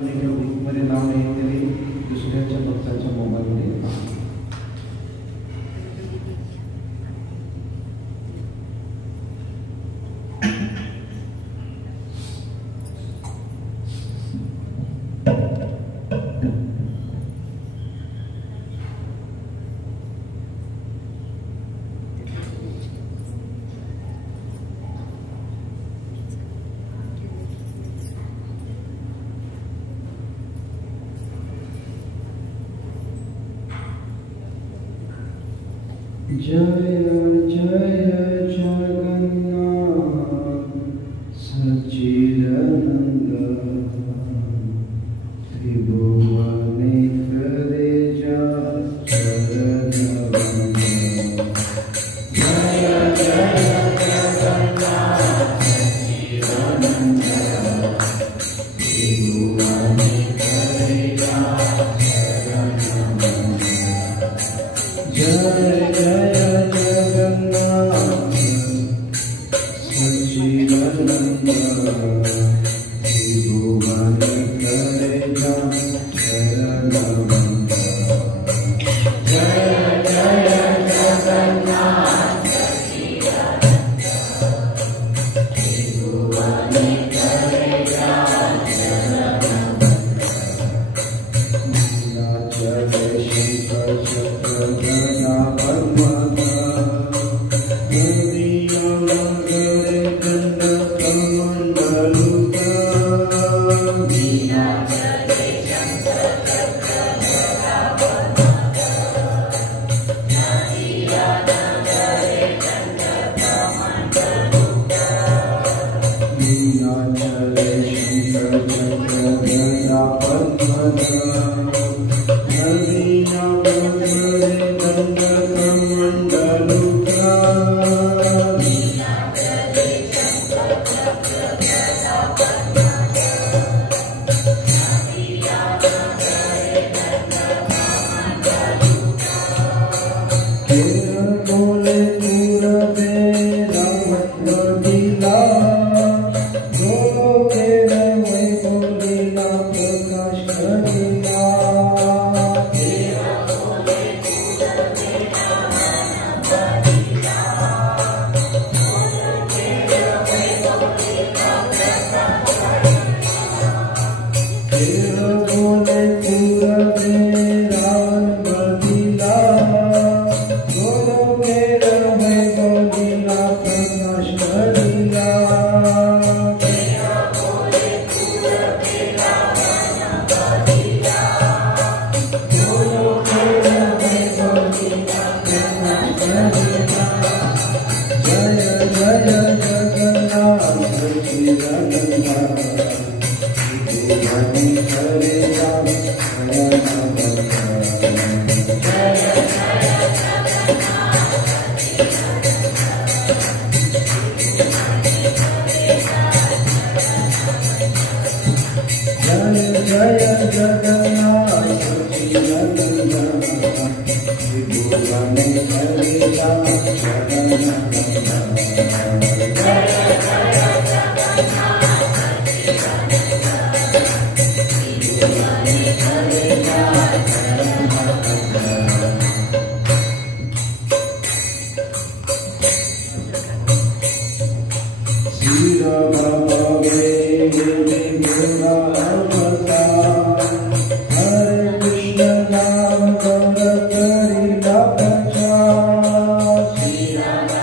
मध्ये नाव नाही तरी दुसऱ्याच्या भक्ताच्या मोबाईलमध्ये जय जय जगन्नाथ सच्चिदानंद त्रिभुवनेश्वर तेजा शरणवंद जय जय जगन्नाथ सच्चिदानंद त्रिभुवनेश्वर तेजा शरणवंद जय जय Shri Radha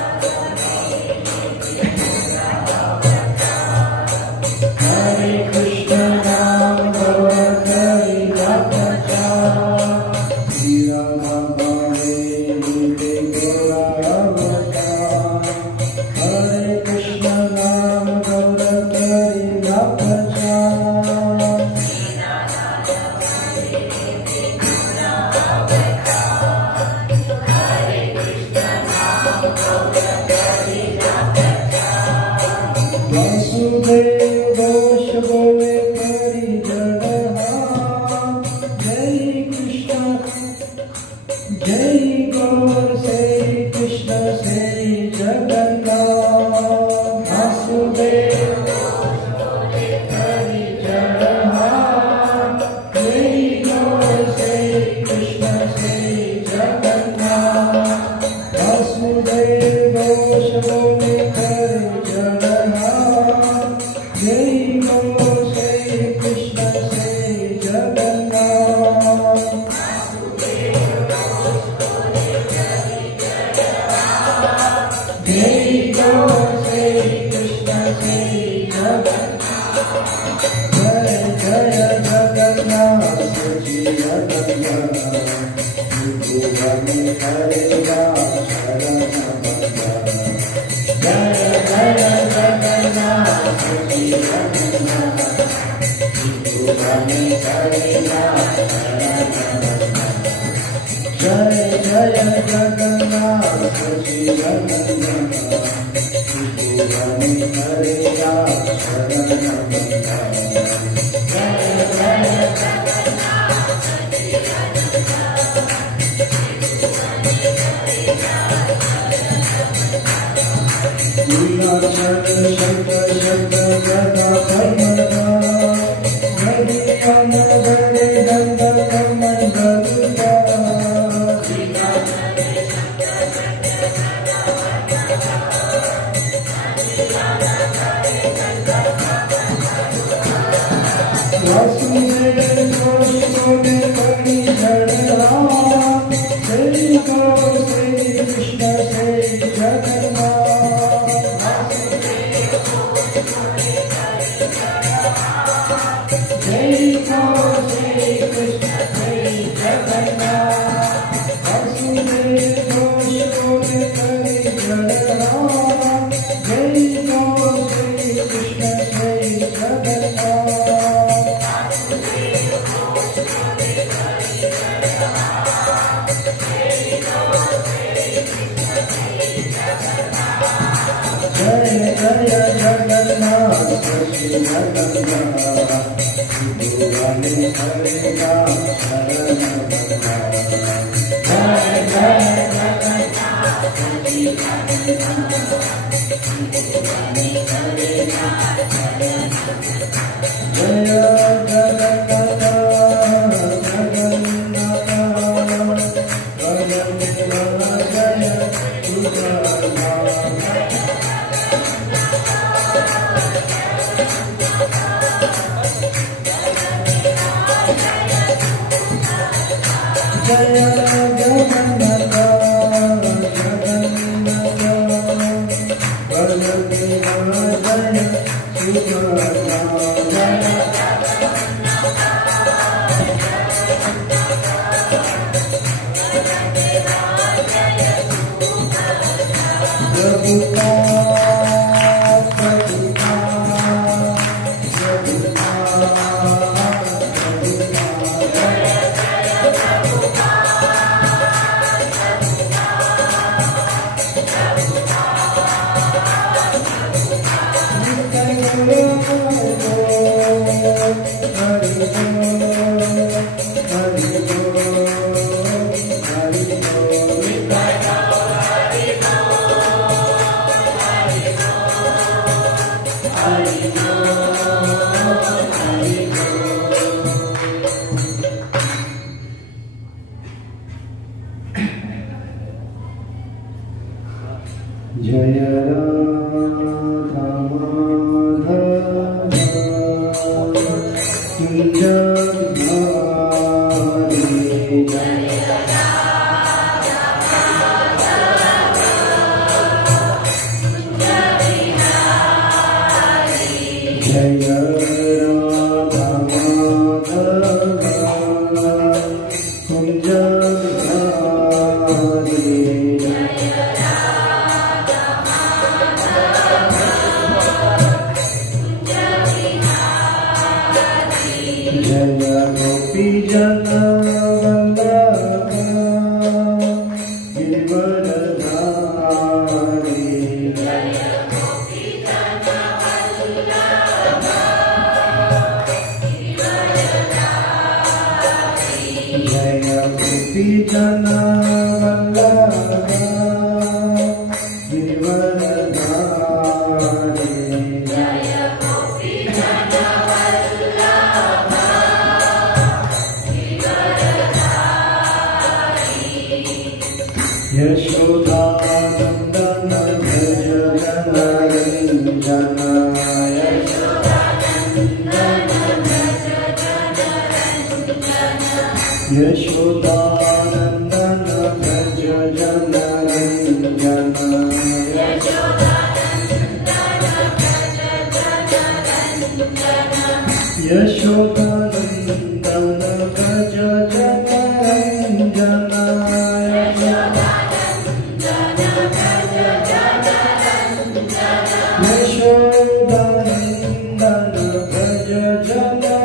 Yashodanandana Braja Jana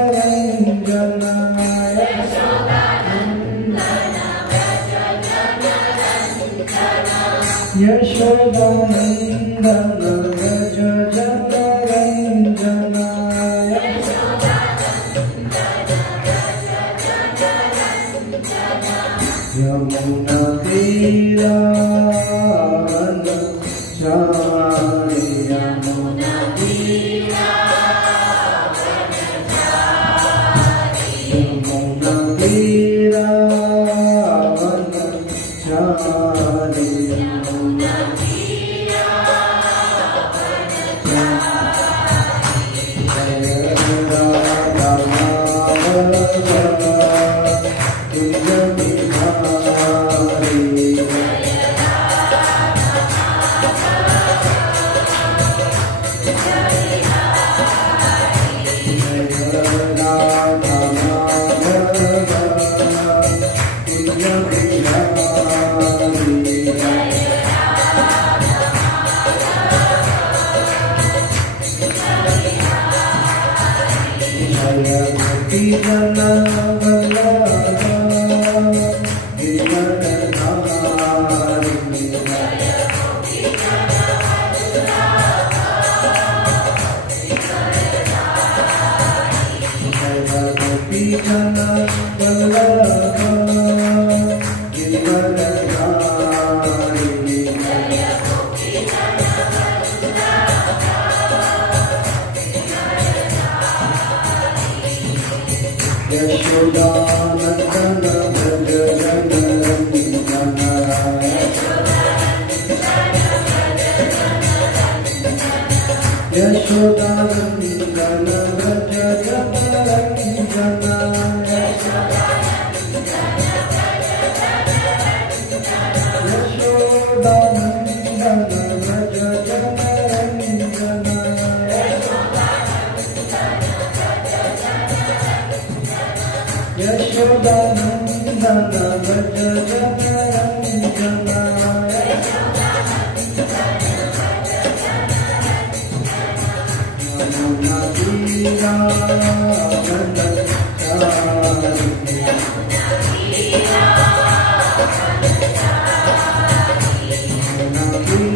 Yashodanandan Vraj जनरञ्जना Yamuna तीरावनचारि Yamuna तीरावनचारि Yashodanandan Vraj जनरञ्जना Yashodanandan Vraj जनरञ्जना Yashodanandan Vraj जनरञ्जना Yashodanandan Vraj जनरञ्जना Yamuna तीरावनचारि Yamuna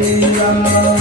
तीरावनचारि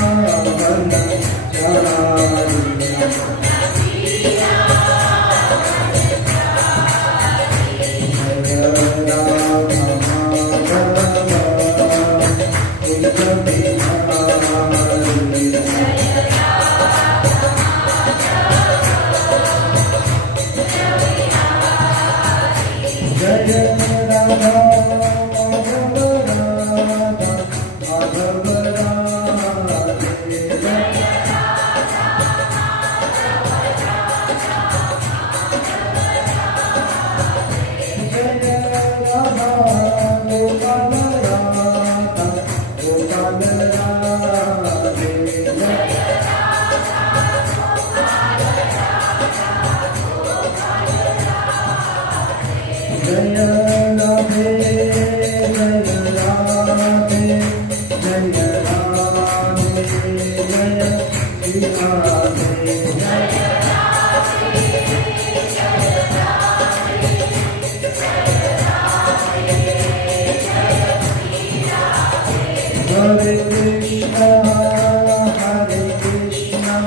Hare Krishna,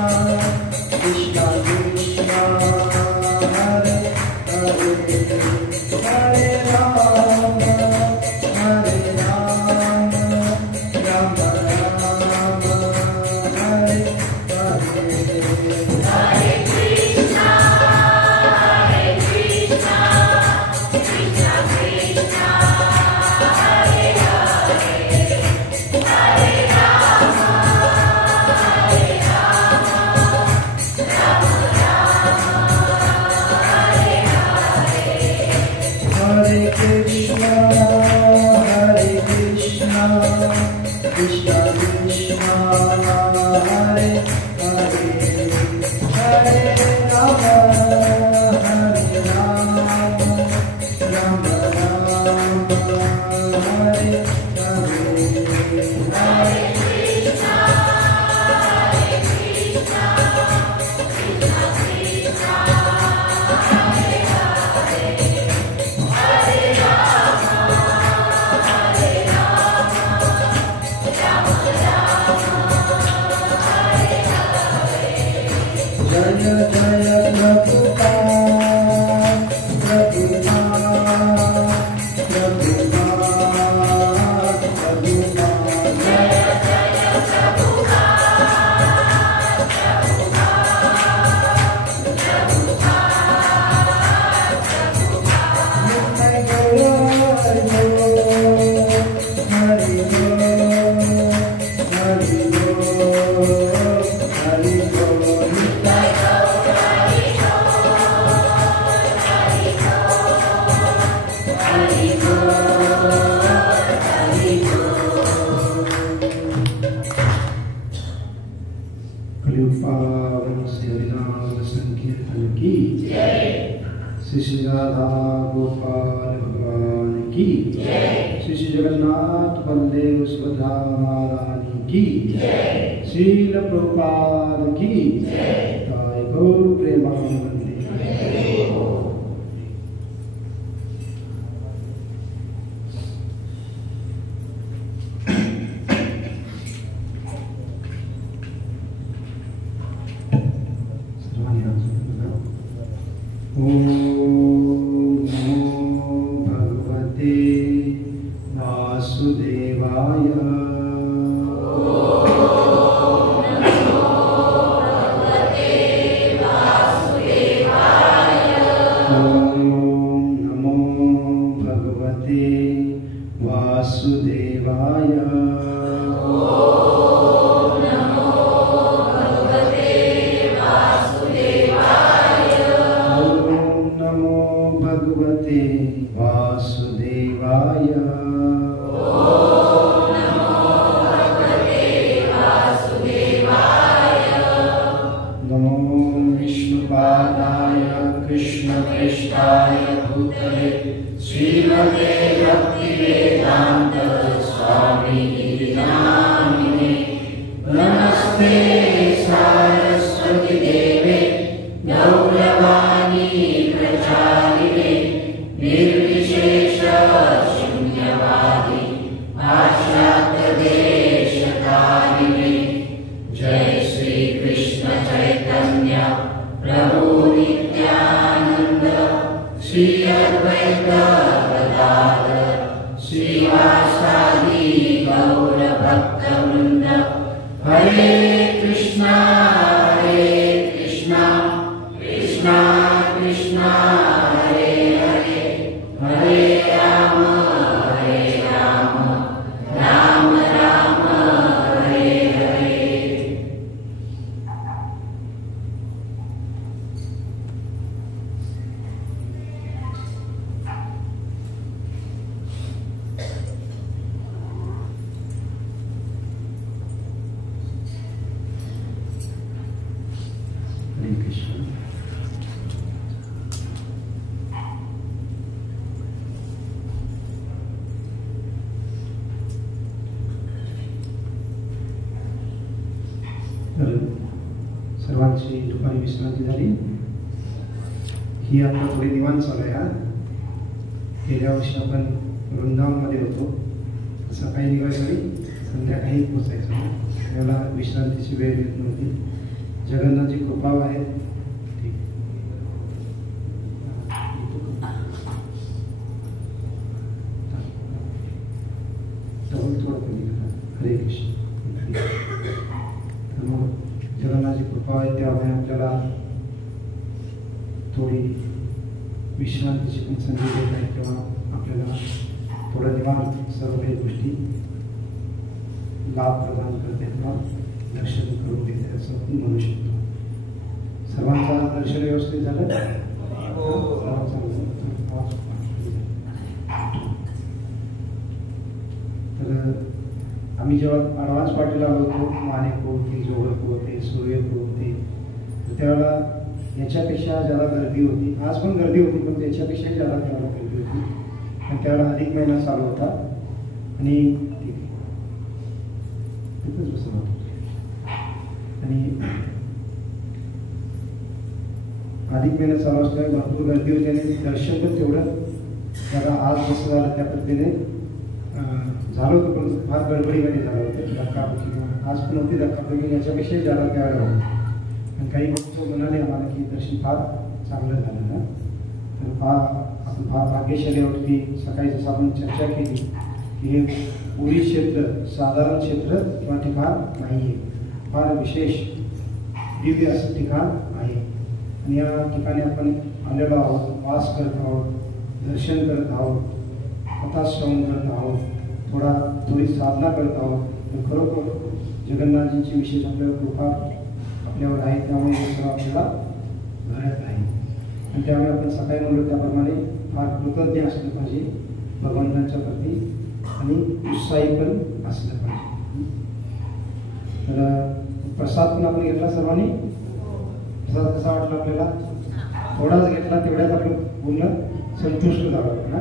Krishna Krishna, Hare Hare, Hare Rama, Hare Rama, Rama Rama, Hare Hare. Hare Krishna, Krishna Krishna, Hare Krishna, Krishna Hare Hare, Hare Rama, Hare Rama, Rama Rama, Hare Hare. Hare Krishna, Krishna Krishna, Hare Hare. Radha Gopal भगवान की जय। श्री श्री जगन्नाथ बलदेव सुभद्रा महारानी की जय। श्रील प्रभुपाद की जय। गौर प्रेमानंद सर्वांची दुपारी विश्रांती झाली। ही आता थोडी निवांत चालू आहे। गेल्या वर्षी आपण वृंदावनमध्ये होतो, सकाळी निघायचं आणि संध्याकाळी पोचायचं, त्याला विश्रांतीची वेळ मिळत नव्हती। जगन्नाथची कृपा आहे। हरे कृष्ण। जगन्नाथची कृपा आहे, त्यामुळे आपल्याला थोडी विश्रांतीची पण संधी देत आहे, तेव्हा आपल्याला थोडं निवांत सर्व काही गोष्टी लाभ प्रदान करते किंवा दर्शन करून देते असं आपण म्हणू शकतो। सर्वांचं दर्शन व्यवस्थित झालं? तर आम्ही जेव्हा ॲडव्हान्स पार्टीला होतो, माणिक होते, जोहर होते, सूर्य होते, त्यावेळेला याच्यापेक्षा ज्यादा गर्दी होती। आज पण गर्दी होती, पण त्याच्यापेक्षा ज्यादा त्यावेळेला गर्दी होती। आणि त्यावेळेला अधिक महिना चालू होता आणि तिथंच बसलो आणि अधिक महिना चालू असल्यामुळे भरपूर गर्दी होती आणि दर्शन पण तेवढं त्याला आज जसं झालं त्या पद्धतीने झालं होतं, पण फार गडबडीमध्ये झालं होतं। धक्काबुक्की आज पण होती, धक्काबुक्की याच्यापेक्षाही ज्यादा त्यावेळेला होतं। आणि काही लोक म्हणाले आम्हाला की दर्शन फार चांगलं झालं ना, तर आपण फार भाग्यशाली आहोत की सकाळी जसं आपण चर्चा केली की हे पुरी क्षेत्र साधारण क्षेत्र किंवा ठिकाण नाही आहे, फार विशेष दिव्य असं ठिकाण आहे। आणि या ठिकाणी आपण आलेलो आहोत, वास करत आहोत, दर्शन करत आहोत, कथा श्रवण करत आहोत, थोडी साधना करत आहोत। तर खरोखर जगन्नाथजींची विशेष आपल्याला कृपा आपल्यावर आहे, त्यामुळे हे सर्व आपल्याला घडत आहे। आणि त्यामुळे आपण सकाळी म्हणलो त्याप्रमाणे फार कृतज्ञ असलं पाहिजे भगवंतांच्या प्रती आणि उत्साही पण असलं पाहिजे। तर प्रसाद पण आपण घेतला सर्वांनी। प्रसाद कसा वाटला आपल्याला? थोडाच घेतला, तेवढ्याच आपलं पूर्ण संतुष्ट झाला ना.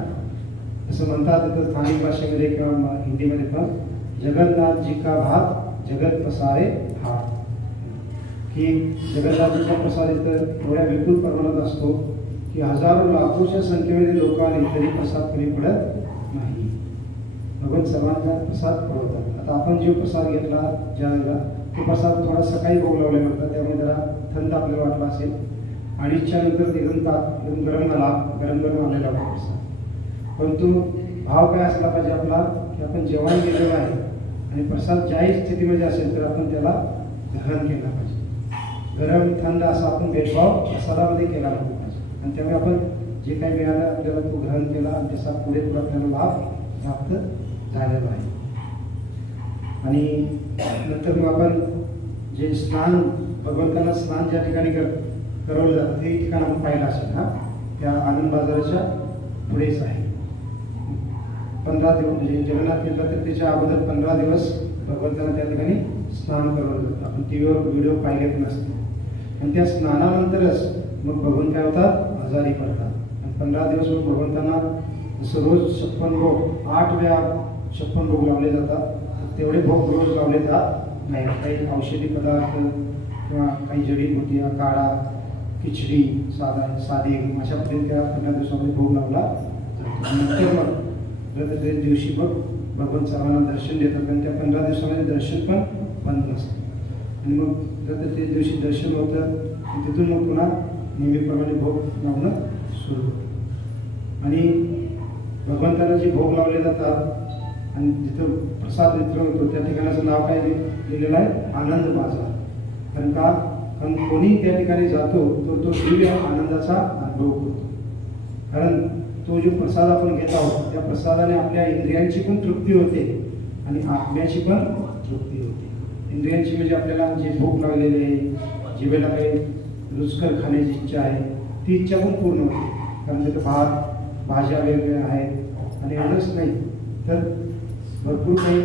असं म्हणतात तर स्थानिक भाषेमध्ये किंवा हिंदीमध्ये पण जगन्नाथजी का भात जगत पसारे हात, की जगन्नाथजीचा प्रसाद इथं एवढ्या विपुल प्रमाणात असतो की हजारो लाखोच्या संख्येमध्ये लोक आले तरी प्रसाद कमी पडत नाही. भगवान सर्वांचा प्रसाद पडवतात. आता आपण जो प्रसाद घेतला ज्या वेळेला तो प्रसाद थोडा सकाळी भोग लावलेला होता, त्यामुळे जरा थंड आपल्याला वाटला असेल. 2:30च्या नंतर एकदम गरम झाला, गरम आलेला होता प्रसाद. परंतु भाव काय असला पाहिजे आपला की आपण जेवण केलेलं आहे आणि प्रसाद ज्याही स्थितीमध्ये असेल तर आपण त्याला ग्रहण केला पाहिजे. गरम थंड असा आपण भेदभाव प्रसादामध्ये केला पाहिजे आणि त्यामुळे आपण जे काही मिळालं आपल्याला तो ग्रहण केला आणि त्याचा पुरेपूर आपल्याला लाभ प्राप्त झालेला आहे. आणि नंतर मग आपण जे स्नान भगवंताला स्नान ज्या ठिकाणी करवलं जातं ते ठिकाण आपण पाहिलं असेल ना, त्या आनंद बाजाराच्या पुढेच आहे. 15 दिवस म्हणजे जगन्नाथ तीर्थयात्रेच्या अगोदर 15 दिवस भगवंताला त्या ठिकाणी स्नान करवलं जातं. आपण टीव्हीवर व्हिडिओ पाहिलेत नसते आणि त्या स्नानानंतरच मग भगवंत काय होतात, आजारी पडतात. आणि 15 दिवस मग भगवंतांना जसं रोज 56 भोग 8 वेळा 56 भोग लावले जातात, तेवढे भोग रोज लावले जात नाही. काही औषधी पदार्थ किंवा काही जडीबुटिया, काढा, खिचडी, साधी अशा पद्धतीने त्या 15 दिवसामध्ये भोग लावला जातो. नंतर मग रथत्रेच्या दिवशी मग भगवंत सर्वांना दर्शन देतात आणि त्या 15 दिवसामध्ये दर्शन पण बंद नसतं. आणि मग रथत्रेच्या दिवशी दर्शन होतं आणि तिथून मग पुन्हा नेहमीप्रमाणे भोग लावणं सुरू होतं. आणि भगवंताला जे भोग लावले जातात आणि जिथं प्रसाद वितरण होतो त्या ठिकाणाचं नाव काय लिहिलेलं आहे, आनंद बाजार. कारण कोणी त्या ठिकाणी जातो तर तो दिव्य आनंदाचा अनुभव करतो. कारण तो जो प्रसाद आपण घेत आहोत त्या प्रसादाने आपल्या इंद्रियांची पण तृप्ती होते आणि आत्म्याची पण तृप्ती होते. इंद्रियांची म्हणजे आपल्याला जे भूक लागलेली आहे, जिभेला काही रुचकर खाण्याची इच्छा आहे ती इच्छा पण पूर्ण होते. कारण तिथं भात भाज्या वेगवेगळ्या आहेत आणि एवढंच नाही तर भरपूर काही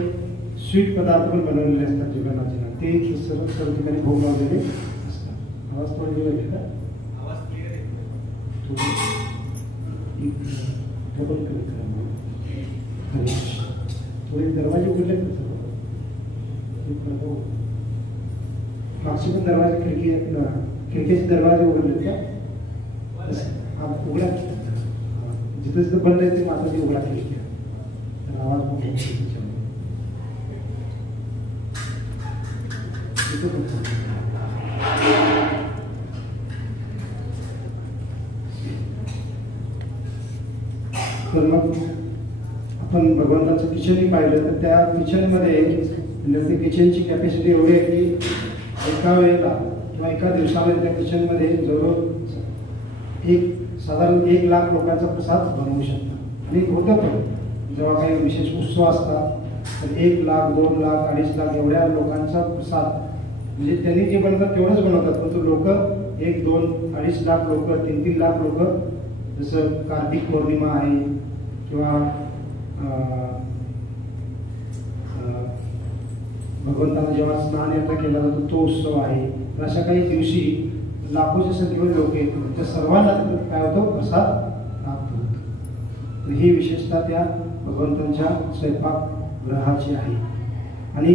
स्वीट पदार्थ पण बनवलेले असतात जगन्नाथजींना, ते सर्व ठिकाणी भोग लावलेले असतात. आवाज थोडा गेला आहे का? थोडे दरवाजे उघडले मागचे पण दरवाजे खिडकीचे दरवाजे उघडले का? उघडा जिथं जिथं बंद आहे ते मात्र ते उघडा खिडकी. तर आवाज पण तर मग आपण भगवंताचं किचनही पाहिलं तर त्या किचनमध्ये म्हणजे ते किचनची कॅपॅसिटी एवढी आहे की एका वेळेला किंवा एका दिवसामध्ये त्या किचनमध्ये जवळजवळ साधारण 1 लाख लोकांचा प्रसाद बनवू शकतात. आणि होतं पण जेव्हा काही विशेष उत्सव असतात तर 1 लाख 2 लाख 2.5 लाख एवढ्या लोकांचा प्रसाद म्हणजे त्यांनी जे बनवतात तेवढंच बनवतात. परंतु लोक 1, 2, 2.5 लाख लोक 3-3 लाख लोक जसं कार्तिक पौर्णिमा आहे किंवा भगवंताला जेव्हा स्नान यात्रा केला जातो तो उत्सव आहे, तर अशा काही दिवशी लाखोच्या संख्येमध्ये लोक येतात. त्या सर्वांना काय होतं, प्रसाद प्राप्त होतो. ही विशेषता त्या भगवंतांच्या स्वयंपाकगृहाची आहे. आणि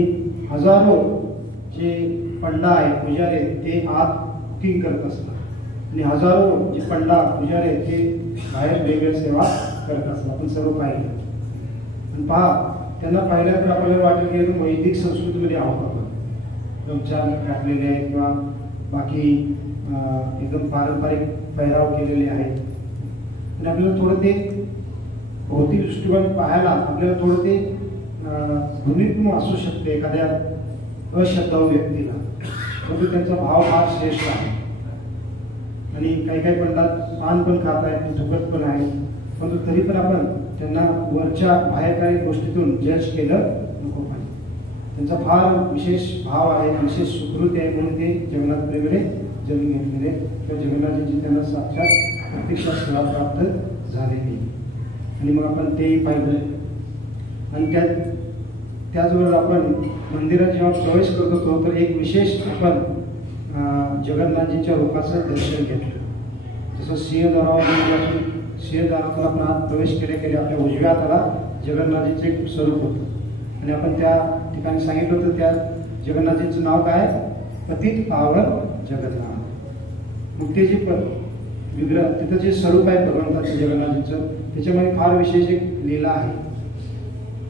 हजारो जे पंडा आहेत, पुजारी आहेत, ते आत कुकिंग करत असतात आणि हजारो जे पंडा पुजारी आहेत ते बाहेर वेगवेगळ्या सेवा करत असतात. आपण सर्व पाहिलं आणि पहा त्यांना पाहिल्यानंतर आपल्याला वाटेल की एकदम वैदिक संस्कृतीमध्ये आहोत आपण, गमछा घातलेले आहे किंवा बाकी एकदम पारंपरिक पेहराव केलेले आहेत. आणि आपल्याला थोडं ते भौतिक दृष्टिकोन पाहायला आपल्याला थोडं ते भूमित्व असू शकते एखाद्या अश्रद्धाळू व्यक्तीला, परंतु त्यांचा भाव फार श्रेष्ठ आहे. आणि काही काही पंडात पान पण खात आहेत, झुकत पण आहे, परंतु तरी पण आपण त्यांना वरच्या बाहेर काही गोष्टीतून जज केलं नको पाहिजे. त्यांचा फार विशेष भाव आहे, विशेष सुकृती आहे, म्हणून ते जगन्नाथ प्रेमीने जन्म घेतलेले किंवा जगन्नाथजींची त्यांना साक्षात प्रत्यक्ष सेवा प्राप्त झालेली. आणि मग आपण तेही पाहिलं. आणि त्याचबरोबर आपण मंदिरात जेव्हा प्रवेश करत होतो तर एक विशेष आपण जगन्नाथजींच्या रूपाचं दर्शन घेतलं. जसं सिंहदरवाजापासून सिंहद्वारातून आपण आत प्रवेश केले आपल्या उजव्या हाताला जगन्नाथजीचं एक स्वरूप होतं आणि आपण त्या ठिकाणी सांगितलं होतं त्या जगन्नाथजींचं नाव काय, पतित पावन जगन्नाथ. मग ते जे विग्रह तिथं जे स्वरूप आहे भगवंताचं जगन्नाथजींचं त्याच्यामध्ये फार विशेष एक लीला आहे.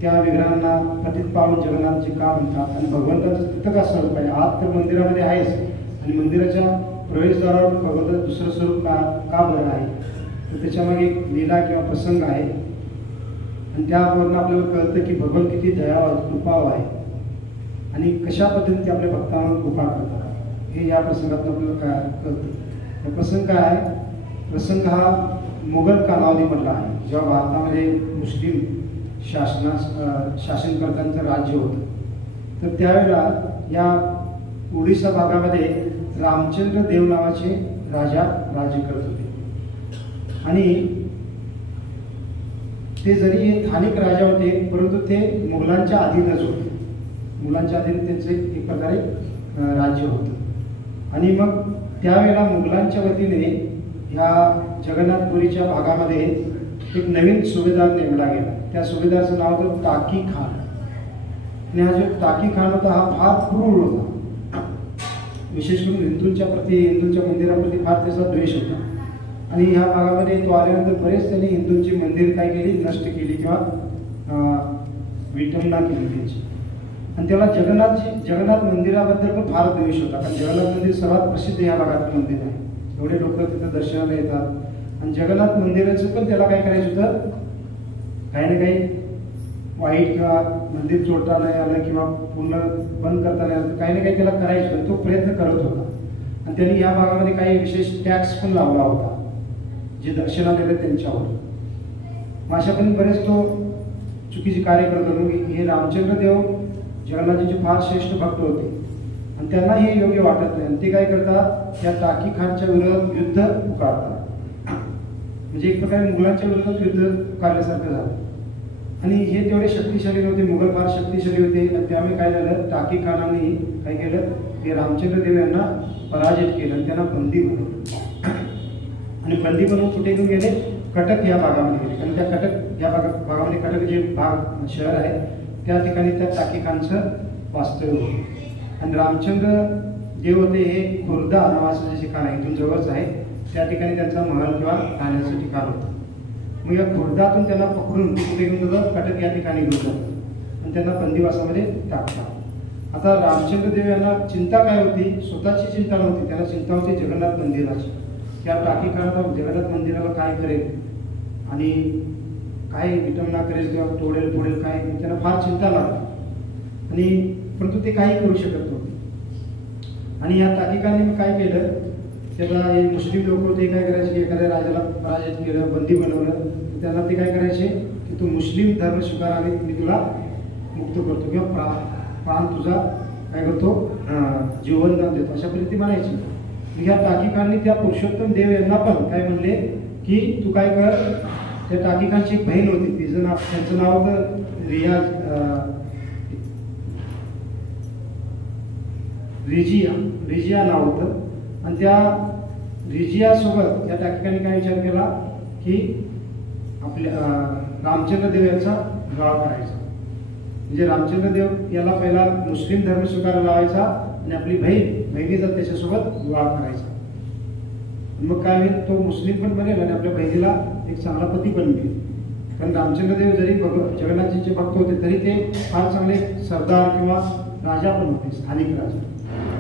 त्या विग्रहांना पतित पावन जगन्नाथजी का म्हणतात आणि भगवंताचं तिथं का स्वरूप आहे. आत तर मंदिरामध्ये आहेच आणि मंदिराच्या प्रवेशद्वारावर भगवंताचं दुसरं स्वरूप का बरं आहे, तर त्याच्यामागे एक लीला किंवा प्रसंग आहे आणि त्यावरून आपल्याला कळतं की भगवान किती दयावान कृपाव आहे आणि कशा पद्धतीने ते आपल्या भक्तांवर कृपा करतात हे या प्रसंगातून आपल्याला कळतं. प्रसंग काय आहे, प्रसंग हा मुघल कालावधीमधला आहे, जेव्हा भारतामध्ये मुस्लिम शासनकर्त्यांचं राज्य होतं. तर त्यावेळेला या ओडिसा भागामध्ये रामचंद्र देव नावाचे राजा राज्य करत होते आणि ते जरी स्थानिक राजा होते परंतु ते मुघलांच्या अधीनच होते. मुघलांच्या अधीन त्यांचं एक प्रकारे राज्य होतं आणि मग त्यावेळेला मुघलांच्या वतीने ह्या जगन्नाथपुरीच्या भागामध्ये एक नवीन सुभेदार नेमला गेला. त्या सुभेदाराचं नाव होतं टाकी खान आणि हा जो टाकी खान होता हा फार क्रूर होता. विशेष करून हिंदूंच्या मंदिराप्रती फार त्याचा द्वेष होता आणि ह्या भागामध्ये तो आल्यानंतर बरेच त्यांनी हिंदूंची मंदिर काय केली, नष्ट केली किंवा विटंबना केली त्यांची. आणि त्याला जगन्नाथ मंदिराबद्दल पण फार द्वेष होता, कारण जगन्नाथ मंदिर सर्वात प्रसिद्ध ह्या भागात मंदिर आहे. एवढे लोक तिथं दर्शनाला येतात आणि जगन्नाथ मंदिराचं पण त्याला काय करायचं होतं, काही ना काही वाईट किंवा मंदिर चोरता नाही आलं किंवा पूर्ण बंद करता नाही आलं, काही ना काही त्याला करायचं होतं. तो प्रयत्न करत होता आणि त्यांनी या भागामध्ये काही विशेष टॅक्स पण लावला होता जे दर्शनाला येतात त्यांच्यावर. अशा पण बरेच तो चुकीचे कार्य करत होते. हे रामचंद्र देव जगन्नाथजींचे फार श्रेष्ठ भक्त होते आणि त्यांना हे योग्य वाटत नाही आणि ते काय करतात, त्या टाकी खानच्या विरोधात युद्ध पुकारतात. म्हणजे एक प्रकारे मुघलांच्या विरोधात युद्ध पुकारल्यासारखं झालं आणि हे तेवढे शक्तिशाली नव्हते, मुघल फार शक्तिशाली होते आणि त्यामुळे काय झालं, टाकी खानाने काय केलं, ते रामचंद्र देव यांना पराजित केलं आणि त्यांना बंदी बनवलं आणि बंदी बनवून कुठे घेऊन गेले, कटक या भागामध्ये गेले. कारण त्या कटक या भागामध्ये कटक जे भाग शहर आहे त्या ठिकाणी त्या टाकी खानचं वास्तव्य होतं आणि रामचंद्र देव होते हे खुर्दा नावाचं जे ठिकाण आहे इथून जवळच आहे, त्या ठिकाणी त्यांचा महल किंवा राहण्याचं ठिकाण होतं. मग या खुर्दातून त्यांना पकडून कुठे घेऊन जातात, कटक या ठिकाणी घेऊन जातात आणि त्यांना बंदिवासामध्ये टाकतात. आता रामचंद्र देव यांना चिंता काय होती, स्वतःची चिंता नव्हती, त्यांना चिंता होती जगन्नाथ मंदिराची. त्या टाकी खानाला जगन्नाथ मंदिराला काय करेल आणि काय विटंबना करेल किंवा तोडेल काय, त्यांना फार चिंता लागली आणि परंतु ते काही करू शकत नव्हते. आणि या टाकीकाने काय केलं, त्याला हे मुस्लिम लोक होते काय करायचे, एखाद्या राजाला पराजित केलं, बंदी बनवलं, त्यांना ते काय करायचे की तू मुस्लिम धर्म स्वीकाराने मी तुला मुक्त करतो किंवा प्राण तुझा काय करतो जीवनदान देतो, अशा पद्धती म्हणायची. ह्या टाकीकांनी त्या पुरुषोत्तम देव यांना पण काय म्हणले की तू काय कर, त्या टाकीकांची एक बहीण होती, तिचं नाव त्यांचं नाव होतं रिजिया नाव होतं आणि त्या रिजिया सोबत या टाकीकांनी काय विचार केला की आपल्या रामचंद्र देव यांचा विवाह करायचा. म्हणजे रामचंद्र देव याला पहिला मुस्लिम धर्म स्वीकारायला लावायचा आणि आपली बहिणीचा त्याच्यासोबत विवाह करायचा. मग काय होईल, तो मुस्लिम पण बनेल आणि आपल्या बहिणीला एक चांगला पती पण मिळेल. कारण रामचंद्र देव जरी जगन्नाथजींचे भक्त होते तरी ते फार चांगले सरदार किंवा राजा पण होते, स्थानिक राजा,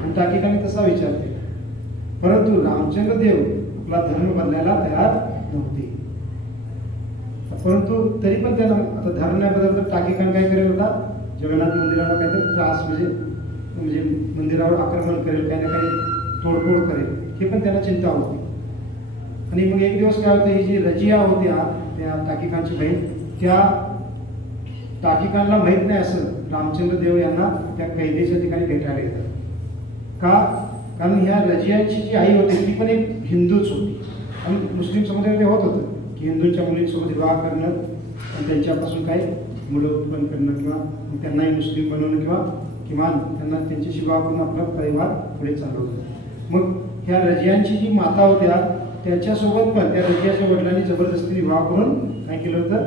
आणि टाकीकाने तसा विचार केला. परंतु रामचंद्र देव आपला धर्म बदलायला तयार नव्हते. परंतु तरी पण त्यांना आता धर्म नाही बदललं, टाकीकान काय करेल होता, जगन्नाथ मंदिराला काहीतरी त्रास म्हणजे मंदिरावर आक्रमण करेल, काही ना काही तोडफोड करेल, हे पण त्यांना चिंता होती. आणि मग एक दिवस काय होतं, ही जी रजिया होत्या त्या टाकीकांची बहीण, त्या टाकीकांना माहीत नाही असं रामचंद्र देव यांना त्या कैदेच्या ठिकाणी भेटायला येतात. का, कारण ह्या रजियाची जी आई होती ती पण एक हिंदूच होती आणि मुस्लिम समुदायामध्ये होत होतं की हिंदूंच्या मुलींसोबत विवाह करणं आणि त्यांच्यापासून काही मुलं उत्पन्न करणं किंवा त्यांनाही मुस्लिम बनवणं किंवा किमान त्यांना त्यांच्याशी विवाह करून आपला परिवार पुढे चालवतो. मग ह्या रजियांची जी माता होत्या त्याच्यासोबत पण त्या रजियाच्या वडिलांनी जबरदस्तीने विवाह करून काय केलं होतं,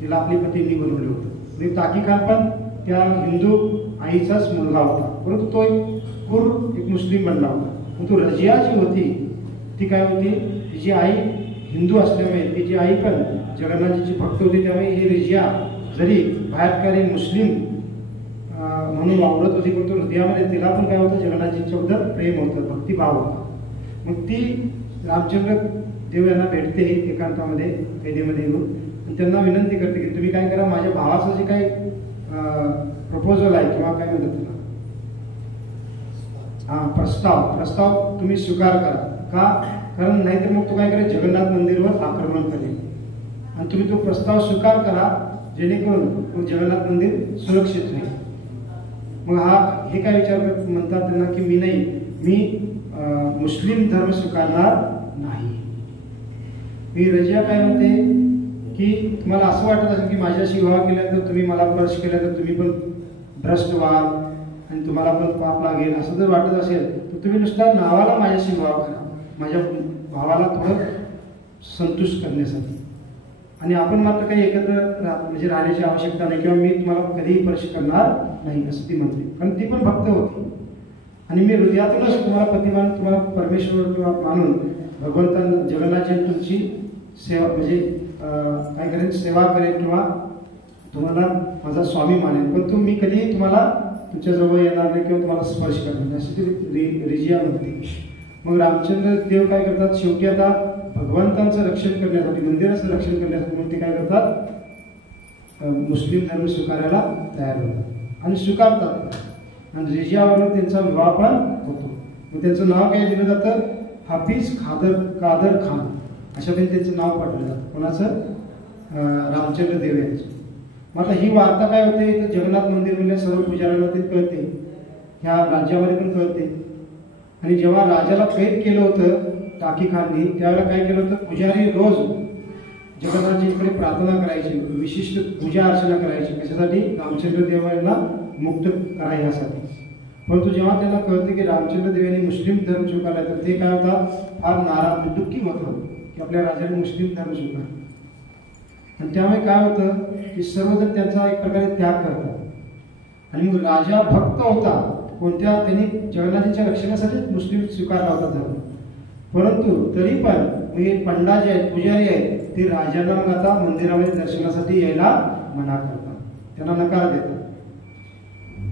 तिला आपली पत्नी बनवलं होतं. म्हणजे ताकी खान पण त्या हिंदू आईचाच मुलगा होता, परंतु तो एक मुस्लिम बनला होता. परंतु रजिया जी होती ती काय होती, तिची आई हिंदू असल्यामुळे तिची आई पण जगन्नाथजीची भक्त होती. त्यामुळे ही रजिया जरी बाहेर मुस्लिम म्हणून वावरत होती, परंतु हृदयामध्ये तिला पण काय होतं, जगन्नाथजींच्याबद्दल प्रेम होतं, भक्तिभाव होता. मग ती रामचंद्र देव यांना भेटते एकांतामध्ये कैदेमध्ये येऊन आणि त्यांना विनंती करते की तुम्ही काय करा, माझ्या भावाचं जे काही प्रपोजल आहे किंवा काय म्हणतात त्याला, प्रस्ताव तुम्ही स्वीकार करा. का? कारण नाहीतर मग तो काय करेल, जगन्नाथ मंदिरवर आक्रमण करेल. आणि तुम्ही तो प्रस्ताव स्वीकार करा जेणेकरून मग जगन्नाथ मंदिर सुरक्षित राहील. मग हे काय विचार म्हणतात त्यांना की मी मुस्लिम धर्म स्वीकारणार नाही. मी रजिया काय म्हणते की तुम्हाला असं वाटत असेल की माझ्याशी विवाह केल्यानंतर तुम्ही मला स्पर्श केल्यानंतर तुम्ही पण भ्रष्ट व्हाल आणि तुम्हाला पण पाप लागेल, असं जर वाटत असेल तर तुम्ही नुसता नावाला माझ्याशी विवाह करा, माझ्या भावाला थोडं संतुष्ट करण्यासाठी. आणि आपण मात्र काही एकत्र म्हणजे राहण्याची आवश्यकता नाही किंवा मी तुम्हाला कधीही स्पर्श करणार नाही असं ती म्हणते. कारण ती पण भक्त होती आणि मी हृदयातूनच तुम्हाला पतिमान, तुम्हाला परमेश्वर किंवा मानून भगवंतांना जगन्नाथजी तुमची सेवा म्हणजे काय करेन, सेवा करेन किंवा तुम्हाला माझा स्वामी मानेन, पण मी कधीही तुम्हाला तुमच्या जवळ येणार नाही किंवा तुम्हाला स्पर्श करणार नाही अशी ती रिजिया म्हणते. मग रामचंद्र देव काय करतात, शेवटी आता भगवंतांचं रक्षण करण्यासाठी, मंदिराचं रक्षण करण्यासाठी म्हणून ते काय करतात, मुस्लिम धर्म स्वीकारायला तयार होतात आणि स्वीकारतात. आणि रिजियावर त्यांचा विवाह पण होतो. मग त्यांचं नाव काय दिलं जातं, हाफिज कादर खान अशा काही त्यांचं नाव पाठवलं जातं. कोणाचं, रामचंद्र देव यांचं. मग आता ही वार्ता काय होते, इथं जगन्नाथ मंदिर मधल्या सर्व पुजाऱ्यांना ते कळते, ह्या राज्यामध्ये पण कळते. आणि जेव्हा राजाला कैद केलं होतं टाकी खाननी, त्यावेळेला काय केलं होतं, पुजारी रोज जगन्नाथजीकडे प्रार्थना करायची, विशिष्ट पूजा अर्चना करायची. कशासाठी, रामचंद्र देवांना मुक्त करा यासाठी. परंतु जेव्हा त्यांना कळते की रामचंद्र देव यांनी मुस्लिम धर्म स्वीकारला तर ते काय होतात, फार नाराज दुःखी होतं की आपल्या राजाने मुस्लिम धर्म स्वीकारला. आणि त्यामुळे काय होतं की सर्वजण त्यांचा एक प्रकारे त्याग करतात. आणि मग राजा भक्त होता, कोणत्या त्यांनी जगन्नाथांच्या रक्षणासाठी मुस्लिम स्वीकारला होता धर्म. परंतु तरी पण हे पंडा जे आहेत, पुजारी आहेत, ते राजांना मग आता मंदिरामध्ये दर्शनासाठी यायला मना करतात, त्यांना नकार देतात.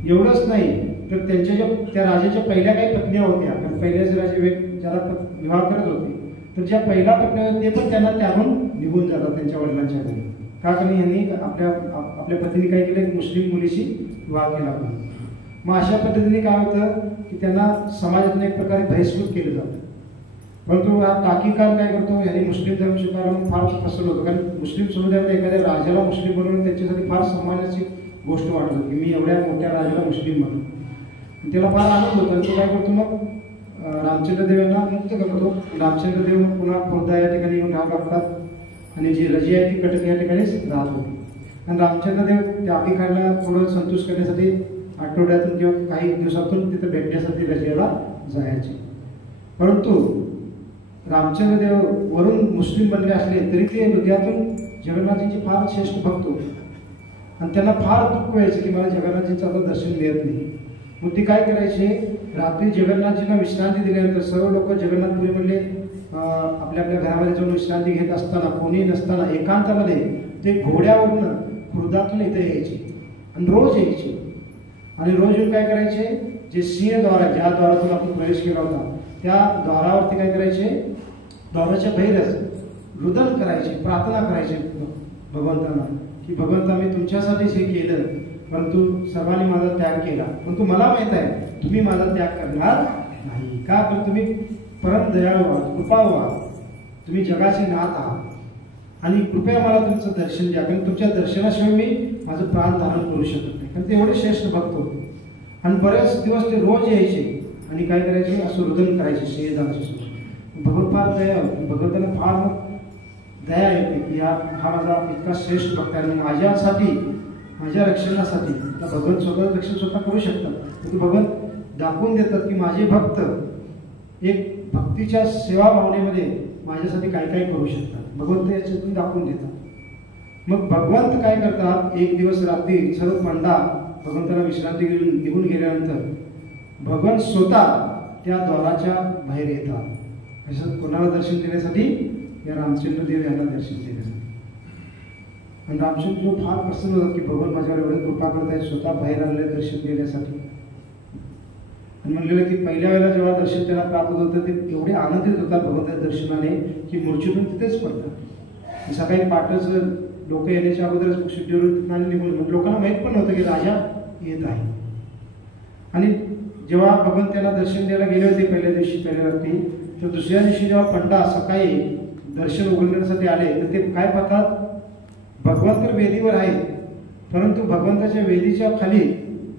एवढंच नाही तर त्यांच्या त्या राजाच्या पहिल्या काही पत्न्या होत्या, कारण पहिल्याच राजे ज्याला विवाह करत होते तर ज्या पहिल्या पत्न्या होत्या ते पण त्यांना त्याहून निघून जातात त्यांच्या वडिलांच्या घरी. का? कारण यांनी आपल्या पत्नीने काय केलं, मुस्लिम मुलीशी विवाह केला. मग अशा पद्धतीने काय होतं की त्यांना समाजातून एक प्रकारे बहिष्कृत केलं जातं. परंतु हा टाकी खान काय करतो, यांनी मुस्लिम धर्म स्वीकारला फार प्रसन्न होतो. कारण मुस्लिम समुदायामध्ये एखाद्या राजाला मुस्लिम बनवून त्याच्यासाठी फार सन्मानाची गोष्ट वाटत होती की मी एवढ्या मोठ्या राजाला मुस्लिम बनवतो. त्याला फार आनंद होतो. आणि तो काय करतो, मग रामचंद्र देव यांना मुक्त करतो. रामचंद्र देव मग पुन्हा खोर्दा या ठिकाणी येऊन राहू लागतात आणि जी रजिया आहे ती कटक या ठिकाणीच राहत होती. आणि रामचंद्र देव टाकी खानला थोडं संतुष्ट करण्यासाठी आठवड्यातून किंवा काही दिवसातून तिथं भेटण्यासाठी रजियाला जायचे. परंतु रामचंद्र देव वरून मुस्लिम बनले असले तरी ते हृदयातून जगन्नाथजींचे फार श्रेष्ठ भक्त होते. आणि त्यांना फार दुःख व्हायचं की मला जगन्नाथजींचं आता दर्शन मिळत नाही. मग ते काय करायचे, रात्री जगन्नाथजींना विश्रांती दिल्यानंतर सर्व लोक जगन्नाथपुरीमधले आपल्या आपल्या घरामध्ये जाऊन विश्रांती घेत असताना, कोणी नसताना एकांतामध्ये ते घोड्यावरून खुर्दातून इथे यायचे आणि रोज यायचे. आणि रोज येऊन काय करायचे, जे सिंहद्वार आहे, ज्या द्वारातून आपण प्रवेश केला होता त्या द्वारावरती काय करायचे, द्वाराच्या बाहेरच रुदन करायचे, प्रार्थना करायचे भगवंतांना की भगवंता मी तुमच्यासाठीच हे केलं, परंतु सर्वांनी माझा त्याग केला. परंतु मला माहित आहे तुम्ही माझा त्याग करणार नाही. का? तर तुम्ही परम दयाळू आहात, कृपाळू आहात, तुम्ही जगाचे नाथ आहात आणि कृपया मला तुमचं दर्शन द्या. कारण तुमच्या दर्शनाशिवाय मी माझं प्राण धारण करू शकत नाही. कारण ते एवढे श्रेष्ठ भक्त होते. आणि बरेच दिवस ते रोज यायचे आणि काय करायचे, असं रुदन करायचे सिंहदाराच्या. भगवंत फार दया, भगवंताला फार दया येते की हा माझा इतका श्रेष्ठ भक्त आहे. माझ्यासाठी, माझ्या रक्षणासाठी भगवंत स्वतः रक्षण स्वतः करू शकतात. भगवंत दाखवून देतात की माझे भक्त एक भक्तीच्या सेवा भावनेमध्ये माझ्यासाठी काय काय करू शकतात भगवंत याच्यातून दाखवून देतात। मग भगवंत काय करतात, एक दिवस रात्री सर्व पंडा भगवंताला विश्रांती घेऊन निघून गेल्यानंतर भगवंत स्वतः त्या द्वाराच्या बाहेर येतात। असं कोणाला दर्शन देण्यासाठी, या रामचंद्र देव यांना दर्शन देण्यासाठी। आणि रामचंद्र देव फार प्रसन्न होतात की भगवान माझ्यावर एवढे कृपा करत आहेत, स्वतः बाहेर आलेले दर्शन देण्यासाठी। आणि म्हणलेलं की पहिल्या वेळेला जेव्हा दर्शन त्यांना प्राप्त होतं ते एवढे आनंदित होतात भगवंताच्या दर्शनाने की मूर्छेतून तिथेच पडतात। सकाळी पहाटेच लोक येण्याच्या अगोदरच शुद्धीवरून तिथं निघून, लोकांना माहीत पण नव्हतं की राजा येत आहे। आणि जेव्हा भगवंत त्यांना दर्शन द्यायला गेले होते पहिल्या दिवशी पहिल्या रात्री, तर दुसऱ्या दिवशी जेव्हा पंडा सकाळी दर्शन उघडण्यासाठी आले तर ते काय पाहतात, भगवंत तर वेदीवर आहेत परंतु भगवंताच्या वेदीच्या खाली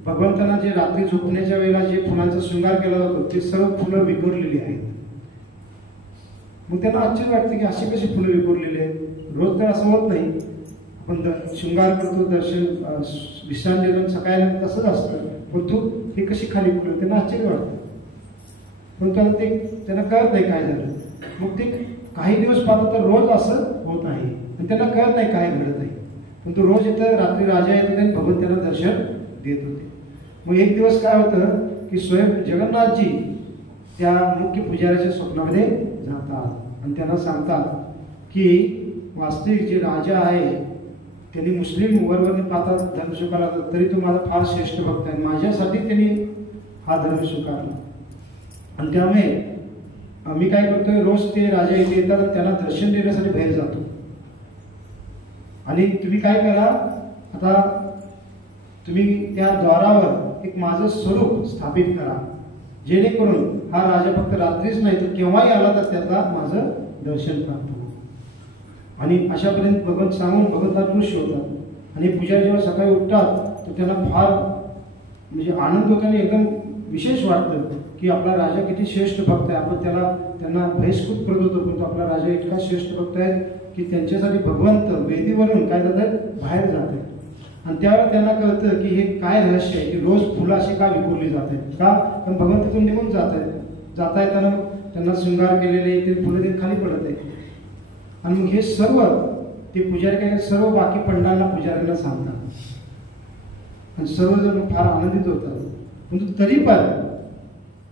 भगवंतांना जे रात्री झोपण्याच्या वेळेला जे फुलांचा शृंगार केला जातो ते सर्व फुलं विखुरलेली आहेत। मग त्यांना आश्चर्य वाटते की अशी कशी फुलं विखुरलेली आहेत, रोज तर असं होत नाही। आपण शृंगार करतो, दर्शन विश्रांती देऊन सकाळी तसंच असतं, पण तू हे कशी खाली फुलं, त्यांना आश्चर्य वाटतं। पण त्यांना कळत नाही काय झालं। मग ते काही दिवस पाहतात तर रोज असं होत आहे आणि त्यांना कळत नाही काय घडत आहे, पण तो रोज येतं, रात्री राजा येत होते, भगवंत त्यांना दर्शन देत होते। मग एक दिवस काय होतं की स्वयं जगन्नाथजी त्या मुख्य पुजाऱ्याच्या स्वप्नामध्ये जातात आणि त्यांना सांगतात की वास्तविक जे राजा आहे त्यांनी मुस्लिम वरवरने पाहतात धर्म स्वीकारला, तरी तो माझा फार श्रेष्ठ भक्त आहे, माझ्यासाठी त्यांनी हा धर्म स्वीकारला। आणि त्यामुळे आम्ही काय करतोय, रोज ते राजा इथे येतात त्यांना दर्शन देण्यासाठी बाहेर जातो। आणि तुम्ही काय करा, आता तुम्ही त्या द्वारावर एक माझं स्वरूप स्थापित करा, जेणेकरून हा राजा फक्त रात्रीच नाही तर केव्हाही आला तर त्याचा माझं दर्शन प्राप्त होईल। आणि अशापर्यंत भगवंत सांगून भगवंता खुश होतात। आणि पुजारी जेव्हा सकाळी उठतात तर त्यांना फार म्हणजे आनंद होतो आणि एकदम विशेष वाटतं की आपला राजा किती श्रेष्ठ भक्त आहे। आपण त्यांना बहिष्कृत करत होतो परंतु आपला राजा इतका श्रेष्ठ भक्त आहे की त्यांच्यासाठी भगवंत वेदीवरून काय जात आहेत, बाहेर जात आहेत। आणि त्यावेळेला त्यांना कळतं की हे काय रहस्य आहे की रोज फुलं अशी का विखुरली जात आहेत, का, पण भगवंत तिथून निघून जाता येताना त्यांना शृंगार केलेले ते फुलं ते खाली पडत आहेत। आणि मग हे सर्व ते पुजारी काय सर्व बाकी पंडांना पुजाऱ्यांना सांगतात आणि सर्वजण फार आनंदित होतात। परंतु तरी पण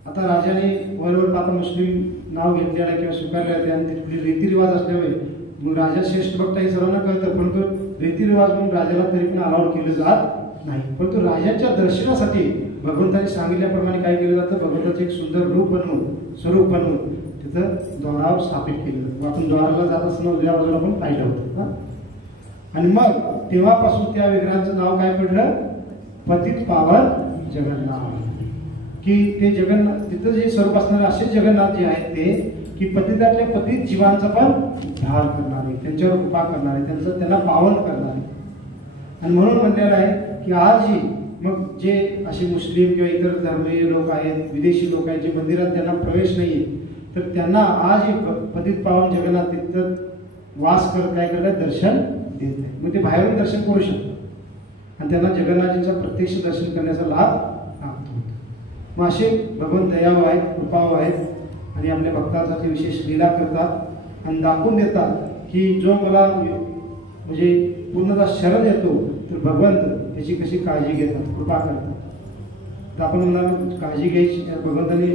आता राजाने वरवर पाहता मुस्लिम नाव घेतलेलं किंवा स्वीकारलेलं आणि तिथले रीतिरिवाज असल्यामुळे मग राजा श्रेष्ठ भक्त हे सर्वांना कळतं, परंतु रीतिरिवाज म्हणून राजाला तरी पण अलाउड केलं जात नाही। परंतु राजाच्या दर्शनासाठी भगवंताने सांगितल्याप्रमाणे काय केलं जातं, भगवंताचं एक सुंदर रूप बनवून स्वरूप बनवून तिथं द्वारावर स्थापित केलं जातं। आपण द्वाराला जात असताना उजव्या बाजूला आपण पाहिलं होतं। आणि मग तेव्हापासून त्या विग्रहाचं नाव काय पडलं, पतित पावन जगन्नाथ। की ते जगन्नाथ तिथं जे स्वरूप असणारे असे जगन्नाथ जे आहेत ते की पतितातल्या पतित जीवांचा पण उद्धार करणारे, त्यांच्यावर कृपा करणारे, त्यांना पावन करणारे। आणि म्हणून म्हणलेलं आहे की आजही मग जे असे मुस्लिम किंवा इतर धर्मीय लोक आहेत, विदेशी लोक आहेत, जे मंदिरात त्यांना प्रवेश नाही तर त्यांना आजही पतित पावन जगन्नाथ तिथं वास करत काय करतात, दर्शन देत आहे। मग ते बाहेरून दर्शन करू शकतात आणि त्यांना जगन्नाथजींचा प्रत्यक्ष दर्शन करण्याचा लाभ प्राप्त होतो। मग असे भगवंत दयाळू आहेत, कृपाळू आहेत आणि आपल्या भक्तांसाठी विशेष लीला करतात आणि दाखवून देतात की जो मला म्हणजे पूर्णतः शरण येतो तर भगवंत त्याची कशी काळजी घेतात, कृपा करतात। तर आपण म्हणणार काळजी घ्यायची, भगवंताने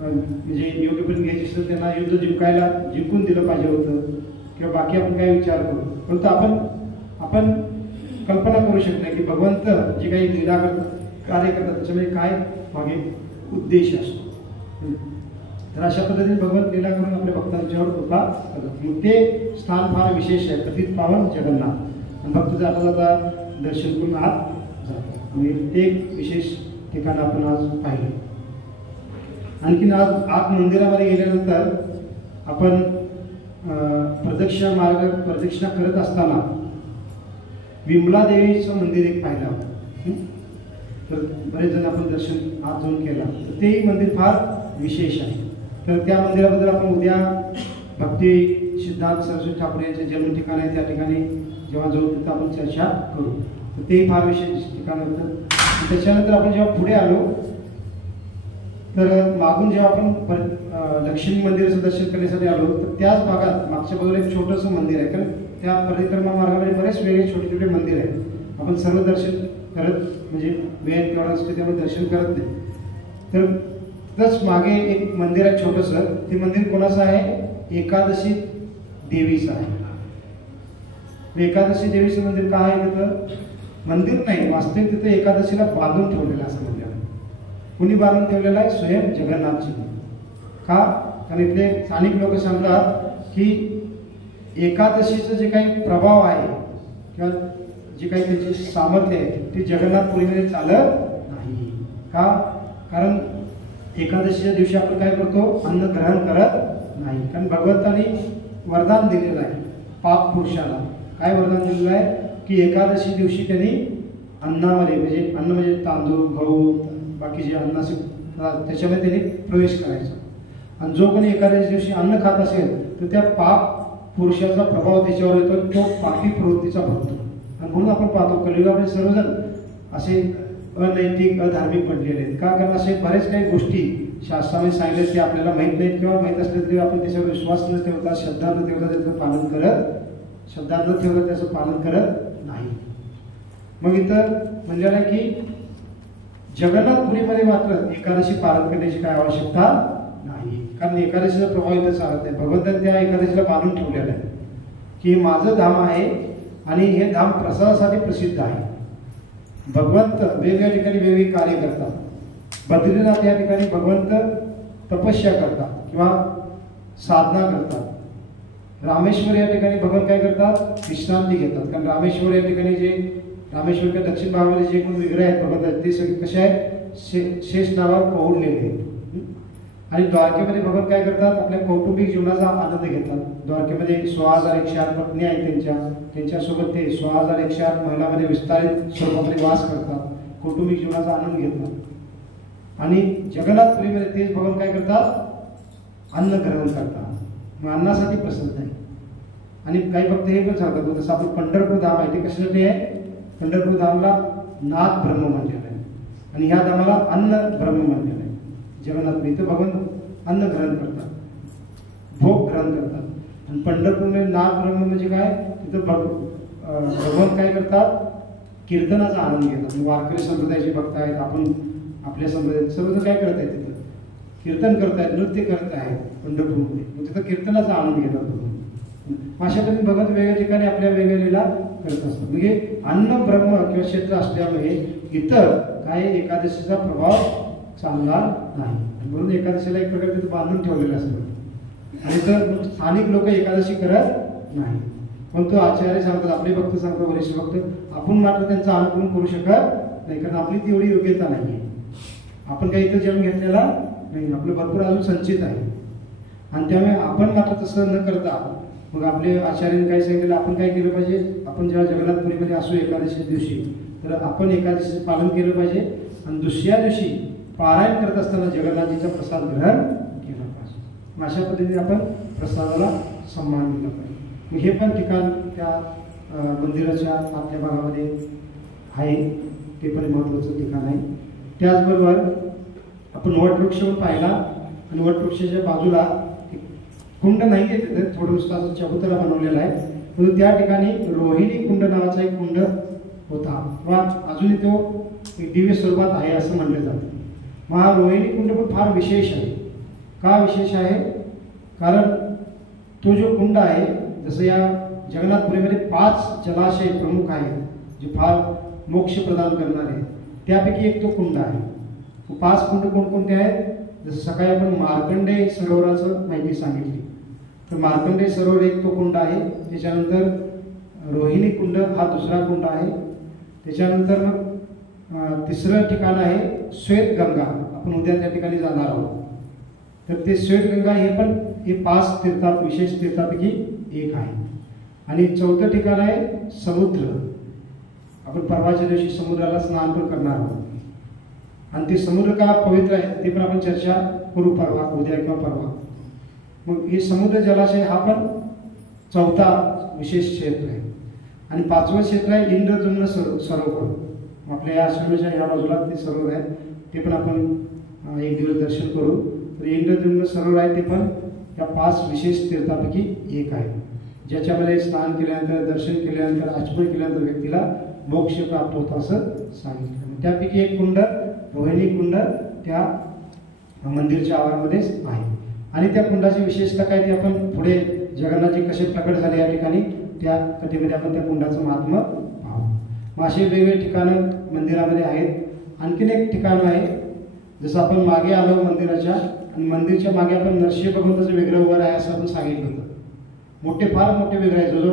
म्हणजे योग्यपणे घ्यायची असेल त्यांना युद्ध जिंकून दिलं पाहिजे होतं किंवा बाकी आपण काय विचार करू, परंतु आपण कल्पना करू शकत नाही की भगवंत जे काही लीला करतात, कार्य करतात त्याच्यामध्ये काय मागे उद्देश असतो। तर अशा पद्धतीने भगवंत लीला करून आपल्या भक्तांच्यावर कृपा करतात। मग ते स्थान फार विशेष आहे, पतित पावन जगन्नाथ। आणि भक्त जाता जाता दर्शन करून आत जातात आणि ते एक विशेष ठिकाण आपण आज पाहिलं। आणखीन आज आत मंदिरामध्ये गेल्यानंतर आपण प्रदक्षिणा करत असताना विमला देवीचं मंदिर एक पाहिलं होतं। तर बरेच जण आपण दर्शन आत जाऊन केला, तर तेही मंदिर फार विशेष आहे। तर त्या मंदिराबद्दल आपण उद्या भक्ती सिद्धांत सरस्वती ठाकूर यांचे जन्म ठिकाण आहे त्या ठिकाणी जेव्हा जाऊ तिथं आपण चर्चा करू। तर तेही फार विशेष ठिकाण होतं। त्याच्यानंतर आपण जेव्हा पुढे आलो तर मागून जेव्हा आपण लक्ष्मी मंदिराचं दर्शन करण्यासाठी आलो तर त्याच भागात मागच्या बाजूला एक छोटंसं मंदिर आहे, कारण त्या परिक्रमा मार्गामध्ये बरेच वेगळे छोटे छोटे मंदिर आहेत. आपण सर्व दर्शन करत म्हणजे वेळ तेवढा असतो त्यामुळे दर्शन करत नाही. तर तिथंच मागे एक मंदिर आहे छोटंसं. ते मंदिर कोणाचं आहे? एकादशी देवीचं आहे. एकादशी देवीचं मंदिर काय आहे तिथं? मंदिर नाही, वास्तविक तिथं एकादशीला बांधून ठेवलेलं असं मंदिर आहे. कुणी बांधून ठेवलेलं आहे? स्वयं जगन्नाथजी. का? कारण इथले स्थानिक लोक सांगतात की एकादशीचं जे काही प्रभाव आहे किंवा जे काही त्याची सामर्थ्य आहे ती जगन्नाथपुरीमध्ये चालत नाही. का? कारण एकादशीच्या दिवशी आपण काय करतो? अन्न ग्रहण करत नाही. कारण भगवंतानी वरदान दिलेलं आहे पाप पुरुषाला. काय वरदान दिलेलं आहे? की एकादशी दिवशी त्यांनी अन्नामध्ये म्हणजे अन्न म्हणजे तांदूळ, गहू, बाकीचे अन्नाचे त्याच्यामध्ये त्यांनी प्रवेश करायचा. आणि जो कोणी एकादशी दिवशी अन्न खात असेल तर त्या पाप पुरुषाचा प्रभाव त्याच्यावर येतो, तो पापी प्रवृत्तीचा बनतो. आणि म्हणून आपण पाहतो कलियुगामध्ये सर्वजण असे अनैतिक अधार्मिक बनलेले आहेत. का? कारण असे बरेच काही गोष्टी शास्त्राने सांगितले की आपल्याला माहीत नाहीत किंवा माहीत असले तरी आपण त्याच्यावर विश्वास न ठेवता, श्रद्धा न ठेवता त्याचं पालन करत, श्रद्धा न ठेवता त्याचं पालन करत नाही. मग इथं म्हणलेलं आहे की जगन्नाथपुरीमध्ये मात्र एकादशी पालन करण्याची काय आवश्यकता नाही. कारण एकादशीचा प्रभाव इथं चालत नाही. भगवंताने त्या एकादशीला बांधून ठेवलेलं आहे की माझं धाम आहे आणि हे धाम प्रसादासाठी प्रसिद्ध आहे. भगवंत वेगवेगळ्या ठिकाणी वेगवेगळी कार्य करतात. बद्रीनाथ या ठिकाणी भगवंत तपस्या करतात किंवा साधना करतात. रामेश्वर या ठिकाणी भगवान काय करतात? विश्रांती घेतात. कारण रामेश्वर या ठिकाणी जे रामेश्वरच्या दक्षिण भागामध्ये जे कोण विग्रह आहेत भगवंत ते सगळे कसे आहेत? शेष नावावर पहुडलेले आहेत. आणि द्वारकेमध्ये भगवान काय करतात? आपल्या कौटुंबिक जीवनाचा आनंद घेतात. द्वारकेमध्ये 16,108 पत्नी आहेत त्यांच्यासोबत ते 16,108 महिलांमध्ये विस्तारित स्वरूपामध्ये वास करतात, कौटुंबिक जीवनाचा आनंद घेतात. आणि जगन्नाथपुरीमध्ये तेच भगवान काय करतात? अन्न ग्रहण करतात. मग अन्नासाठी प्रसिद्ध आहे. आणि काही भक्त हे पण सांगतात जसं आपण पंढरपूर धाम आहे ते कशासाठी आहे? पंढरपूर धामला नाथ ब्रह्म म्हटलेलं आहे आणि ह्या धामाला अन्न ब्रह्म म्हटलेलं आहे. जगन्नाथ इथं भगवान अन्न ग्रहण करतात, भोग ग्रहण करतात. आणि पंढरपूरमध्ये नाथ ब्रह्म म्हणजे काय? तिथं भगवान काय करतात? कीर्तनाचा आनंद घेतात. वारकरी संप्रदायाचे भक्त आहेत, आपण आपल्या संप्रदायात सर्वजण काय करत आहेत? तिथं कीर्तन करतायत, नृत्य करत आहेत पंढरपूरमध्ये. तिथं कीर्तनाचा आनंद घेतात. अशा तऱ्हेने भगत वेगवेगळ्या ठिकाणी आपल्या वेगवेगळ्या लीला करत असतात. म्हणजे अन्न ब्रह्म किंवा क्षेत्र असल्यामुळे इतर काय एकादशीचा प्रभाव चांगला नाही. म्हणून एकादशीला एक प्रकारे तिथं बांधून ठेवलेलं असतं. आणि तर स्थानिक लोक एकादशी करत नाही. पण तो आचार्य सांगतात, आपले भक्त सांगतात, वरिष्ठ भक्त, आपण मात्र त्यांचं अनुकरण करू शकत नाही. कारण आपली तेवढी योग्यता नाही. आपण काही इथं जेवण घेतलेला नाही, आपलं भरपूर अजून संचित आहे. आणि त्यामुळे आपण मात्र तसं न करता मग आपले आचार्यांनी काय सांगितलं? आपण काय केलं पाहिजे? आपण जेव्हा जगन्नाथपुरीमध्ये असू एकादशी दिवशी तर आपण एकादशीचं पालन केलं पाहिजे. आणि दुसऱ्या दिवशी पारायण करत असताना जगन्नाथजीचा प्रसाद ग्रहण केला पाहिजे. अशा पद्धतीने आपण प्रसादाला सन्मान दिला पाहिजे. हे पण ठिकाण त्या मंदिराच्या आतल्या भागामध्ये आहे, ते पण महत्त्वाचं ठिकाण आहे. त्याचबरोबर आपण वटवृक्ष पण पाहिला आणि वटवृक्षाच्या बाजूला कुंड नाही आहे, तिथे थोडं नुसता चबुतरा बनवलेला आहे. परंतु त्या ठिकाणी रोहिणी कुंड नावाचा एक कुंड होता किंवा अजूनही तो दिव्य स्वरूपात आहे असं म्हटलं जातं. मग हा रोहिणी कुंड पण फार विशेष आहे. का विशेष आहे? कारण तो जो कुंड आहे, जसं या जगन्नाथपुरीमध्ये 5 जलाशय प्रमुख आहेत जे फार मोक्ष प्रदान करणारे आहेत, त्यापैकी एक तो कुंड आहे. 5 कुंड कोणकोणते आहेत? जसं सकाळी आपण मार्कंडेय सरोवराचं माहिती सांगितली, तर मार्कंडेय सरोवर एक तो कुंड आहे. त्याच्यानंतर रोहिणी कुंड हा दुसरा कुंड आहे. त्याच्यानंतर मग तिसरं ठिकाण आहे श्वेतगंगा. आपण उद्या त्या ठिकाणी जाणार आहोत. तर ते श्वेतगंगा हे 5 विशेष तीर्थापैकी एक आहे. आणि चौथं ठिकाण आहे समुद्र. आपण परवाच्या दिवशी समुद्राला स्नान पण करणार आहोत. आणि ते समुद्र का पवित्र आहे ते पण आपण चर्चा करू परवा, उद्या किंवा परवा. मग हे समुद्र जलाशय हा पण चौथा विशेष क्षेत्र आहे. आणि 5वं क्षेत्र आहे इंद्रद्युम्न सरोवर. आपल्या या आश्रमाच्या या बाजूला ते सरोवर आहे, ते पण आपण एक दिवस दर्शन करू. तर इंद्रद्युम्न सरोवर आहे ते पण या 5 विशेष तीर्थापैकी एक आहे, ज्याच्यामध्ये स्नान केल्यानंतर, दर्शन केल्यानंतर, आचमन केल्यानंतर व्यक्तीला मोक्ष प्राप्त होतं असं सांगितलं. त्यापैकी एक कुंड रोहिणी कुंड त्या मंदिरच्या आवारामध्येच आहे. आणि त्या कुंडाची विशेषता काय ते आपण पुढे जगन्नाथजी कसे प्रकट झाले या ठिकाणी त्या कथेमध्ये आपण त्या कुंडाचं महात्म्य पाहू. मग असे वेगवेगळे ठिकाणं मंदिरामध्ये आहेत. आणखीन एक ठिकाण आहे, जसं आपण मागे आलो मंदिराच्या, आणि मंदिरच्या मागे आपण नरसिंह भगवंताचं विग्रह उभं आहे असं आपण सांगितलं होतं. मोठे, फार मोठे विग्रह आहे, जो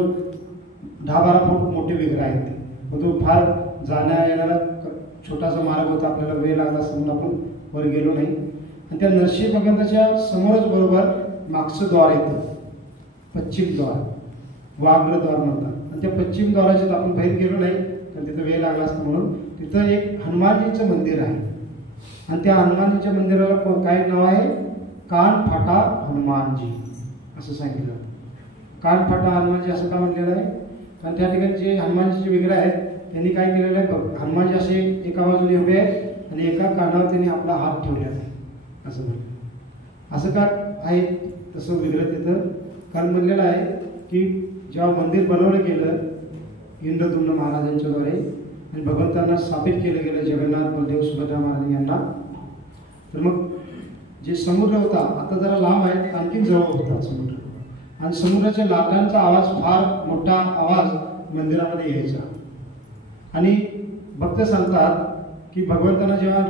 10-12 फूट मोठे विग्रह आहेत. मग तो फार जाण्या येणारा छोटासा मार्ग होता, आपल्याला वेळ लागला असं म्हणून आपण वर गेलो नाही. आणि त्या नरसिंह भगवंताच्या समोरच बरोबर मागचं द्वार येतं, पश्चिम द्वार, वाघ्र द्वार म्हणतात. आणि त्या पश्चिम द्वाराच्यात आपण बाहेर गेलो नाही तर तिथं वेळ लागला असतं म्हणून तिथं एक हनुमानजीचं मंदिर आहे. आणि त्या हनुमानजीच्या मंदिराला काय नाव आहे? कानफाटा हनुमानजी असं सांगितलं. कानफाटा हनुमानजी असं का म्हटलेलं आहे? कारण त्या ठिकाणी जे हनुमानजीचे विग्रह आहेत त्यांनी काय केलेलं आहे, बघ हनुमानजी असे एका बाजूने उभे आहेत आणि एका कानावर त्यांनी आपला हात ठेवलेला आहे असं म्हणलं. असं का आहे तसं विग्रह तिथं? कारण म्हणलेलं आहे की जेव्हा मंदिर बनवलं गेलं इंद्रद्युम्न महाराजांच्या द्वारे आणि भगवंतांना स्थापित केलं गेलं जगन्नाथ, बलदेव, सुभद्रा महाराज यांना, तर मग जे समुद्र होता आता जरा लांब आहे, आणखीन जवळ होता समुद्र. आणि समुद्राच्या लाटांचा आवाज, फार मोठा आवाज मंदिरामध्ये यायचा. आणि भक्त सांगतात की भगवंतांना जेव्हा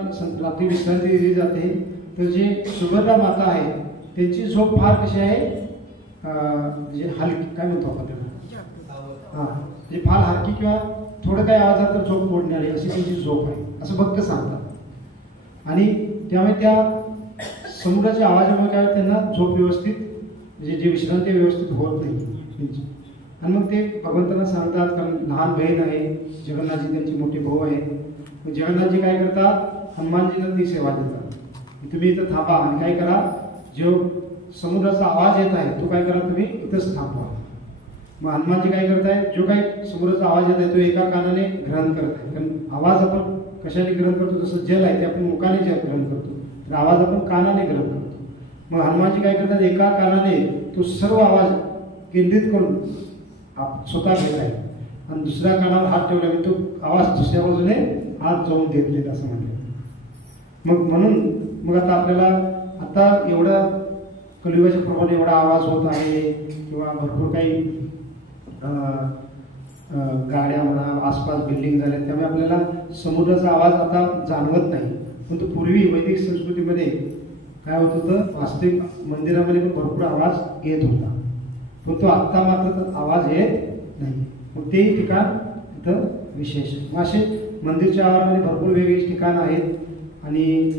रात्री विश्रांती दिली जाते तर जे सुभद्रा माता आहे त्यांची झोप फार कशी आहे, म्हणजे हलकी, काय म्हणतो आपण त्याला, म्हणजे फार हलकी किंवा थोडं काही आवाजात तर झोप मोडणारी अशी त्यांची झोप आहे असं भक्त सांगतात. आणि त्यामुळे त्या समुद्राच्या आवाजामुळे काय त्यांना झोप व्यवस्थित, म्हणजे जी विश्रांती व्यवस्थित होत नाही. आणि मग ते भगवंतांना सांगतात, कारण लहान बहीण आहे, जगन्नाथजी त्यांची मोठी भाऊ आहे. मग जगन्नाथजी काय करतात, हनुमानजीला ती सेवा देतात, तुम्ही इथं थांबा आणि काय करा, जो समुद्राचा आवाज येत आहे तो काय करा, तुम्ही इथंच थांबवा. मग हनुमानजी काय करताय, जो काही समुद्राचा आवाज येत आहे तो एका कानाने ग्रहण करत आहे. कारण आवाज आपण कशाने ग्रहण करतो, जसं जल आहे ते आपण मुखाने ग्रहण करतो, तर आवाज आपण कानाने ग्रहण करतो. मग हनुमानजी काय करतात, एका कानाने तो सर्व आवाज केंद्रित करून स्वतः घेत आहे आणि दुसऱ्या कानावर हात ठेवला तो आवाज दुसऱ्या बाजूने हात जाऊन देत नाहीत असं म्हणलं. मग म्हणून मग आता आपल्याला आता एवढा कलियुगाच्या प्रमाणे एवढा आवाज होत आहे किंवा भरपूर काही गाड्या म्हणा, आसपास बिल्डिंग झाल्या, त्यामुळे आपल्याला समुद्राचा आवाज आता जाणवत नाही. पण तो पूर्वी वैदिक संस्कृतीमध्ये काय होत होतं, वास्तविक मंदिरामध्ये पण भरपूर आवाज येत होता, पण तो आत्ता मात्र आवाज येत नाही. मग ते ठिकाण तिथं विशेष. मग असे मंदिरच्या आवारामध्ये भरपूर वेगवेगळी ठिकाणं आहेत आणि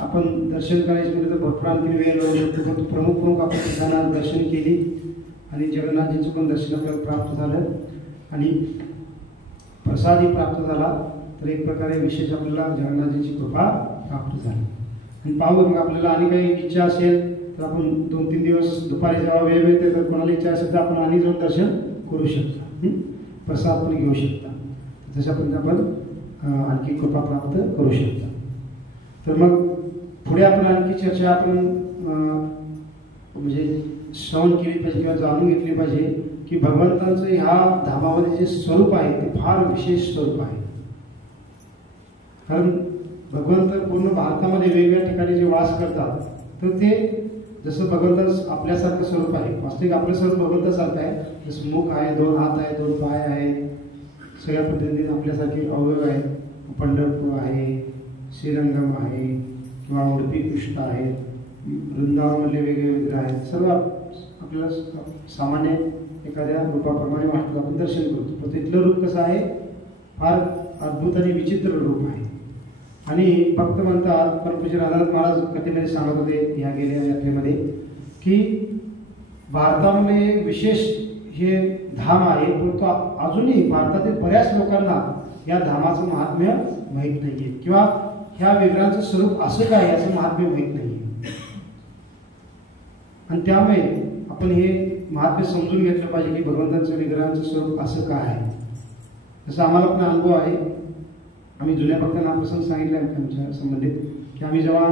आपण दर्शन करायचं म्हणजे तर भरपूर आणखी वेळ लावू शकतो. पण प्रमुख आपण ठिकाणात दर्शन केली आणि जगन्नाथजींचं पण दर्शन आपल्याला प्राप्त झालं आणि प्रसादही प्राप्त झाला. तर एक प्रकारे विशेष आपल्याला जगन्नाथजींची कृपा प्राप्त झाली. आणि पाहू मग आपल्याला आणि काही इच्छा असेल तर आपण 2-3 दिवस दुपारी जेव्हा वेळ मिळते तर कोणाला इच्छा असेल तर आपण आणि जाऊन दर्शन करू शकता, प्रसाद पण घेऊ शकता. तशा पद्धतीने आपण आणखी कृपा प्राप्त करू शकता. तर मग पुढे आपण आणखी चर्चा आपण म्हणजे श्रवण केली पाहिजे किंवा जाणून घेतली पाहिजे की भगवंतांचं ह्या धामामध्ये जे स्वरूप आहे ते फार विशेष स्वरूप आहे. कारण भगवंत पूर्ण भारतामध्ये वेगवेगळ्या ठिकाणी जे वास करतात तर ते जसं भगवंत आपल्यासारखं स्वरूप आहे, वास्तविक आपलं स्वरूप भगवंतासारखं आहे. जसं मुख आहे, 2 हात आहे, 2 पाय आहे, सगळ्या पद्धतीने आपल्यासारखे अवयव आहेत. पंढरपूर आहे, श्रीरंगम आहे किंवा उडपी कृष्ण आहे, वृंदावनमधले वेगवेगळे आहेत. सर्व आपल्याला सामान्य एखाद्या रूपाप्रमाणे वाटतं, आपण दर्शन करतो. पण तिथलं रूप कसं आहे, फार अद्भुत आणि विचित्र रूप आहे. आणि भक्त म्हणतात, परमपूज्य राधानाथ महाराज कथेमध्ये सांगत होते ह्या गेल्या यात्रेमध्ये की भारतामध्ये विशेष हे धाम आहे, परंतु अजूनही भारतातील बऱ्याच लोकांना या धामाचं महात्म्य माहीत नाहीये किंवा ह्या विग्रहांचं स्वरूप असं काय याचं महात्म्य माहीत नाहीये. आणि त्यामुळे आपण हे महात्म्य समजून घेतलं पाहिजे की भगवंतांचं विग्रहांचं स्वरूप असं काय आहे. जसं आम्हाला पण अनुभव आहे, आम्ही जुन्या भक्तांना प्रसंग सांगितले आमच्या संबंधित की आम्ही जेव्हा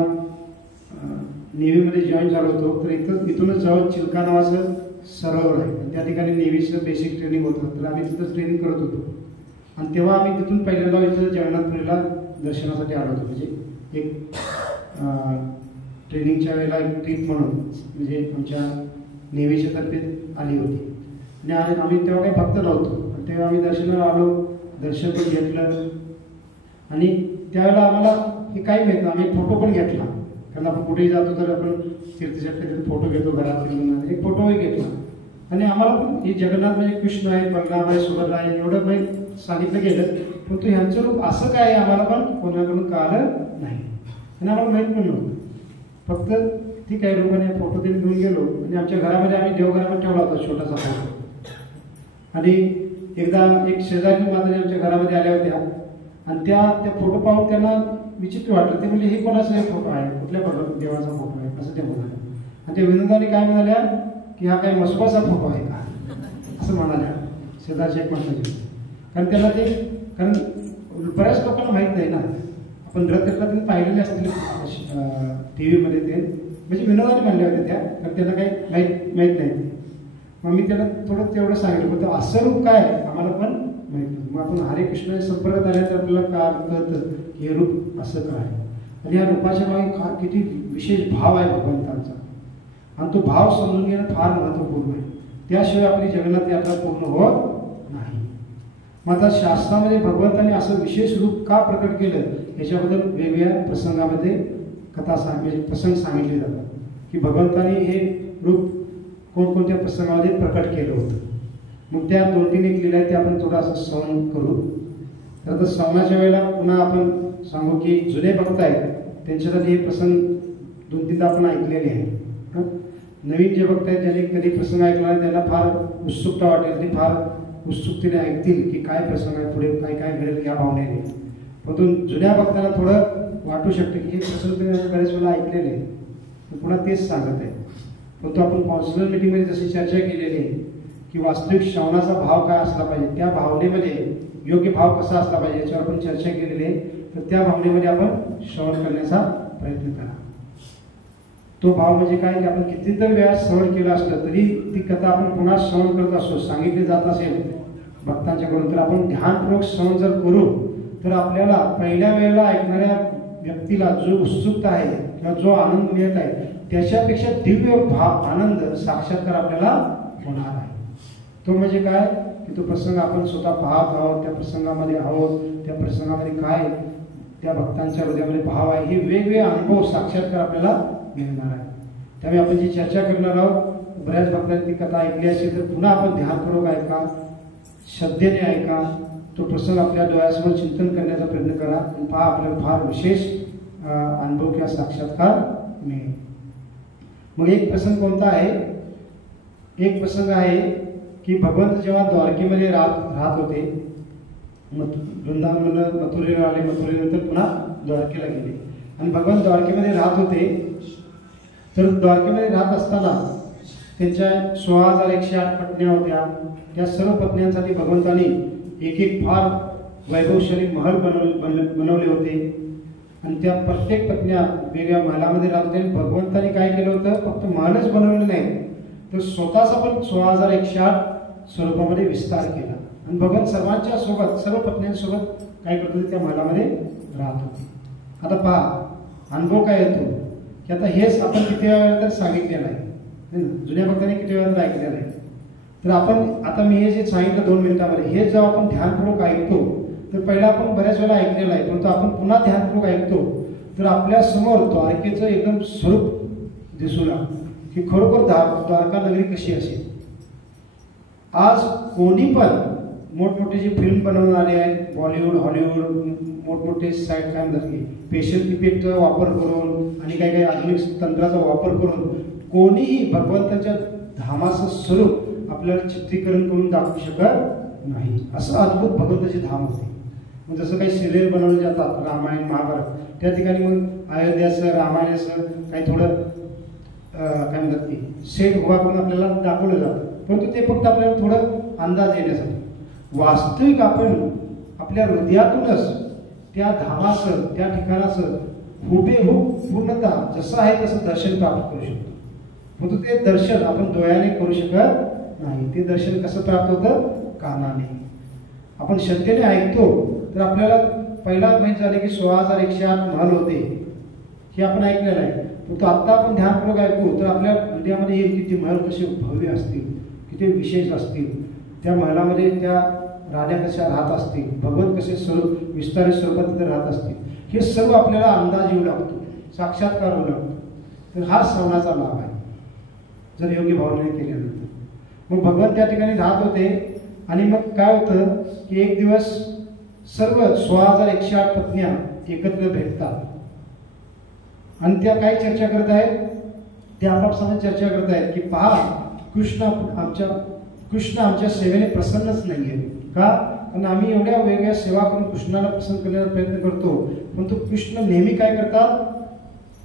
नेव्हीमध्ये जॉईन झालो होतो. तर इथूनच जवळ चिल्का नावाचं सरोवर आहे आणि त्या ठिकाणी नेव्हीचं बेसिक ट्रेनिंग होतं. तर आम्ही तिथं ट्रेनिंग करत होतो आणि तेव्हा आम्ही तिथून पहिल्यांदा इथं जगन्नाथपुरीला दर्शनासाठी आलो होतो. म्हणजे एक ट्रेनिंगच्या वेळेला एक ट्रीप म्हणून म्हणजे आमच्या नेव्हीच्या तर्फे आली होती आणि आम्ही तेव्हा काही भक्त नव्हतो. तेव्हा आम्ही दर्शनाला आलो, दर्शन पण घेतलं आणि त्यावेळेला आम्हाला हे काही माहीत नाही. आम्ही फोटो पण घेतला, कारण आपण कुठेही जातो तर आपण तीर्थक्षेत्रात फोटो घेतो, घरात फिरून एक फोटोही घेतला आणि आम्हाला पण हे जगन्नाथ म्हणजे कृष्ण आहे, बलराम आहे, सुभद्रा आहे एवढं काही सांगितलं गेलं. परंतु ह्यांचं रूप असं काय आहे आम्हाला पण कोणाकडून कळालं नाही आणि आम्हाला माहीत पण नव्हतं. फक्त ठीक आहे लोकांनी फोटो देऊन घेऊन गेलो आणि आमच्या घरामध्ये आम्ही देवघरामध्ये ठेवला होता छोटासा फोटो. आणि एकदा एक शेजारी माता आमच्या घरामध्ये आल्या होत्या आणि त्या फोटो पाहून त्यांना विचित्र वाटलं. ते म्हणजे हे कोणाचा फोटो आहे, कुठल्या फोटो देवाचा फोटो आहे असं ते म्हणाले. आणि त्या विनोदाने काय म्हणाल्या की हा काय मसोबाचा फोटो आहे का असं म्हणाल्या शेजारच्या एक माणसाची. कारण त्याला ते कारण बऱ्याच लोकांना माहीत नाही ना. आपण रथयात्रा पाहिलेले असतील TV मध्ये, ते म्हणजे विनोदाने म्हणल्या होत्या त्या, कारण त्यांना काही माहीत नाही. मग मी त्याला थोडं तेवढं सांगितलं होतं असं रूप काय आम्हाला पण माहीत नाही. मग आपण हरे कृष्ण संपर्कात आल्यानंतर आपल्याला काय कळतं की हे रूप असं काय आणि या रूपाच्या मागे किती विशेष भाव आहे भगवंतांचा आणि तो भाव समजून घेणं फार महत्त्वपूर्ण आहे. त्याशिवाय आपली जगन्नाथ यात्रा पूर्ण होत नाही. मग आता शास्त्रामध्ये भगवंतांनी असं विशेष रूप का प्रकट केलं याच्याबद्दल वेगवेगळ्या प्रसंगामध्ये म्हणजे प्रसंग सांगितले जातात की भगवंतांनी हे रूप कोणकोणत्या प्रसंगामध्ये प्रकट केलं होतं. मग त्या 2-3 एक लिहिल्या आहेत, ते आपण थोडासा श्रवण करू. तर आता श्रवणाच्या वेळेला पुन्हा आपण सांगू की जुने भक्त आहेत त्यांच्यासाठी हे प्रसंग 2-3दा आपण ऐकलेले आहे. नवीन जे भक्त आहेत त्यांनी कधी प्रसंग ऐकला नाही, त्यांना फार उत्सुकता वाटेल, ते फार उत्सुकतेने ऐकतील की काय प्रसंग आहे, पुढे काय काय घडेल या भावनेने. परंतु जुन्या भक्तांना थोडं वाटू शकतं की हे प्रसंग बरेच वेळा ऐकलेले आहे, पुन्हा तेच सांगत आहे. परंतु आपण काउन्सिलर मिटिंगमध्ये जशी चर्चा केलेली आहे की वास्तविक श्रवणाचा भाव काय असला पाहिजे, त्या भावनेमध्ये योग्य भाव कसा असला पाहिजे याच्यावर आपण चर्चा केलेली आहे. तर त्या भावनेमध्ये आपण श्रवण करण्याचा प्रयत्न करा. तो भाव म्हणजे काय की आपण कितीतरी वेळा श्रवण केलं असलं तरी ती कथा आपण पुन्हा श्रवण करत असतो, सांगितली जात असेल भक्तांच्याकडून, तर आपण ध्यानपूर्वक श्रवण जर करू तर आपल्याला पहिल्या वेळेला ऐकणाऱ्या व्यक्तीला जो उत्सुकता आहे किंवा जो आनंद मिळत आहे त्याच्यापेक्षा दिव्य भाव आनंद साक्षात्कार आपल्याला होणार आहे. तो म्हणजे काय की तो प्रसंग आपण स्वतः पाहत आहोत, त्या प्रसंगामध्ये आहोत, त्या प्रसंगामध्ये काय त्या भक्तांच्या हृदयामध्ये भाव आहे, हे वेगवेगळे अनुभव साक्षात्कार आपल्याला मिळणार आहे. त्यामुळे आपण जी चर्चा करणार आहोत, बऱ्याच भक्तांनी ती कथा ऐकली असेल तर पुन्हा आपण ध्यानपूर्वक ऐका, श्रद्धेने ऐका, तो प्रसंग आपल्या डोळ्यासमोर चिंतन करण्याचा प्रयत्न करा आणि पहा आपल्याला फार विशेष अनुभव किंवा साक्षात्कार मिळेल. मग एक प्रसंग कोणता आहे, एक प्रसंग आहे की भगवंत जेव्हा द्वारकेमध्ये राहत होते, वृंदावन मथुरेला आले, मथुरेनंतर पुन्हा द्वारकेला गेले आणि भगवंत द्वारकेमध्ये राहत होते. तर द्वारकेमध्ये राहत असताना त्यांच्या 16,108 पत्न्या होत्या. त्या सर्व पत्न्यांसाठी भगवंतांनी एक एक फार वैभवशाली महल बनवले होते आणि त्या प्रत्येक पत्न्या वेगळ्या महलामध्ये राहत होत्या. भगवंतांनी काय केलं होतं, फक्त महलच बनवले नाही तर स्वतःचा पण 16,108 स्वरूपामध्ये विस्तार केला आणि भगवंत सर्वांच्या सोबत, सर्व पत्न्यांसोबत काय करत होते, त्या महलामध्ये राहत होते. आता पहा अनुभव काय येतो की आता हेच आपण किती वेळा तर सांगितलेलं आहे, जुन्या भक्तांनी किती वेळा तर ऐकलेलं आहे. तर आपण आता मी हे जे सांगितलं 2 मिनिटांमध्ये, हे जेव्हा आपण ध्यानपूर्वक ऐकतो तर पहिला आपण बऱ्याच वेळा ऐकलेलं आहे, परंतु आपण पुन्हा ध्यानपूर्वक ऐकतो तर आपल्या समोर द्वारकेचं एकदम स्वरूप दिसू लागतं की खरोखर द्वारका नगरी कशी असेल. आज कोणी पण मोठमोठे जे फिल्म बनवणारे आहेत, बॉलिवूड, हॉलिवूड, मोठमोठे साईड काय म्हणतात की स्पेशल इफेक्टचा वापर करून आणि काही काही आधुनिक तंत्राचा वापर करून कोणीही भगवंताच्या धामाचं स्वरूप आपल्याला चित्रीकरण करून दाखवू शकत नाही. असं अद्भुत भगवंताचे धाम होते. मग जसं काही सिरियल बनवले जातात, रामायण, महाभारत, त्या ठिकाणी मग अयोध्याचं, रामायणाचं काही थोडं काय म्हणतात की सेट उभा करून आपल्याला दाखवलं जातं, परंतु ते फक्त आपल्याला थोडं अंदाज येण्यासाठी. वास्तविक आपण आपल्या हृदयातूनच त्या धामाचं, त्या ठिकाणाचं हुबेहूब पूर्णतः जसं आहे तसं दर्शन प्राप्त करू शकतो. परंतु ते दर्शन आपण डोळ्याने करू शकत नाही. ते दर्शन कसं प्राप्त होतं? कानाने. आपण श्रद्धेने ऐकतो तर आपल्याला पहिला माहित झाले की 16,108 महल होते, हे आपण ऐकलेलं आहे. परंतु आता आपण ध्यानपूर्वक ऐकू तर आपल्या हृदयामध्ये येईल की ते महल कसे भव्य असतील, किती विशेष असतील, त्या महलामध्ये त्या राण्या कशा राहत असतील, भगवंत कसे स्वरूप विस्तारित स्वरूपात तिथे राहत असतील, हे सर्व आपल्याला अंदाज येऊ लागतो, साक्षात्कार होऊ लागतो. तर हा श्रवणाचा लाभ आहे जर योग्य भावनेने केल्यानंतर. मग भगवंत त्या ठिकाणी राहत होते आणि मग काय होतं की एक दिवस सर्व 16,108 पत्न्या एकत्र भेटतात आणि त्या काय चर्चा करत आहेत? त्या आपापसात चर्चा करत आहेत की पहा, कृष्ण आमच्या सेवेने प्रसन्नच नाहीये. का? कारण आम्ही एवढ्या वेगळ्या सेवा करून कृष्णाला प्रसन्न करण्याचा प्रयत्न करतो, परंतु कृष्ण नेहमी काय करतात?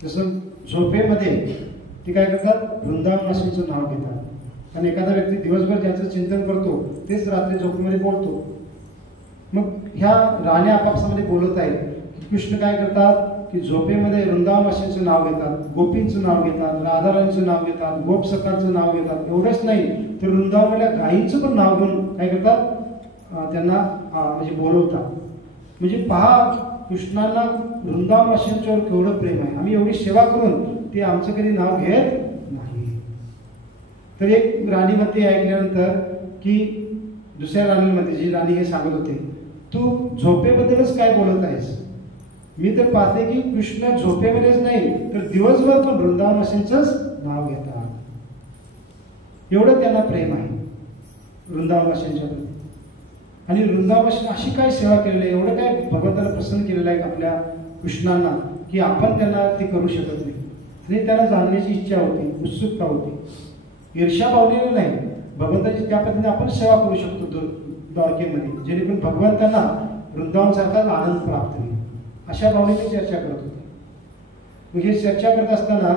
जसं झोपेमध्ये ते काय करतात? वृंदावनाशीचं नाव घेतात. कारण एखादा व्यक्ती दिवसभर ज्याचं चिंतन करतो तेच रात्री झोपेमध्ये बोलतो. मग ह्या राण्या आपापसामध्ये बोलत आहेत की कृष्ण काय करतात की झोपेमध्ये वृंदावनाशीचं नाव घेतात, गोपींचं नाव घेतात, राधाराणीचं नाव घेतात, गोपसखांचं नाव घेतात. एवढंच नाही तर वृंदावनाला गायींचं पण नाव घेऊन काय करतात? त्यांना म्हणजे बोलवतात. म्हणजे पहा, कृष्णाला वृंदावनाशींच्यावर केवढं प्रेम आहे. आम्ही एवढी सेवा करून ते आमचं कधी नाव घेत नाही. तर एक राणीमध्ये ऐकल्यानंतर की दुसऱ्या राणीमध्ये जी राणी हे सांगत होते, तू झोपेबद्दलच काय बोलत आहेस? मी तर पाहते की कृष्ण झोपेमध्येच नाही तर दिवसभर पण वृंदावनाशींचंच नाव घेतात. एवढं त्यांना प्रेम आहे वृंदावनाशींच्या प्रती. आणि वृंदावनाशी अशी काय सेवा केलेली आहे, एवढं काय भगवंताला प्रसन्न केलेलं आहे आपल्या कृष्णांना की आपण त्यांना ते करू शकत नाही. आणि त्याला जाणण्याची इच्छा होती, उत्सुकता होती. ईर्ष्या भावनेने नाही, भगवंताची त्या पद्धतीने आपण सेवा करू शकतो द्वारकेमध्ये, जेणेकरून भगवंतांना वृंदावनसारखा आनंद प्राप्त होईल. अशा भावनेची चर्चा करत होते. म्हणजे चर्चा करत असताना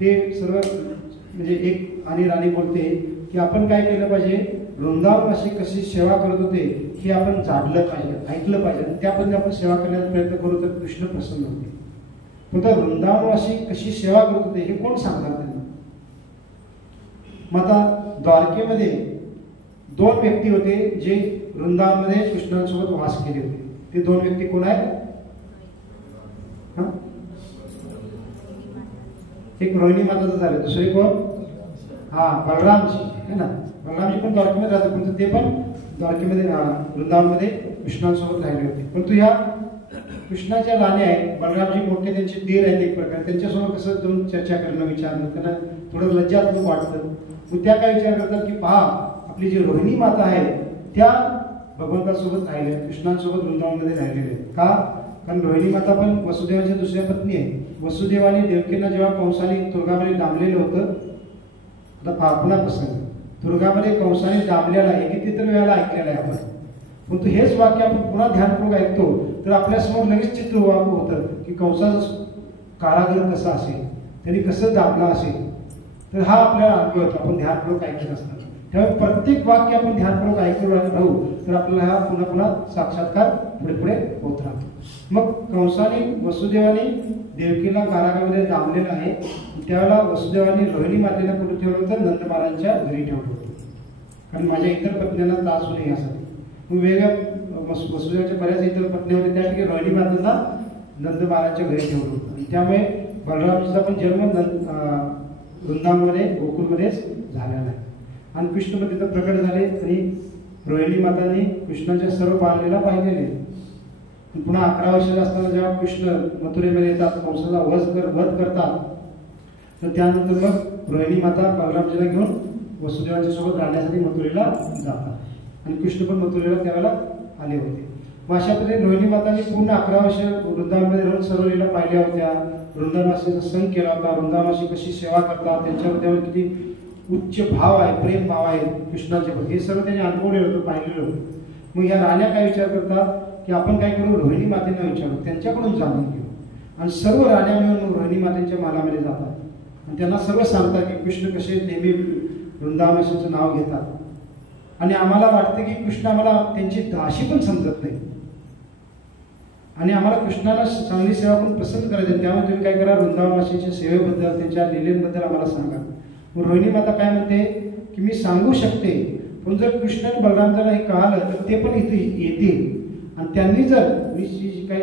ते सर्व म्हणजे एक आणि राणी बोलते की आपण काय केलं पाहिजे? वृंदावनाशी कशी सेवा करत होते हे आपण जाणलं पाहिजे, ऐकलं पाहिजे, आणि त्या पद्धतीने आपण सेवा करण्याचा प्रयत्न करू तर कृष्ण प्रसन्न होते. पण त्या वृंदावनाशी कशी सेवा करत होते हे कोण सांगणार त्यांना? मग आता द्वारकेमध्ये 2 व्यक्ती होते जे वृंदावनमध्ये कृष्णांसोबत वास केले होते. ते 2 व्यक्ती कोण आहेत? एक रोहिणी माताचं झालं, दुसरे कोण? बलरामजी है ना. बलरामजी पण द्वारकेमध्ये राहतात, परंतु ते पण द्वारकेमध्ये वृंदावनमध्ये कृष्णांसोबत राहिले होते. परंतु ह्या कृष्णाच्या राण्या आहेत, बलरामजी मोठे त्यांचे दीर आहेत एक प्रकारे, त्यांच्यासोबत कसं जाऊन चर्चा करणं, विचारणं त्यांना थोडं लज्जात्मक वाटतं. मग त्या काय विचार करतात की पहा, आपली जी रोहिणी माता आहे त्या भगवंतासोबत राहिल्या, कृष्णांसोबत वृंदावनमध्ये राहिलेले आहेत. का? कारण रोहिणी माता पण वसुदेवाच्या दुसऱ्या पत्नी आहे. वसुदेवाने देवकींना जेव्हा कंसाने तुरुंगामध्ये डांबलेलं होतं, आता पुन्हा प्रसंग, तुरुंगामध्ये कंसाने डांबलेला आहे किती तर वेळेला ऐकलेला आहे आपण. परंतु हेच वाक्य आपण पुन्हा ध्यानपूर्वक ऐकतो तर आपल्यासमोर लगेच चित्र उभं होतं की कंसाचा कारागृह कसा असेल, त्यांनी कसं दाबला असेल. तर हा आपल्याला अनुभव होतो आपण ध्यानपूर्वक ऐकत असतात. त्यामुळे प्रत्येक वाक्य आपण ध्यानपूर्वक ऐकून राहू तर आपल्याला हा पुन्हा पुन्हा साक्षात्कार पुढे पुढे होत राहतो. मग कंसाने वसुदेवाने देवकीला कारागृहामध्ये डांबलेलं आहे. त्यावेळेला वसुदेवाने रोहिणी मातेला कुठे ठेवलं होतं? नंद महाराजांच्या घरी ठेवलं होतं, कारण माझ्या इतर पत्न्यांना त्रास होऊ नये यासाठी. मग वेगळ्या वसुदेवाच्या बऱ्याच इतर पत्नी होत्या, त्या ठिकाणी रोहिणी मातेला नंद महाराजांच्या घरी ठेवलं होतं. आणि त्यामुळे बलरामजीचा पण जन्म वृंदावनमध्ये गोकुळमध्येच झालेला आहे. आणि कृष्ण पण तिथं प्रकट झाले आणि रोहिणी मातांनी कृष्णाच्या सर्व बाललीला पाहिलेले. पुन्हा 11 वर्षाचा असताना जेव्हा कृष्ण मथुरेमध्ये येतात, कंसाचा वध करतात, तर त्यानंतर मग रोहिणी माता बलरामजीला घेऊन वसुदेवांच्या सोबत राहण्यासाठी मथुरेला जातात. आणि कृष्ण पण मथुरेला त्यावेळेला आले होते. मग अशा पद्धतीने रोहिणी मातांनी पूर्ण 11 वर्ष वृंदावनमध्ये राहून सर्व लीला पाहिल्या होत्या. वृंदावनाशीचा सण केला होता, वृंदावनाशी कशी सेवा करतात, त्यांच्यावर किती उच्च भाव आहे, प्रेम भाव आहे कृष्णाच्या प्रती, हे सर्व त्यांनी अनुभवलेलं होतं, पाहिलेलं होतं. मग या राण्या काय विचार करतात की आपण काय करू? रोहिणी मातेंना विचारू, त्यांच्याकडून जाणून घेऊ. आणि सर्व राण्या मिळून रोहिणी मातेंच्या मालामध्ये जातात आणि त्यांना सर्व सांगतात की कृष्ण कसे नेहमी वृंदावनाशीचं नाव घेतात. आणि आम्हाला वाटतं की कृष्ण आम्हाला त्यांची दाशी पण समजत नाही. आणि आम्हाला कृष्णाला चांगली सेवा करून प्रसन्न करायचं. त्यामुळे तुम्ही काय करा, वृंदावनवासींच्या सेवेबद्दल त्यांच्या लीलेबद्दल आम्हाला सांगा. मग रोहिणी माता काय म्हणते की मी सांगू शकते, पण जर कृष्ण आणि बलराम जर हे कळालं तर ते पण इथे येतील आणि त्यांनी जर मी जी काही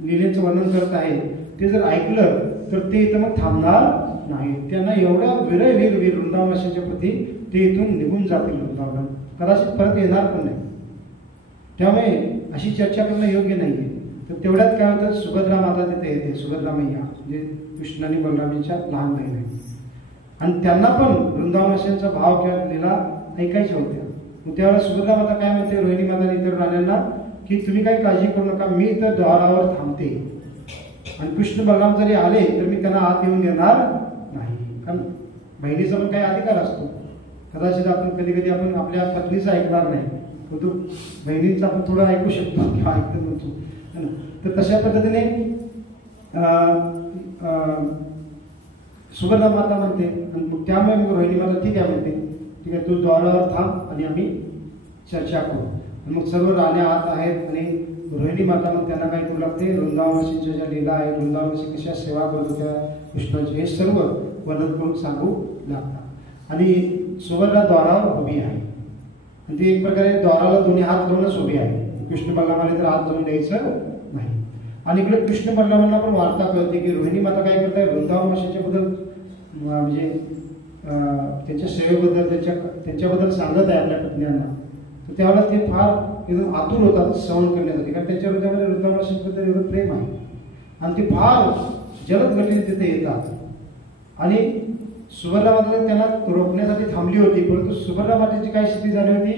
लीलेचं वर्णन करत आहे ते जर ऐकलं तर ते इथं मग थांबणार नाही. त्यांना एवढ्या वीर वृंदावनवासींच्या प्रती ते इथून निघून जातील वृंदावन, कदाचित परत येणार पण नाही. त्यामुळे अशी चर्चा करणं योग्य नाही आहे. तर तेवढ्यात काय होतं, सुभद्रा माता तिथे येते. सुभद्रा मैया म्हणजे कृष्ण आणि बलरामांच्या लहान बहीण आहे आणि त्यांना पण वृंदावनवासींचा भाव किंवा लीला ऐकायच्या होत्या. मग त्यावेळेला सुभद्रा माता काय म्हणते रोहिणी माता इतर राण्यांना की तुम्ही काही काळजी करू नका, मी तर द्वारावर थांबते आणि कृष्ण बलराम जरी आले तर मी त्यांना आत येऊन देणार नाही. कारण बहिणीचा पण काही अधिकार असतो. कदाचित आपण कधी कधी आपण आपल्या पत्नीचं ऐकणार नाही, परंतु बहिणींचं आपण थोडं ऐकू शकतो किंवा ऐकतो म्हणतो. तर तशा पद्धतीने सुभद्रा माता म्हणते आणि मग त्यामुळे मग रोहिणी माता ठीक आहे म्हणते, ठीक आहे तू द्वारावर थांब आणि आम्ही चर्चा करू. मग सर्व राण्या आत आहेत आणि रोहिणी माता मग त्यांना काय करू लागते, वृंदावनवासींच्या ज्या लीला आहेत, वृंदावनवासी कशा सेवा करत होत्या कृष्णाची, हे सर्व वर्णन करून सांगू लागतात. आणि सुभद्रा द्वारावर उभी आहे आणि ती एक प्रकारे द्वाराला दोन्ही हात लावूनच उभी आहे. कृष्ण बलरामाने तर हात लावून द्यायचं नाही. आणि इकडे कृष्ण बलरामांना पण वार्ता कळते की रोहिणी माता काय करताय, वृंदावनवासींच्या बद्दल म्हणजे त्यांच्या सेवेबद्दल त्यांच्याबद्दल सांगत आहे आपल्या पत्न्यांना. तर त्यावेळेला ते फार एकदम आतुर होतात श्रवण करण्यासाठी, कारण त्यांच्या हृदयामध्ये वृंदावनवासींबद्दल एवढं प्रेम आहे आणि ते फार जलद गतीने तिथे येतात. आणि सुभद्रा माता त्यांना रोखण्यासाठी थांबली होती, परंतु सुभद्रा मातेची काय स्थिती झाली होती,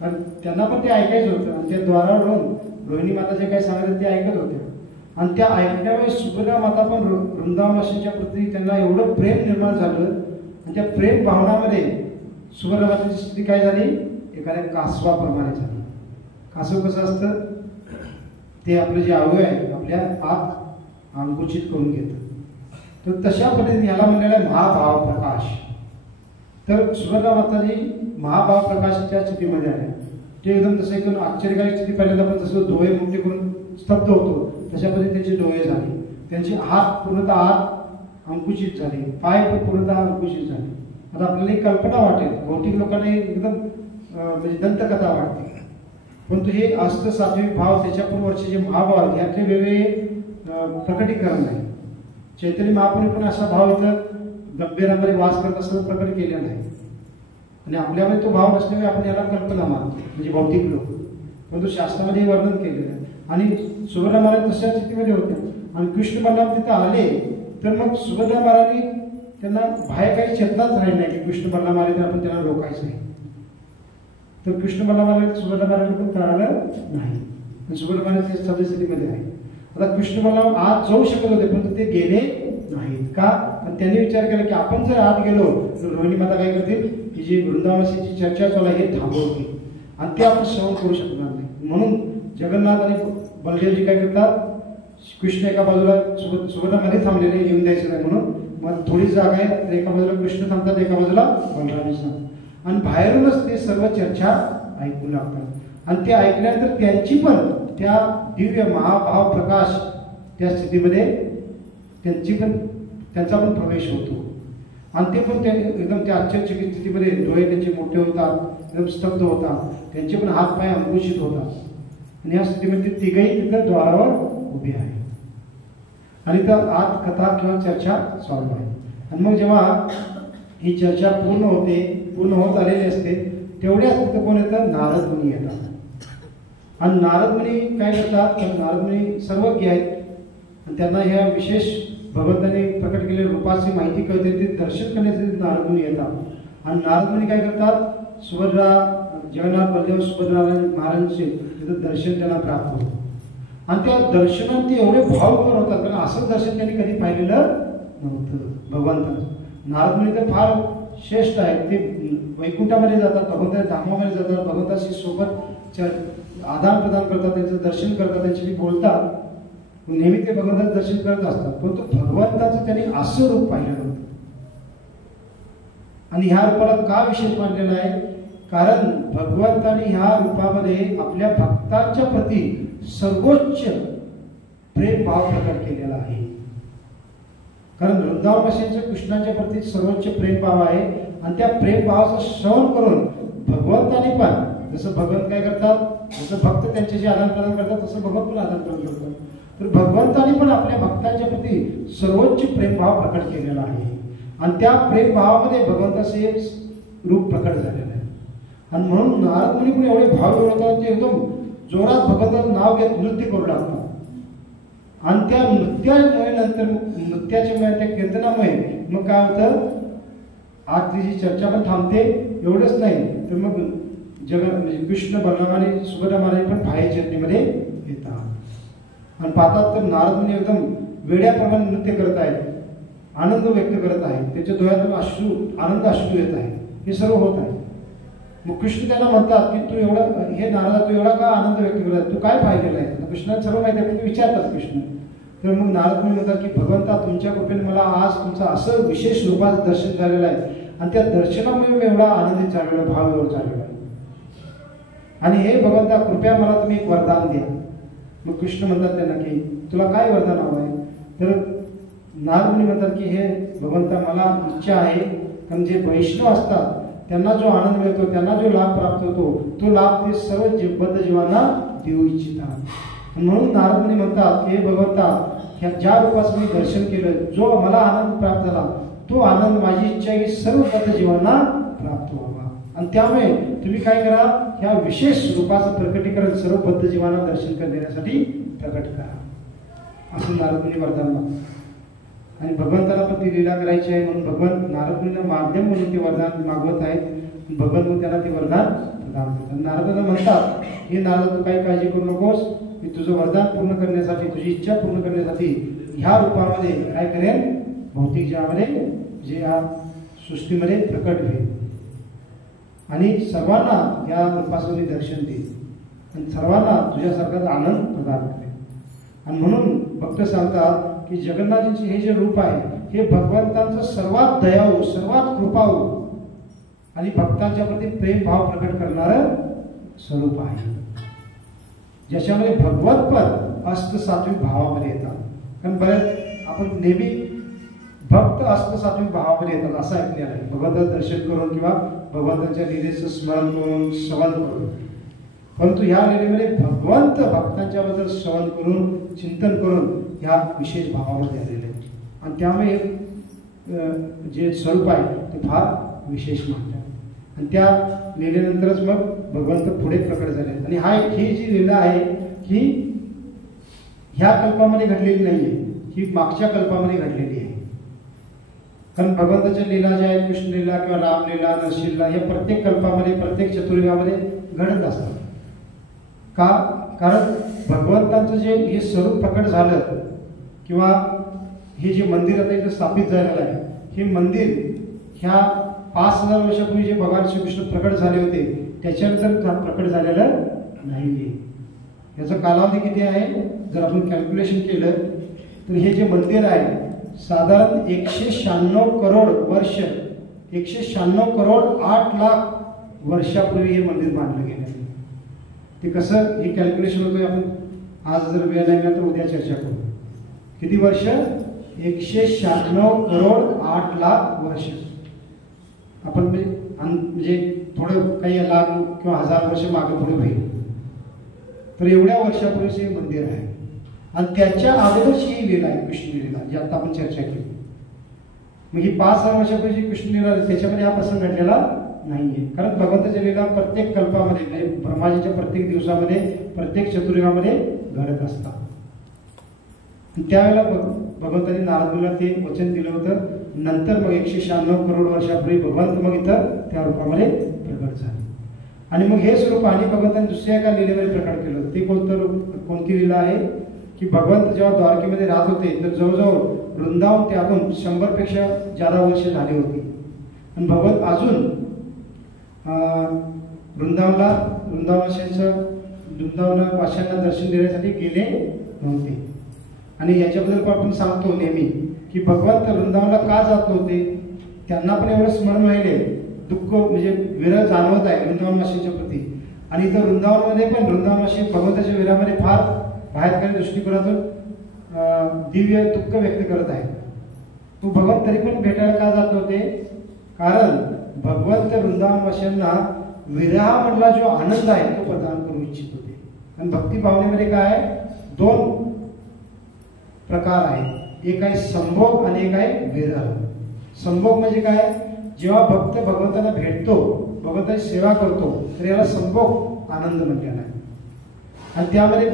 कारण त्यांना पण ते ऐकायचं होतं आणि त्या द्वारावर रोहिणी माता जे काही सांगितलं ते ऐकत होते. आणि त्या ऐकण्यामुळे सुभद्रा माता पण वृंदावनवासींच्या प्रती त्यांना एवढं प्रेम निर्माण झालं आणि त्या प्रेम भावनामध्ये सुभद्रा मातेची स्थिती काय झाली, एखाद्या कासवाप्रमाणे झाली. कासव कसं असतं, ते आपले जे अवयव आहे आपल्या आत अंकुचित करून घेतं. तर तशा पद्धतीने याला म्हणलेलं आहे महाभाव प्रकाश. तर सुभद्रा माताजी महाभाव प्रकाशाच्या स्थितीमध्ये आहे. ते एकदम तसं एकदम आश्चर्यकारी स्थिती. पहिल्यांदा आपण जसं डोळे मोठे करून स्तब्ध होतो तशा पद्धतीने त्यांचे डोळे झाले, त्यांचे हात पूर्णतः आत अंकुचित झाले, पाय पण पूर्णतः अंकुचित झाले. आता आपल्याला एक कल्पना वाटेल, भौतिक लोकांना एकदम म्हणजे दंतकथा वाटते, परंतु हे अष्ट सात्विक भाव त्याच्यापूर्वचे जे महाभाव आहेत ह्यातले वेगवेगळे प्रकटीकरण आहे. चैतन्य महापुरुष पण असा भाव इथं गंभीरामध्ये वास करत असताना प्रकट केलेला नाही आणि आपल्यामध्ये तो भाव नसल्यामुळे आपण याला कल्पना मानतो म्हणजे भौतिक लोक, परंतु शास्त्रामध्ये हे वर्णन केलेलं आहे. आणि सुभद्रा महाराज तशा स्थितीमध्ये होते आणि कृष्ण बलराम तिथं आले तर मग सुभद्रा महाराजांनी त्यांना बाहेर काही चेतनाच राहिली नाही की कृष्ण बलराम आले तर आपण त्यांना रोखायचं आहे. तर कृष्ण बलराम आले सुभद्रा महाराजांना पण कळालं नाही. सुभद्रा महाराज त्या सद्यस्थितीमध्ये आहे. आता कृष्ण बलराम आत जाऊ शकत होते परंतु ते गेले नाहीत. का? कारण त्यांनी विचार केला की आपण जर आत गेलो तर रोहिणी माता काय करतील, ही जी वृंदावनाची चर्चा चालू आहे हे थांबवतील आणि ते आपण श्रवण करू शकणार नाही. म्हणून जगन्नाथ आणि बलदेवजी काय करतात, कृष्ण एका बाजूला सुभद्रामध्ये थांबलेले, येऊन द्यायचं नाही म्हणून. मग थोडी जागा आहे तर एका बाजूला कृष्ण थांबतात, एका बाजूला बलराम थांबतात आणि बाहेरूनच ते सर्व चर्चा ऐकू लागतात. आणि ते ऐकल्यानंतर त्यांची पण त्या दिव्य महाभाव प्रकाश त्या स्थितीमध्ये त्यांचा पण प्रवेश होतो आणि ते पण एकदम त्या आश्चर्यचकित स्थितीमध्ये डोळे त्यांचे मोठे होतात, एकदम स्तब्ध होतात, त्यांचे पण हात पाय अंकुशित होतात आणि या स्थितीमध्ये तिघही तिथं द्वारावर उभे आहे आणि त्या आत कथा किंवा चर्चा चालू आहे. आणि मग जेव्हा ही चर्चा पूर्ण होते, पूर्ण होत आलेली असते, तेवढ्याच तिथं कोण येतं, नारद मुनी येतात. आणि नारद मुनी काय करतात, तर नारद मुनी सर्वज्ञ आहेत आणि त्यांना ह्या विशेष भगवंताने प्रकट केलेल्या रूपाची माहिती कळते, ते दर्शन करण्यासाठी नारद मुनी येतात. आणि नारद मुनी काय करतात, सुभद्रा जगन्नाथ बलदेव सुभद्रा महाराजांचे तिथं दर्शन त्यांना प्राप्त होतं आणि त्या दर्शनात ते एवढे भावपूर्ण होतात कारण असं दर्शन त्यांनी कधी पाहिलेलं नव्हतं भगवंताचं. नारद मुनी तर फार श्रेष्ठ आहेत. ते वैकुंठामध्ये जातात, भगवंताच्या धामामध्ये जातात, भगवंताशी सोबत आदान प्रदान करतात, त्यांचं दर्शन करतात, त्यांच्याशी बोलतात, नेहमी ते भगवंताचं दर्शन करत असतात. परंतु भगवंताचं त्यांनी असं रूप पाहिलं नव्हतं. आणि ह्या रूपाला का विशेष मानलेला आहे, कारण भगवंताने ह्या रूपामध्ये आपल्या भक्तांच्या प्रती सर्वोच्च प्रेम भाव प्रकट केलेला आहे. कारण वृंदावनवासींचं कृष्णाच्या प्रती सर्वोच्च प्रेम भाव आहे आणि त्या प्रेम भावाचं श्रवण करून भगवंताने पण, जसं भगवंत काय करतात, जसं भक्त त्यांच्याशी आदान प्रदान करतात तसं भगवंत पण आदान प्रदान करतात. तर भगवंताने पण आपल्या भक्तांच्या प्रती सर्वोच्च प्रेमभाव प्रकट केलेला आहे आणि त्या प्रेमभावामध्ये भगवंताचे रूप प्रकट झालेलं आहे. आणि म्हणून नारद मुनी पण एवढे भाव होतात जे एकदम जोरात भगवंताचं नाव घेत नृत्य करू लागतात. आणि त्या नृत्यामुळे नंतर नृत्याच्या त्या कीर्तनामुळे मग काय होतं, आज तिची चर्चा पण थांबते. एवढंच नाही तर मग म्हणजे कृष्ण बलराम आणि सुभद्रा महाराज पण भाई चटणीमध्ये येतात आणि पाहतात तर नारद मुनी एकदम वेड्याप्रमाणे नृत्य करत आहेत, आनंद व्यक्त करत आहेत, त्याच्या डोळ्यातून आनंद अश्रू येत आहे. हे सर्व होत आहे. मग कृष्ण त्यांना म्हणतात की तू एवढा, हे नारदा तू एवढा का आनंद व्यक्त करत आहे, तू काय पाहिलेलं आहे. कृष्णाला सर्व माहिती आहे पण विचारतात कृष्ण. तर मग नारद मुनी म्हणतात की भगवंता तुमच्या कृपेने मला आज तुमचं असं विशेष रूपाचं दर्शन झालेलं आहे आणि त्या दर्शनामुळे मी एवढा आनंदित झालेला, भाव एवढा झालेला आहे आणि हे भगवंता कृपया मला तुम्ही एक वरदान द्या. मग कृष्ण म्हणतात त्यांना की तुला काय वरदान हवं आहे. तर नारद मुनी म्हणतात की हे भगवंता मला इच्छा आहे कारण जे वैष्णव असतात त्यांना जो आनंद मिळतो, त्यांना जो लाभ प्राप्त होतो तो लाभ ते सर्व बद्ध जीवांना देऊ इच्छितात. म्हणून नारद मुनी म्हणतात की हे भगवंता ह्या ज्या रूपाचं मी दर्शन केलं, जो मला आनंद प्राप्त झाला तो आनंद माझी इच्छा आहे की सर्व बद्ध जीवांना प्राप्त व्हावा आणि त्यामुळे तुम्ही काय करा, ह्या विशेष रूपाचं प्रकटीकरण सर्व बद्ध जीवांना दर्शन देण्यासाठी प्रकट करा असं नारद मुनी वरदान मागतात. आणि भगवंताला पण ती लीला करायची आहे म्हणून भगवंत नारद मुनींना माध्यम म्हणून ते वरदान मागवत आहेत. भगवंत मग त्यांना ते वरदान प्रदान करतात. नारदांना म्हणतात हे नारद तू काही काळजी करू नकोस, मी तुझं वरदान पूर्ण करण्यासाठी, तुझी इच्छा पूर्ण करण्यासाठी ह्या रूपामध्ये काय करेन, भौतिक जगामध्ये जे या सृष्टीमध्ये प्रकट होईल आणि सर्वांना या रूपाचं मी दर्शन देईन आणि सर्वांना तुझ्यासारखाच आनंद प्रदान करेन. आणि म्हणून भक्त सांगतात की जगन्नाथजींचे हे जे रूप आहे हे भगवंतांचं सर्वात दयाळू, सर्वात कृपाळू आणि भक्तांच्या प्रती प्रेम भाव प्रकट करणारं स्वरूप आहे, ज्याच्यामध्ये भगवत पण अष्ट सात्विक भावामध्ये येतात. कारण बरेच आपण नेहमी भक्त अष्ट सात्विक भावामध्ये येतात असं ऐकलेलं आहे, भगवंताचं दर्शन करून किंवा भगवंताच्या लीलेचं स्मरण करून, श्रवण करून. परंतु ह्या लीलेमध्ये भगवंत भक्तांच्या बद्दल श्रवण करून, चिंतन करून ह्या विशेष भावामध्ये आलेले आहे आणि त्यामुळे जे स्वरूप आहे ते फार विशेष मानतात आणि त्या लीलेनंतरच मग भगवंत पुढे प्रकट झाले. आणि ही जी लीला आहे ही ह्या कल्पामध्ये घडलेली नाहीये, ही मागच्या कल्पामध्ये घडलेली आहे. कारण भगवंताच्या लीला ज्या आहेत, कृष्ण लीला किंवा रामलीला, नरसिंहलीला, या प्रत्येक कल्पामध्ये, प्रत्येक चतुर्युगामध्ये घडत असतात. का? कारण भगवंतांचं जे हे स्वरूप प्रकट झालं किंवा हे जे मंदिर आता इथं स्थापित झालेलं आहे, हे मंदिर ह्या 5000 वर्षापूर्वी जे भगवान श्रीकृष्ण प्रकट झाले होते त्याच्यानंतर प्रकट झालेलं नाहीये. याचा कालावधी किती आहे जर आपण कॅल्क्युलेशन केलं तर हे जे मंदिर आहे साधारण 196 करोड वर्ष, 196 करोड 8 लाख वर्षापूर्वी हे मंदिर बांधलं गेलं. ते कसं हे कॅल्क्युलेशन होतं आपण आज जर वेळ नाही तर उद्या चर्चा करू. किती वर्ष? 196 करोड 8 लाख वर्ष. आपण म्हणजे थोडं काही लाख किंवा 1000 वर्ष मागे पुढे होईल तर एवढ्या वर्षापूर्वीचे हे मंदिर आहे आणि त्याच्या अगोदरची ही लीला आहे कृष्ण लीला जी आता आपण चर्चा केली. मग ही 5000 वर्षापूर्वीची कृष्ण लीला त्याच्यामध्ये हा प्रसंग घडलेला नाहीये. कारण भगवंताच्या लीला प्रत्येक कल्पामध्ये म्हणजे ब्रह्माजीच्या प्रत्येक दिवसामध्ये, प्रत्येक चतुर्युगामध्ये घडत असतात. त्यावेळेला भगवंतांनी नारद मुनीला ते वचन दिलं होतं. नंतर मग 196 करोड वर्षापूर्वी भगवंत मग इथं त्या रूपामध्ये प्रकट झाले आणि मग हे स्वरूप आणि भगवंतांनी दुसऱ्या एका लीलेमध्ये प्रकट केलं होतं. ते कोणती लीला आहे की भगवंत जेव्हा द्वारकेमध्ये राहत होते तर जवळजवळ वृंदावन त्यातून 100 पेक्षा जादा वर्ष झाली होती आणि भगवंत अजून वृंदावनवाशांना दर्शन देण्यासाठी गेले नव्हते. आणि याच्याबद्दल पण आपण सांगतो नेहमी की भगवंत वृंदावनला का जात नव्हते, त्यांना पण एवढं स्मरण व्हायले, दुःख म्हणजे विरह जाणवत आहे वृंदावनवासींच्या प्रती. आणि इथं वृंदावनमध्ये पण वृंदावनवासी भगवंताच्या विरहामध्ये फार बाहेरच्या दृष्टिकोनातून दिव्य दुःख व्यक्त करत आहे. तो भगवान तरी पण भेटायला का जात नव्हते? कारण भगवंत वृंदावनवासियांना विरहामधला जो आनंद आहे तो प्रदान करू इच्छित होते. आणि भक्ती भावनेमध्ये काय आहे? दोन प्रकार आहेत, एक आहे संभोग आणि एक आहे विरह. संभोग म्हणजे काय? जेव्हा भक्त भगवंताला भेटतो, भगवंताची सेवा करतो, तर याला संभोग आनंद म्हटलेला आहे. आणि त्यामध्ये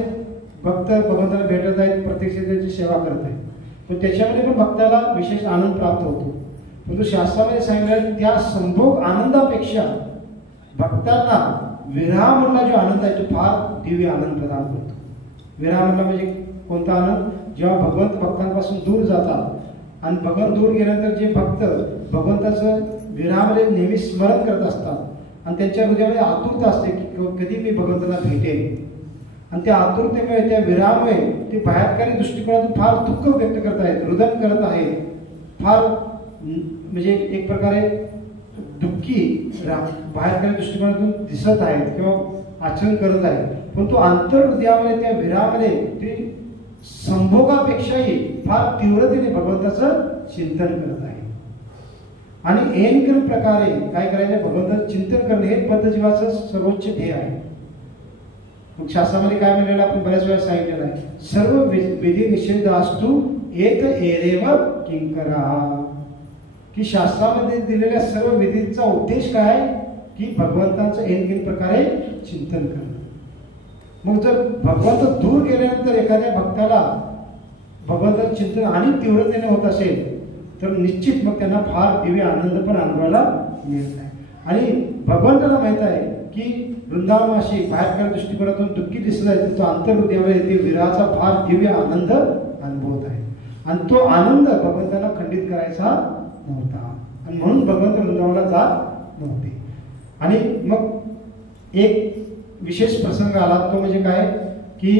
भक्त भगवंताला भेटत आहेत, प्रत्यक्ष त्याची सेवा करत आहेत, पण त्याच्यामध्ये पण भक्ताला विशेष आनंद प्राप्त होतो. परंतु शास्त्रामध्ये सांगितलं त्या संभोग आनंदापेक्षा भक्तांना विरहामधला जो आनंद आहे तो फार दिव्य आनंद प्रदान करतो. विरहामधला म्हणजे कोणता आनंद? जेव्हा भगवंत भक्तांपासून दूर जातात आणि भगवंत दूर गेल्यानंतर जे भक्त भगवंताचं विरहामध्ये नेहमी स्मरण करत असतात आणि त्यांच्या हृदयामध्ये आतुरता असते की कधी मी भगवंताला भेटेन. आणि त्या आतुरतेमुळे, त्या विरहामुळे ते बाहेरकारी दृष्टिकोनातून फार दुःख व्यक्त करत आहेत, रुदन करत आहेत, फार म्हणजे एक प्रकारे दुःखी बाहेरकारी दृष्टिकोनातून दिसत आहेत किंवा आचरण करत आहेत. पण तो आंतर हृदयामध्ये त्या विरहामध्ये ते संभोगापेक्षाही फार तीव्रतेने भगवंताचं चिंतन करत आहे. आणि ऐन प्रकारे काय करायचं? भगवंताचं चिंतन करणे हे बद्धजीवाचं सर्वोच्च ध्येय आहे. मग शास्त्रामध्ये काय म्हणलेलं आपण बऱ्याच वेळा सांगितलेलं आहे, सर्व विधी निषेधास्तु एक एरेव किंकरा. की शास्त्रामध्ये दिलेल्या सर्व विधींचा उद्देश काय? की भगवंताचं ऐन प्रकारे चिंतन करणं. मग जर भगवंत दूर गेल्यानंतर एखाद्या भक्ताला भगवंताचं चिंतन आणि तीव्रतेने होत असेल तर निश्चित मग त्यांना फार दिव्य आनंद पण अनुभवायला मिळत आहे. आणि भगवंताला माहित आहे की वृंदावनवासी बाहेरच्या दृष्टिकोनातून दुःखी दिसत आहे, तो अंतर्हृदयामध्ये येथे विरहाचा फार दिव्य आनंद अनुभवत आहे. आणि तो आनंद भगवंताला खंडित करायचा नव्हता आणि म्हणून भगवंत वृंदावनाला जात नव्हते. आणि मग एक विशेष प्रसंग आला, तो म्हणजे काय की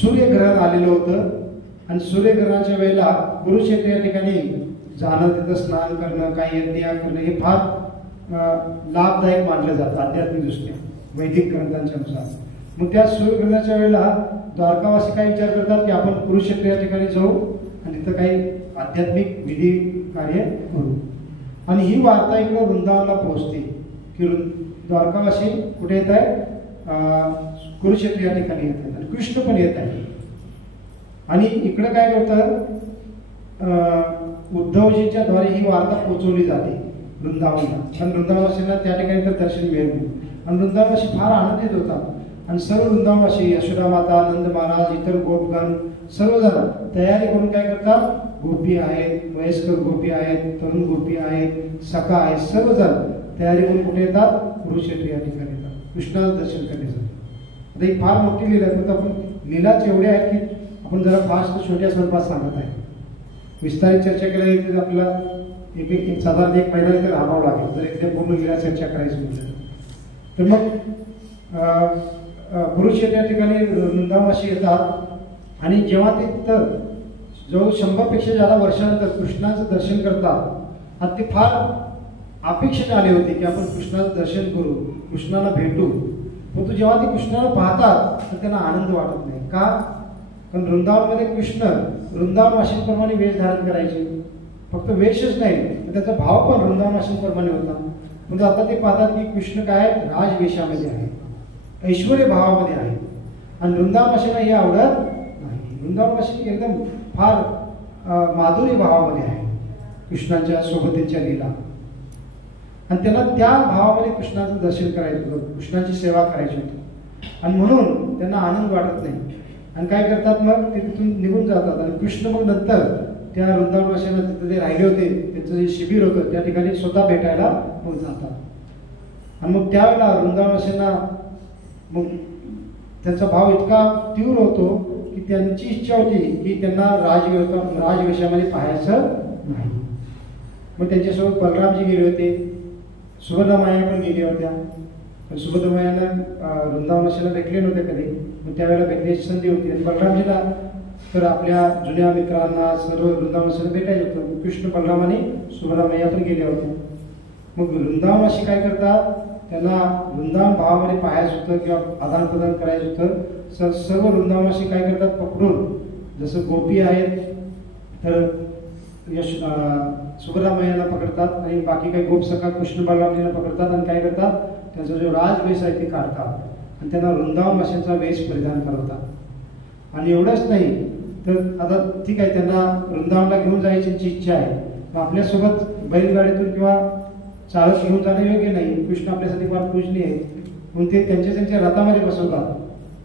सूर्यग्रहण आलेलं होतं आणि सूर्यग्रहणाच्या वेळेला कुरुक्षेत्र या ठिकाणी जाणं, तिथं स्नान करणं, काही यज्ञ करणं हे फार लाभदायक मानलं जातं आध्यात्मिक दृष्ट्या वैदिक ग्रंथांच्या नुसार. मग त्या सूर्यग्रहणाच्या वेळेला द्वारकावासी काय विचार करतात की आपण कुरुक्षेत्र या ठिकाणी जाऊ आणि तिथं काही आध्यात्मिक विधी कार्य करू. आणि ही वार्ता इकडे वृंदावनला पोहोचते की द्वारकावासी कुठे येत आहे? कुरुक्षेत्र या ठिकाणी येत आहेत आणि कृष्ण पण येत आहे. आणि इकडे काय करतं? उद्धवजीच्या द्वारे ही वार्ता पोहोचवली जाते वृंदावनला. कारण वृंदावनवासींना त्या ठिकाणी तर दर्शन मिळेल आणि वृंदावनवासी फार आनंदित होतात. आणि सर्व वृंदावनवासी, यशोदा माता, नंद महाराज, इतर गोपगण सर्वजण तयारी करून काय करतात? गोपी आहेत, वयस्कर गोपी आहेत, तरुण गोपी आहेत, सखा आहेत, सर्वजण तयारी करून कुठे येतात? कुरुक्षेत्र या ठिकाणी येतात कृष्णाचं दर्शन करण्यासाठी. आता ही फार मोठी लीला आहे, पण आपण लीलाच एवढ्या आहेत की आपण जरा फास्ट छोट्या स्वरूपात सांगत आहे. विस्तारित चर्चा केली तर आपल्याला एक साधारण एक महिना तर राहावं लागेल जर एकदम पूर्ण लीला चर्चा करायची म्हटलं तर. मग कुरुक्षेत्र या ठिकाणी वृंदावनवासी येतात आणि जेव्हा ते तर जवळ 100पेक्षा जादा वर्षानंतर कृष्णाचं दर्शन करतात आणि ते फार अपेक्षेने आले होते की आपण कृष्णाचं दर्शन करू, कृष्णाला भेटू. परंतु जेव्हा ते कृष्णाला पाहतात तर त्यांना आनंद वाटत नाही. का? कारण वृंदावनमध्ये कृष्ण वृंदावनवासींप्रमाणे वेश धारण करायचे. फक्त वेशच नाही तर त्याचा भाव पण वृंदावनवासींप्रमाणे होता. म्हणजे आता ते पाहतात की कृष्ण काय राजवेशामध्ये आहे, ऐश्वर्य भावामध्ये आहे आणि वृंदावनवासींना हे आवडत नाही. वृंदावनवासी एकदम फार माधुरी भावामध्ये आहे कृष्णाच्या सोबतीच्या लीला आणि त्यांना त्या भावामध्ये कृष्णाचं दर्शन करायचं होतं, कृष्णाची सेवा करायची होती आणि म्हणून त्यांना आनंद वाटत नाही. आणि काय करतात? मग ते तिथून निघून जातात आणि कृष्ण मग नंतर त्या वृंदावनवासींना तिथे जे राहिले होते त्यांचं जे शिबिर होतं त्या ठिकाणी स्वतः भेटायला मग जातात. आणि मग त्यावेळेला वृंदावनवासींना मग त्यांचा भाव इतका तीव्र होतो की त्यांची इच्छा होती की त्यांना राजवेशामध्ये पाहायचं नाही. मग त्यांच्यासोबत बलरामजी गेले होते, सुभद्रामाया पण गेल्या होत्या. पण सुभद्रामायाला वृंदावनवासीला भेटले नव्हते कधी. मग त्यावेळेला भेटण्याची संधी होती आणि बलरामजीला तर आपल्या जुन्या मित्रांना सर्व वृंदावनवासीला भेटायचं होतं. कृष्ण बलरामाने सुभद्रामाया पण गेल्या होत्या. मग वृंदावनवासी काय करतात? त्यांना वृंदावन भावामध्ये पाहायचं होतं किंवा आदान प्रदान करायचं होतं. सर्व वृंदावनवासी काय करतात? पकडून जसं गोपी आहेत तर सुभद्रा मैयाला पकडतात आणि बाकी काही गोपसखा कृष्ण बलरामजीला पकडतात आणि काय करतात, त्यांचा जो राजवेश आहे ते काढतात आणि त्यांना वृंदावन वाशांचा वेश परिधान करतात. आणि एवढंच नाही तर आता ठीक आहे, त्यांना वृंदावनला घेऊन जायची इच्छा आहे, मग आपल्यासोबत बैलगाडीतून किंवा चालत घेऊन जाणं योग्य नाही. कृष्ण आपल्यासाठी फार पूजनीय आहे म्हणून ते त्यांच्या रथामध्ये बसवतात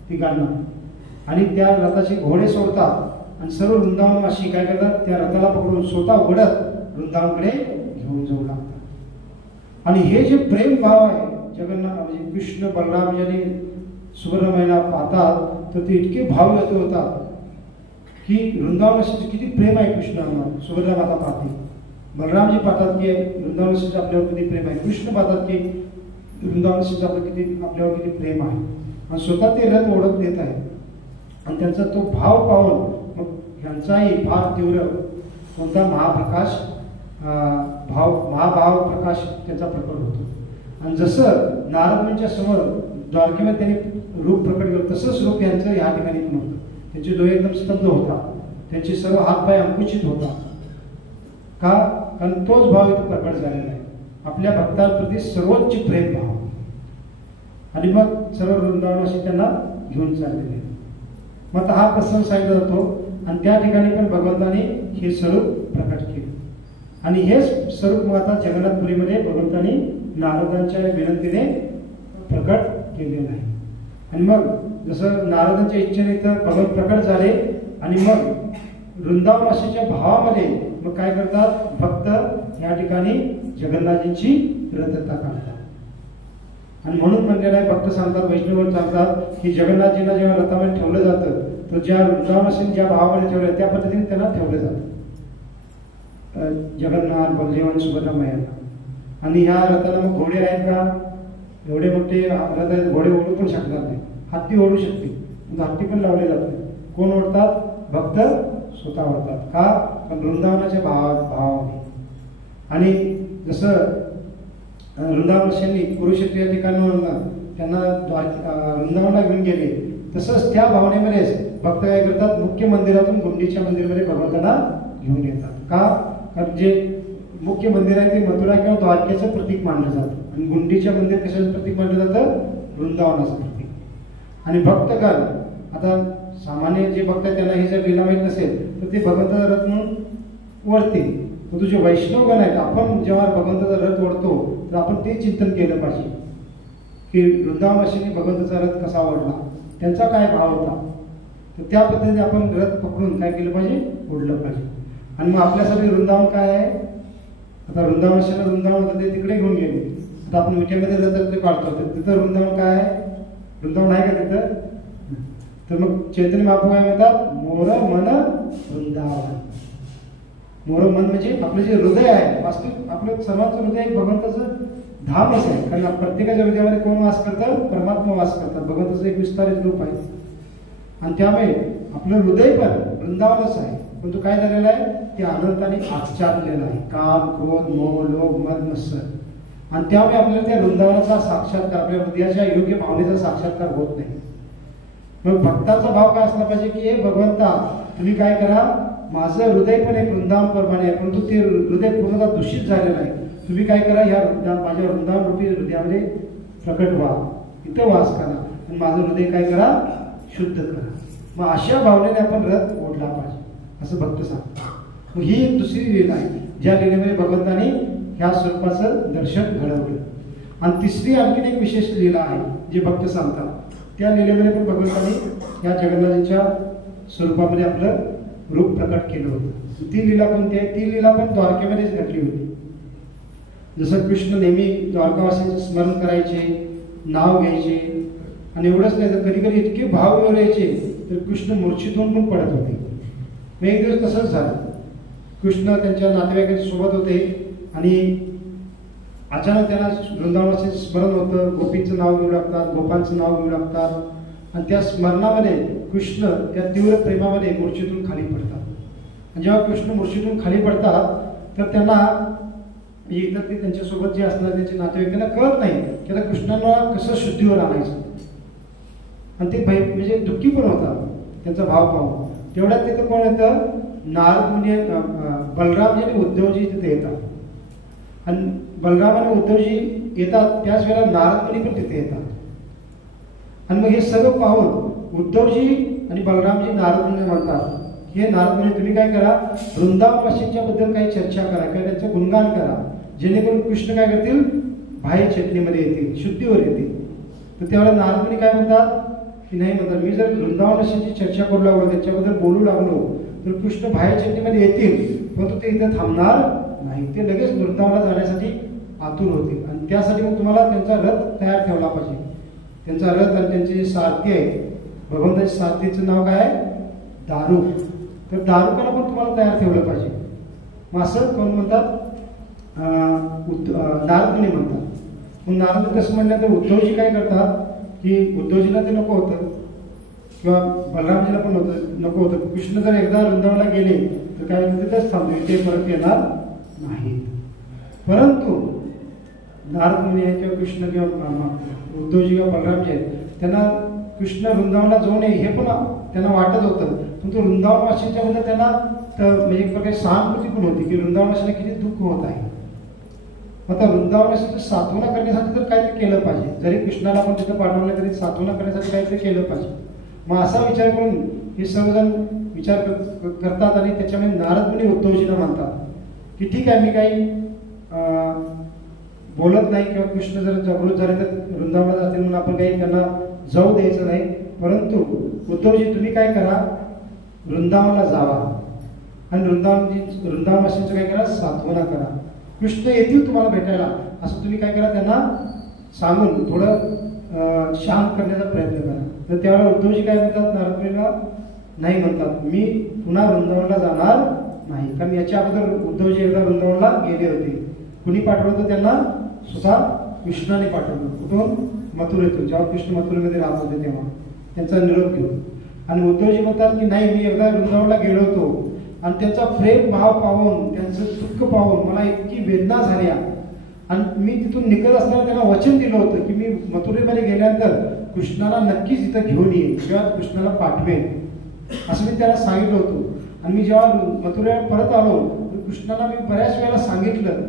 तिघांना आणि त्या रथाचे घोडे सोडतात आणि सर्व वृंदावनवासी काय करतात, त्या रथाला पकडून स्वतः ओढत वृंदावनकडे घेऊन जाऊ लागतात. आणि हे जे प्रेम भाव आहे जगन्नाथ म्हणजे कृष्ण बलराम यांनी सुभद्रामाईला पाहतात तर ते इतके भावयुक्त होतात की वृंदावनाशी किती प्रेम आहे कृष्णावर. सुभद्रा माता पाहते, बलरामजी पाहतात की वृंदावनाशीचं आपल्यावर किती प्रेम आहे, कृष्ण पाहतात की वृंदावनाशीचं आपल्यावर किती प्रेम आहे आणि स्वतः ते रथ ओढत देत आहे. आणि त्यांचा तो भाव पाहून मग ह्यांचाही फार तीव्र कोणता महाप्रकाश महाभाव प्रकाश त्याचा प्रकट होतो. आणि जसं नारदमुनींच्या समोर द्वारकेमध्ये त्यांनी रूप प्रकट केलं तसंच रूप यांचं ह्या ठिकाणी पण होतं. त्यांचे डोळे एकदम स्तब्ध होतात, त्यांचे सर्व हातपाय अंकुचित होतात. का? कारण तोच भाव इथं प्रकट झालेला आहे, आपल्या भक्तांप्रती सर्वोच्च प्रेम भाव. आणि मग सर्व वृंदावनाशी त्यांना घेऊन चाललेले आहे. मग आता हा प्रसंग सांगितला जातो आणि त्या ठिकाणी पण भगवंताने हे स्वरूप प्रकट केले. आणि हेच स्वरूप मग आता जगन्नाथपुरीमध्ये भगवंताने नारदांच्या विनंतीने प्रकट केलेलं आहे. आणि मग जसं नारदांच्या इच्छेने तर भगवंत प्रकट झाले आणि मग वृंदावनाशीच्या भावामध्ये मग काय करतात, भक्त या ठिकाणी जगन्नाथजींची रथयात्रा काढतात. आणि म्हणून म्हणलेलं आहे, भक्त सांगतात, वैष्णव सांगतात की जगन्नाथजींना जेव्हा रथामध्ये ठेवलं जातं तर ज्या वृंदावनाशी ज्या भावामध्ये ठेवलं त्या पद्धतीने त्यांना ठेवलं जातं जगन्नाथ बलदेव आणि सुभद्रा मैयाला. आणि ह्या रथाला मग घोडे आहेत का, एवढे मोठे रथ आहेत, घोडे ओढू पण शकणार नाही. हत्ती ओढू शकते, हत्ती पण लावले जात नाही. कोण ओढतात? भक्त स्वतः ओढतात. का? कारण वृंदावनाच्या भावाने. आणि जसं वृंदावनाशी कुरुक्षेत्र या ठिकाणावरून त्यांना वृंदावनला घेऊन गेले तसंच त्या भावनेमध्येच भक्त काय करतात, मुख्य मंदिरातून गुंडीच्या मंदिरामध्ये भगवंतांना घेऊन येतात. का? कारण जे मुख्य मंदिर आहे ते मथुरा किंवा द्वारकेचं प्रतीक मानलं जातं आणि गुंडीच्या मंदिर कशाचं प्रतीक मानलं जातं? वृंदावनाचं प्रतीक. आणि भक्तगण आता सामान्य जे भक्त आहेत त्यांना हे जर लीला माहीत नसेल तर ते भगवंताचा रथ म्हणून ओढतील. पण तुझे वैष्णवगण आहेत, आपण जेव्हा भगवंताचा रथ ओढतो तर आपण ते चिंतन केलं पाहिजे की वृंदावनाशीने भगवंताचा रथ कसा ओढला, त्यांचा काय भाव होता. तर त्या पद्धतीने आपण रथ पकडून काय केलं पाहिजे, ओढलं पाहिजे. आणि मग आपल्यासाठी वृंदावन काय आहे, आता वृंदावनाशीला वृंदावन होतं ते तिकडे घेऊन गेले. आता आपण विट्यामध्ये रथ काढतो तिथं वृंदावन काय आहे, वृंदावन आहे का तिथं? तर मग चैतन्य महाप्रभू काय म्हणतात, मोर मन वृंदावन. मोर मन म्हणजे आपलं जे हृदय आहे, वास्तविक आपलं सर्वांचं हृदय एक भगवंताचं धामच आहे. कारण प्रत्येकाच्या हृदयामध्ये कोण वास करतात? परमात्मा वास करतात. भगवंताचं एक विस्तारित रूप आहे आणि त्यामुळे आपलं हृदय पण वृंदावनच आहे. पण तो काय झालेला आहे, ते अनंताने आच्छादलेला आहे. काम, क्रोध, मोह, लोभ, मद, मत्सर. आणि त्यामुळे आपल्याला त्या वृंदावनाचा साक्षात्कार, आपल्या हृदयाच्या योग्य भावनेचा साक्षात्कार होत नाही. मग भक्ताचा भाव काय असला पाहिजे की हे भगवंता तुम्ही काय करा, माझं हृदय पण एक वृंदावन प्रमाणे आहे, परंतु ते हृदय पूर्णतः दूषित झालेलं आहे. तुम्ही काय करा, ह्या माझ्या वृंदावन रूपी हृदयामध्ये प्रकट व्हा, इथं वास करा आणि माझं हृदय काय करा, शुद्ध करा. मग अशा भावनेने आपण रथ ओढला पाहिजे असं भक्त सांगतात. ही एक दुसरी लीला आहे ज्या लीलेमध्ये भगवंताने ह्या स्वरूपाचं दर्शन घडवलं. आणि तिसरी आणखीन एक विशेष लीला आहे जे भक्त सांगतात. त्या लीलेमध्ये पण भगवंताने या जगन्नाथांच्या स्वरूपामध्ये आपलं रूप प्रकट केलं होतं. ती लीला कोणती आहे? ती लीला पण द्वारकेमध्येच घडली होती. जसं कृष्ण नेहमी द्वारकावासींचं स्मरण करायचे, नाव घ्यायचे आणि एवढंच नाही तर कधी कधी इतके भाव यायचे तर कृष्ण मूर्छित होऊन पण पडत होते. मग एक दिवस तसंच झालं. कृष्ण त्यांच्या नातेवाईकांच्या सोबत होते आणि अचानक त्यांना वृंदावनाचे स्मरण होतं. गोपींचं नाव घेऊ लागतात, गोपांचं नाव घेऊ लागतात आणि त्या स्मरणामध्ये कृष्ण त्या तीव्र प्रेमामध्ये मूर्छेतून खाली पडतात. आणि जेव्हा कृष्ण मूर्छेतून खाली पडतात तर त्यांना इतर ते त्यांच्यासोबत जे असणार त्यांचे नातेवाईक त्यांना कळत नाही की आता कृष्णाला कसं शुद्धीवर आणायचं. आणि ते म्हणजे दुःखी पण होतात त्यांचा भाव पाहून. तेवढ्यात तिथं कोण येतं, नारद मुनी, बलरामजी आणि उद्धवजी तिथे येतात. आणि बलराम आणि उद्धवजी येतात त्याच वेळेला नारद मुनी पण तिथे येतात. आणि मग हे सगळं पाहून उद्धवजी आणि बलरामजी नारद मुनी म्हणतात, हे नारद मुनी तुम्ही काय करा, वृंदावनवासींच्या बद्दल काही चर्चा करा किंवा त्यांचं गुणगान करा, जेणेकरून कृष्ण काय करतील, बाह्य चेतनेमध्ये येतील, शुद्धीवर येतील. तर त्यावेळेला नारद मुनी काय म्हणतात की नाही, म्हणतात मी जर वृंदावनवासींची चर्चा करू लागलो, त्यांच्याबद्दल बोलू लागलो तर कृष्ण बाह्य चेतनेमध्ये येतील, परंतु ते इथे थांबणार नाही. ते लगेच वृंदावनाला जाण्यासाठी आतुर होतील. आणि त्यासाठी मग तुम्हाला त्यांचा रथ तयार ठेवला पाहिजे. त्यांचा रथ आणि त्यांचे जे सारथी आहे, भगवंताच्या सारथीचं नाव काय आहे, दारुक. तर दारुकाला पण तुम्हाला तयार ठेवलं पाहिजे. मग असं कोण म्हणतात, नारद मुनी म्हणतात. मग नारद कसं म्हणलं तर उद्धवजी काय करतात की उद्धवजीला ते नको होतं किंवा बलरामजीला पण नको होतं. कृष्ण जर एकदा वृंदावनाला गेले तर काय तिथेच थांबले, ते परत येणार नाही. परंतु नारद मुनी आहे किंवा कृष्ण किंवा उद्धवजी किंवा बलरामजी आहेत, त्यांना कृष्ण वृंदावनाला जाऊ नये हे पण त्यांना वाटत होतं. पण तो वृंदावनवासींच्या बद्दल त्यांना म्हणजे एक प्रकारे सहानुभूती पण होती की वृंदावनवासीला किती दुःख होत आहे. आता वृंदावनाचं सात्वना करण्यासाठी तर काहीतरी केलं पाहिजे. जरी कृष्णाला आपण तिथं पाठवलं तरी सात्वना करण्यासाठी काहीतरी केलं पाहिजे. मग असा विचार करून हे सर्वजण विचार करतात आणि त्याच्यामध्ये नारद मुनी उद्धवजीला म्हणतात की ठीक आहे, मी काही बोलत नाही किंवा कृष्ण जर जागृत झाले तर वृंदावनाला जातील म्हणून आपण काही त्यांना जाऊ द्यायचं नाही. परंतु उद्धवजी तुम्ही काय करा, वृंदावनाला जावा आणि वृंदावनवासींचं काय करा, सात्वना करा. कृष्ण येतील तुम्हाला भेटायला असं तुम्ही काय करा, त्यांना सांगून थोडं शांत करण्याचा प्रयत्न करा. तर त्यावेळेला उद्धवजी काय म्हणतात, नारदमुनीला नाही म्हणतात, मी पुन्हा वृंदावनाला जाणार नाही. कारण याच्या अगोदर उद्धवजी एकदा वृंदावनाला गेले होते. कुणी पाठवलं होतं त्यांना, स्वतः कृष्णाने पाठवलं. कुठून, मथुरेतून. जेव्हा कृष्ण मथुरेमध्ये राहत होते तेव्हा त्यांचा निरोप घेऊन. आणि उद्धवजी म्हणतात की नाही, मी एकदा वृंदावनाला गेलो होतो आणि त्यांचा प्रेम भाव पाहून, त्यांचं दुःख पाहून मला इतकी वेदना झाल्या आणि मी तिथून निघत असताना त्यांना वचन दिलं होतं की मी मथुरेमध्ये गेल्यानंतर कृष्णाला नक्कीच इथं घेऊन येईन किंवा कृष्णाला पाठवेन असं मी त्यांना सांगितलं होतं. आणि मी जेव्हा मथुरेला परत आलो तर कृष्णाला मी बऱ्याच वेळेला सांगितलं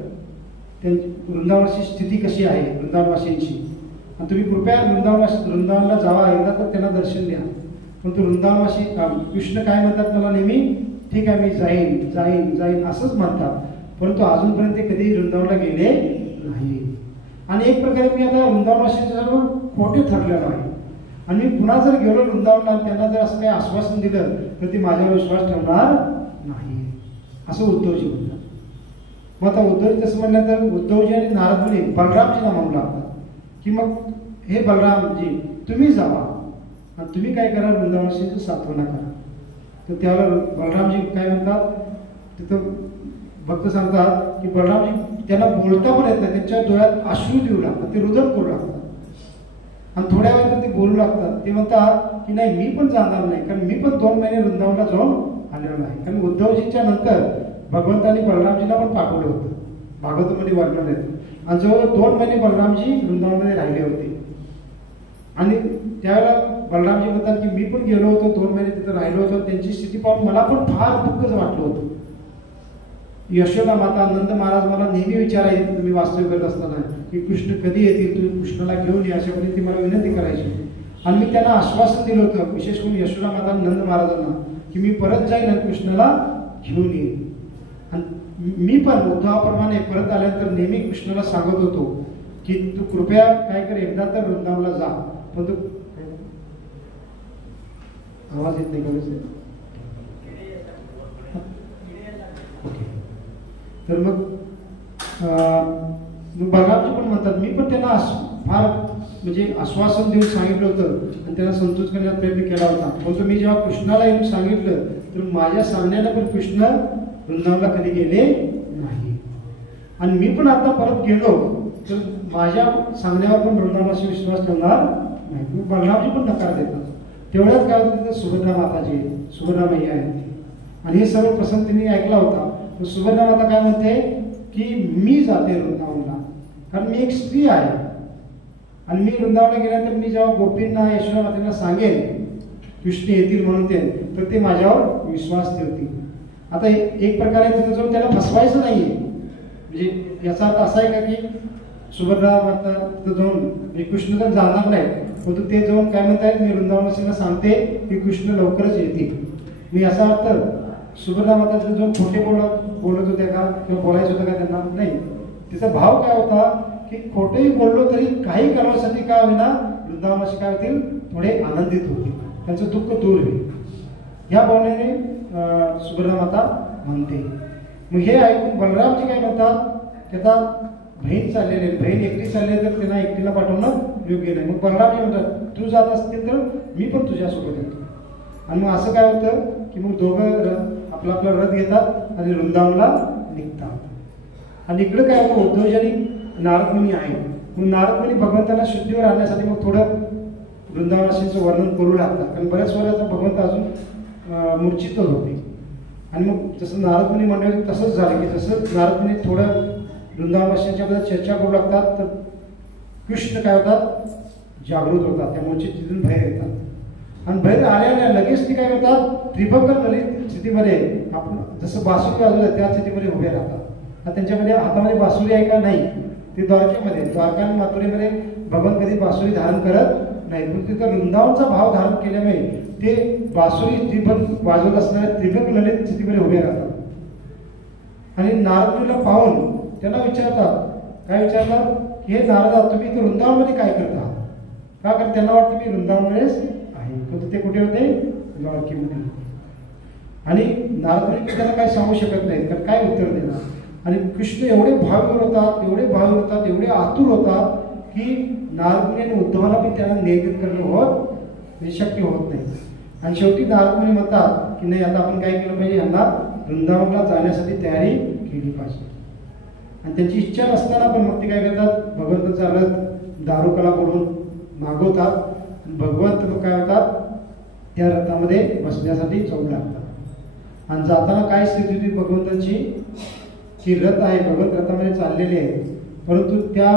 त्यांची वृंदावनाची स्थिती कशी आहे, वृंदावनवासींची, आणि तुम्ही कृपया वृंदावनाला जावा, एकदा तर त्यांना दर्शन द्या. पण तो वृंदावनवासी कृष्ण काय म्हणतात, मला नेहमी ठीक आहे मी जाईन जाईन जाईन असंच म्हणतात, परंतु अजूनपर्यंत ते कधी वृंदावनाला गेले नाही. आणि एक प्रकारे मी आता वृंदावनवासींच्या सर्व खोटे ठरलेलो आहे. आणि मी पुन्हा जर गेलो वृंदावनाला, त्यांना जर असं काही आश्वासन दिलं तर ते माझ्यावर विश्वास ठेवणार नाही असं उद्धवजी म्हणतात. मग आता उद्धवजी तसं म्हटलं तर उद्धवजी आणि नारद मुनी बलरामजीला म्हणू लागतात की मग हे बलरामजी तुम्ही जावा आणि तुम्ही काय करा, वृंदावनाशींचं सात्वना करा. तर त्यावेळेला बलरामजी काय म्हणतात, तिथं भक्त सांगतात की बलरामजी त्यांना बोलता पण येत नाही, त्यांच्या डोळ्यात अश्रू देऊ लागतात, ते रुदन करू लागतात. आणि थोड्या वेळात ते बोलू लागतात. ते म्हणतात की नाही मी पण जाणार नाही, कारण मी पण 2 महिने वृंदावनला जाऊन आलेलो आहे. कारण उद्धवजींच्या नंतर भगवंतांनी बलरामजीला पण पाठवलं होतं, भागवतामध्ये वर्णन आहे. आणि जवळ 2 महिने बलरामजी वृंदावनमध्ये राहिले होते. आणि त्यावेळेला बलरामजी म्हणतात की मी पण गेलो होतो, 2 महिने तिथं राहिलो होतो. त्यांची स्थिती पाहून मला पण फार दुःखच वाटलं होतं. यशोदा माता, नंद महाराज मला नेहमी विचारायचे तुम्ही वास्तव्य करत असताना की कृष्ण कधी येतील, तुम्ही कृष्णाला घेऊन या, अशा पद्धतीने मला विनंती करायची. आणि मी त्यांना आश्वासन दिलं होतं, विशेष करून यशोदा माता नंद महाराजांना, की मी परत जाईन आणि कृष्णाला घेऊन येईन. आणि मी पण उद्धवाप्रमाणे परत आल्यानंतर नेहमी कृष्णाला सांगत होतो की तू कृपया काय कर, एकदा तर वृंदावनाला जा. पण तू आवाज येत नाही का? तर मग बलरामजी पण म्हणतात मी पण त्यांना फार म्हणजे आश्वासन देऊन सांगितलं होतं आणि त्यांना संतोष करण्याचा प्रयत्न केला होता. परंतु मी जेव्हा कृष्णाला येऊन सांगितलं तर माझ्या सांगण्याला पण कृष्ण वृंदावनाला कधी गेले नाही. आणि मी पण आता परत गेलो तर माझ्या सांगण्यावर पण वृंदावनाशी विश्वास ठेवणार नाही. बलरामजी पण नकार देतात. तेवढ्याच काय होतं, तिथं सुभद्रा माताजी, सुभद्रा मैया आहे आणि हे सर्व प्रसंग त्यांनी ऐकला होता. तर सुभद्रा माता काय म्हणते की मी जाते वृंदावनला, कारण मी एक स्त्री आहे आणि मी वृंदावनला गेल्यानंतर मी जेव्हा गोपींना, यशोदा मातेला सांगेन कृष्ण येतील म्हणून तर ते माझ्यावर विश्वास ठेवतील. आता एक प्रकारे तिथं जाऊन त्याला फसवायचं नाहीये. म्हणजे याचा अर्थ असा आहे का की सुभद्रा माता तिथं जाऊन कृष्ण तर जाणार नाही, परंतु ते जाऊन काय म्हणतायत, मी वृंदावनवासींना सांगते की कृष्ण लवकरच येतील. मी याचा अर्थ सुभद्रा माता तिथं जाऊन खोटे बोलत होत्या का किंवा बोलायचं होतं का त्यांना, नाही. तिचा भाव काय होता की खोटेही बोललो तरी काही कालावधीसाठी काय होईना वृंदावनवासी काय होतील, थोडे आनंदित होतील, त्यांचं दुःख दूर होईल. ह्या भावनेने सुभद्रा माता म्हणते. मग हे ऐकून बलरामजी काय म्हणतात की आता बहीण चाललेले, बहीण एकटी चालले तर त्यांना एकटीला पाठवणं योग्य नाही. मग बलरामजी म्हणतात तू जात असतील तर मी पण तुझ्यासोबत येतो. आणि मग असं काय होतं की मग दोघं आपला आपला रथ घेतात आणि वृंदावनला निघतात. आणि इकडे काय होतं, उद्धवजी आणि नारद मुनी आहे. मग नारद मुनी भगवंताला शुद्धीवर आणण्यासाठी मग थोडं वृंदावनाशींचं वर्णन करू लागतात, कारण बऱ्याच वेळा भगवंत अजून मूर्छितच होते. आणि मग जसं नारद मुनी मंडळी तसंच झालं की जसं नारद मुनी थोडं वृंदावनाशींच्याबद्दल चर्चा करू लागतात तर कृष्ण काय होतात, जागृत होतात, त्या मूर्छित बाहेर येतात. आणि बाहेर आल्याने लगेच ती काय होतात, त्रिभंग ललित स्थितीमध्ये आपण जसं बासुरी वाजवलं त्या स्थितीमध्ये उभे राहतात. त्यांच्यामध्ये हातामध्ये बासुरी आहे का, नाही. ते द्वारकेमध्ये, द्वारका आणि मथुरेमध्ये भगवान कधी बासुरी धारण करत नाही, पण तिथं वृंदावनचा भाव धारण केल्यामुळे ते बासुरी त्रिभंग वाजवत असणाऱ्या त्रिभंग ललित स्थितीमध्ये उभे राहतात. आणि नारदला पाहून त्यांना विचारतात, काय विचारतात की हे नारदा तुम्ही इथे वृंदावनमध्ये काय करता, का कारण त्यांना वाटतं मी वृंदावनमध्येच आहे, पण ते कुठे होते, द्वारकेमध्ये. आणि नारद त्यांना काय सांगू शकत नाही, तर काय उत्तर देणार. आणि कृष्ण एवढे भाविक होतात, एवढे भाविक होतात, एवढे आतुर होतात की नारद आणि उद्धवाला पण त्यांना नियंत्रित करणं होत शक्य होत नाही. आणि शेवटी नारद मुनी म्हणतात की नाही, आता आपण काय केलं पाहिजे, यांना वृंदावनला जाण्यासाठी तयारी केली पाहिजे. आणि त्यांची इच्छा नसताना पण मग ते काय करतात, भगवंताचा रथ दारुकाला बोलून मागवतात. भगवंत मग काय होतात, त्या रथामध्ये बसण्यासाठी जाऊ लागतात. आणि जाताना काय स्थिती होती भगवंताची की रथ आहे, भगवंत रथामध्ये चाललेले आहे, परंतु त्या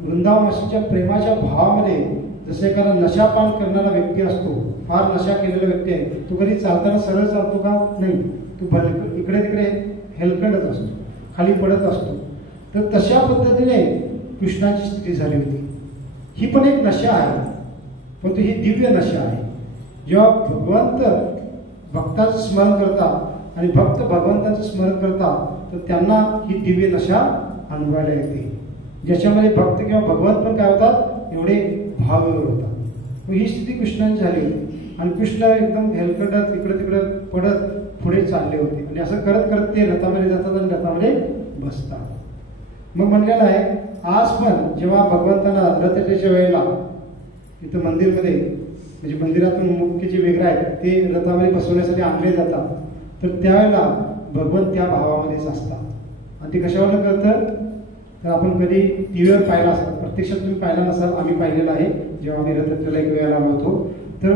वृंदावनाशीच्या प्रेमाच्या भावामध्ये जसे एखादा नशापान करणारा व्यक्ती असतो, फार नशा केलेला व्यक्ती आहे, तो कधी चालताना सरळ चालतो का, नाही, तो इकडे तिकडे हेलकंडत असतो, खाली पडत असतो. तर तशा पद्धतीने कृष्णाची स्थिती झाली होती. ही पण एक नशा आहे, परंतु ही दिव्य नशा आहे. जेव्हा भगवंत भक्ताचं स्मरण करतात आणि भक्त भगवंताचं स्मरण करतात तर त्यांना ही दिव्य नशा अनुभवायला येते, ज्याच्यामध्ये भक्त किंवा भगवंत पण काय होतात, एवढे भावावर होतात. ही स्थिती कृष्णाची झाली आणि कृष्ण एकदम हेलकंडात इकडे तिकडे पडत पुढे चालले होते. आणि असं करत करत ते रथामध्ये जातात आणि रथामध्ये बसतात. मग म्हणलेलं आहे आज पण जेव्हा भगवंतांना रथयात्रेच्या वेळेला इथं मंदिरमध्ये म्हणजे मंदिरातून मुख्य जे वेगळं आहे ते रथामध्ये बसवण्यासाठी आणले जातात, तर त्यावेळेला भगवंत त्या भावामध्येच असतात. आणि ते कशावर कळतं, तर आपण कधी टीव्हीवर पाहिला असाल, प्रत्यक्षात तुम्ही पाहिला नसाल, आम्ही पाहिलेलं आहे. जेव्हा आम्ही रथयात्रेला एक वेळेला आलो होतो तर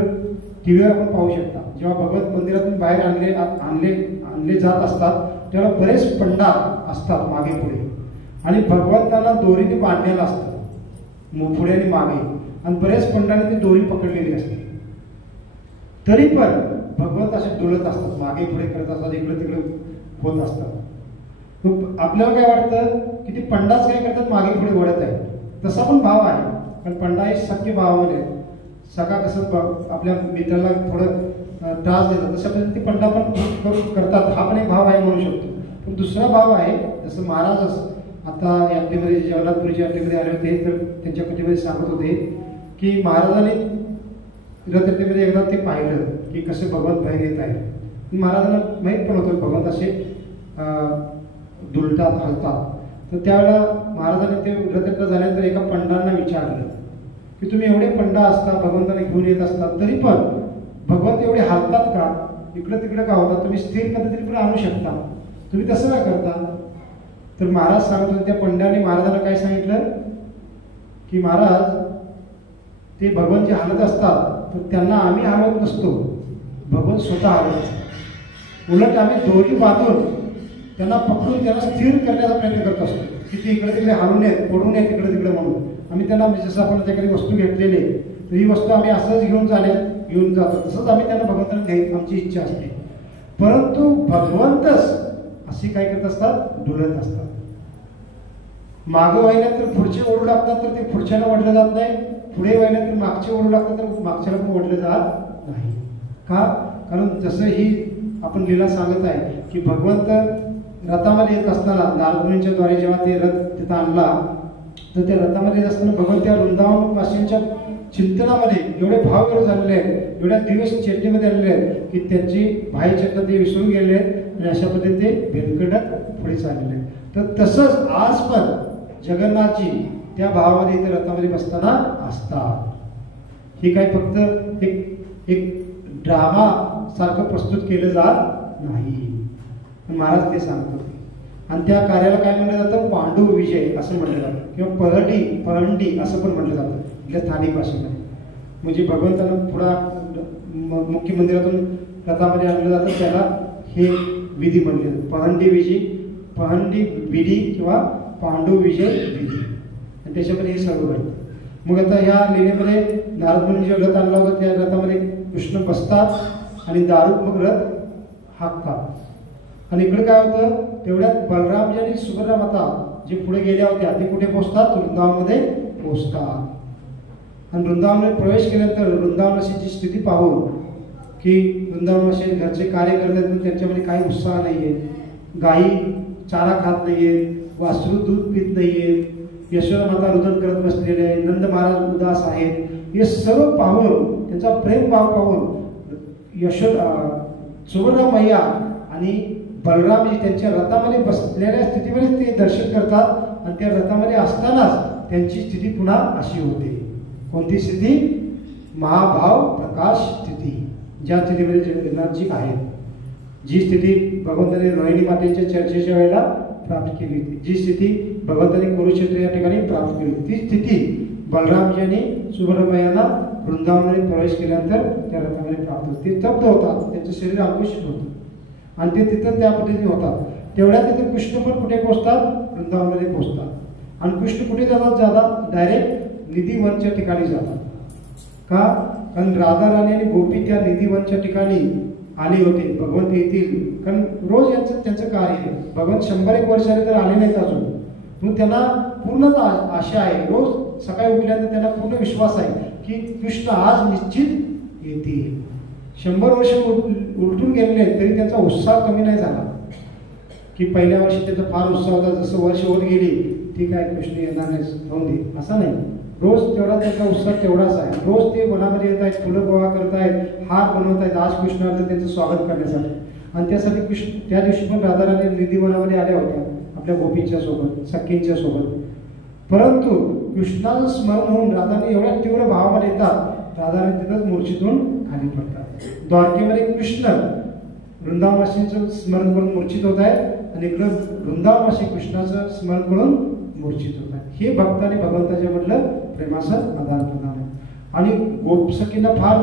टीव्हीवर आपण पाहू शकता, जेव्हा भगवंत मंदिरातून बाहेर आणले जात असतात तेव्हा बरेच पंडा असतात मागे पुढे आणि भगवंतांना दोरीने बांधलेलं असतं पुढे आणि मागे, आणि बरेच पंडाने ती दोरी पकडलेली असते. तरी पण भगवंत असे डोलत असतात, मागे पुढे करत असतात, इकडे तिकडे होत असतात. आपल्याला काय वाटतं की ते पंडाच काय करतात, मागे पुढे ओढत आहे. तसा पण भाव आहे, कारण पंडा हे सख्य भावामध्ये सका कसं आपल्या मित्राला थोडं त्रास देतात, तशा पद्धतीने ते पंडा पण करतात. हा पण एक भाव आहे म्हणू शकतो. पण दुसरा भाव आहे, जसं महाराज आता यात्रेमध्ये जगन्नाथपुरीच्या यात्रेमध्ये आले होते तर त्यांच्या कथेमध्ये सांगत होते की महाराजांनी रथयात्रेमध्ये एकदा ते पाहिलं की कसे भगवंत बाहेर येत आहे. महाराजांना माहीत पण होतं भगवंत असे दुलटात हलतात. तर त्यावेळेला महाराजांनी ते रथयात्रा झाल्यानंतर एका पंडांना विचारलं की तुम्ही एवढे पंडा असता, भगवंताने घेऊन येत असतात, तरी पण भगवंत एवढे हलतात का, इकडे तिकडे का होतात, तुम्ही स्थिर पद्धतीने पण आणू शकता, तुम्ही तसं काय करता. तर महाराज सांगत होते, त्या पंडाने महाराजांना काय सांगितलं की महाराज ते भगवान जे हलत असतात तर त्यांना आम्ही हलवत नसतो, भगवान स्वतः हलत असतात. उलट आम्ही दोरी बांधून त्यांना पकडून त्यांना स्थिर करण्याचा प्रयत्न करत असतो की ते इकडे तिकडे हलू नयेत, पडू नये तिकडे तिकडे म्हणून. आम्ही त्यांना जसं आपण त्याकडे वस्तू घेतलेली तर ही वस्तू आम्ही असंच घेऊन जातो, तसंच आम्ही त्यांना भगवंतांना घ्यायची आमची इच्छा असते. परंतु भगवंतच अशी काय करत असतात, डुलत असतात. मागं वाहिल्यात तर पुढचे ओढू लागतात तर ते पुढच्याला ओढलं जात नाही, पुढे वाहिल्यात तर मागचे ओढू लागतात तर मागच्याला पण ओढलं जात नाही. का? कारण जसं ही आपण लीला सांगत आहे की भगवंत रथामध्ये येत असताना नारदमुनींच्या द्वारे जेव्हा ते रथ तिथं आणला, तर त्या रथामध्ये येत असताना भगवंत त्या वृंदावन वासींच्या चिंतनामध्ये एवढे भाव झालेले आहेत, एवढ्या दिवस चेतनेमध्ये आलेले आहेत की त्यांची बाह्य चेतना ते विसरून गेले आहेत आणि अशा पद्धतीने ते भेलकडत पुढे चाललेले आहेत. तर तसंच आज पण जगन्नाथजी त्या भावामध्ये इथे रथामध्ये बसताना असतात. हे काय फक्त एक ड्रामा सारखं प्रस्तुत केलं जात नाही. महाराज ते सांगत होते. आणि त्या कार्याला काय म्हटलं जातं, पांडू विजय असं म्हटलं जातं किंवा पहंडी असं पण म्हटलं जातं इथल्या स्थानिक भाषेमध्ये. म्हणजे भगवंतांना पुढा मुख्य मंदिरातून रथामध्ये आणलं जातं, त्याला हे विधी म्हणले जातं. पहंडी विधी किंवा पांडू विजय विधी, आणि त्याच्यामध्ये हे सर्व घडतं. मग आता ह्या लीलेमध्ये नारदमुनी जो रथ आणला होता त्या रथामध्ये कृष्ण बसतात आणि दारू मग रथ हाकतात. आणि इकडे काय होतं, तेवढ्यात बलरामजी आणि सुभद्रा माता जे पुढे गेल्या होत्या ते कुठे पोहोचतात, वृंदावनमध्ये पोहोचतात. आणि वृंदावनमध्ये प्रवेश केल्यानंतर वृंदावनाची स्थिती पाहून की वृंदावनाशी घरचे कार्य करतात पण त्यांच्यामध्ये काही उत्साह नाहीये, गायी चारा खात नाहीये, वासरू दूध पित नाहीये, यशोदा माता रुदन करत बसलेले आहे, नंद महाराज उदास आहेत. हे सर्व पाहून त्यांचा प्रेम भाव पाहून सुभद्रा मैया आणि बलरामजी त्यांच्या रथामध्ये बसलेल्या स्थितीमध्ये ते दर्शन करतात. आणि त्या रथामध्ये असतानाच त्यांची स्थिती पुन्हा अशी होते. कोणती स्थिती? महाभाव प्रकाश स्थिती, ज्या स्थितीमध्ये जगन्नाथजी आहेत. जी स्थिती भगवंताने रोहिणी मातेच्या चर्चेच्या वेळेला प्राप्त केली होती, जी स्थिती भगवंताने कुरुक्षेत्र या ठिकाणी प्राप्त केली, ती स्थिती बलरामजी आणि सुभद्राबाईंना वृंदावनामध्ये प्रवेश केल्यानंतर त्या रथामध्ये प्राप्त होते. ते स्तब्ध होतात, त्यांचं शरीर आकुशित होतं आणि ते तिथं त्या पद्धतीने होतात. तेवढ्या तिथे कृष्ण पण कुठे पोहोचतात, वृंदावनामध्ये पोहोचतात. आणि कृष्ण कुठे जातात डायरेक्ट निधीवनच्या ठिकाणी जातात. का? कारण राधा राणी आणि गोपी त्या निधीवनच्या ठिकाणी आले होते. भगवंत येतील, कारण रोज त्यांचं कार्य आहे. भगवंत 100-1 वर्षाने तर आले नाहीत अजून, पण त्यांना पूर्णच आशा आहे. रोज सकाळी उठल्यानंतर त्यांना पूर्ण विश्वास आहे की कृष्ण आज निश्चित येतील. 100 वर्ष उलटून गेलेले तरी त्यांचा उत्साह कमी नाही झाला. की पहिल्या वर्षी त्यांचा फार उत्साह होता, जसं वर्ष होत गेली ठीक आहे कृष्ण येणार नाही राहून दे, असं नाही. रोज तेवढा त्यांचा उत्साह तेवढाच आहे. रोज ते वनामध्ये येत आहेत, फुलं गोळा करत आहेत, हार बनवत आहेत आज कृष्णाचं त्यांचं स्वागत करण्यासाठी. आणि त्यासाठी कृष्ण त्या दिवशी पण राधाराणी निधीवनामध्ये आल्या होत्या आपल्या गोपींच्या सोबत, सखींच्या सोबत. परंतु कृष्णाचं स्मरण होऊन राधाने एवढ्या तीव्र भावामध्ये येतात, राधाराणी तिथंच मूर्छितून खाली पडतात. द्वारकेमध्ये कृष्ण वृंदावनवासींचं स्मरण करून मूर्छित होत आहेत आणि इकडं वृंदावनवासी कृष्णाचं स्मरण करून मूर्छित होत आहेत. हे भक्ताने भगवंताच्या म्हटलं प्रेमाचं आदान प्रदान आहे. आणि गोपसखींना फार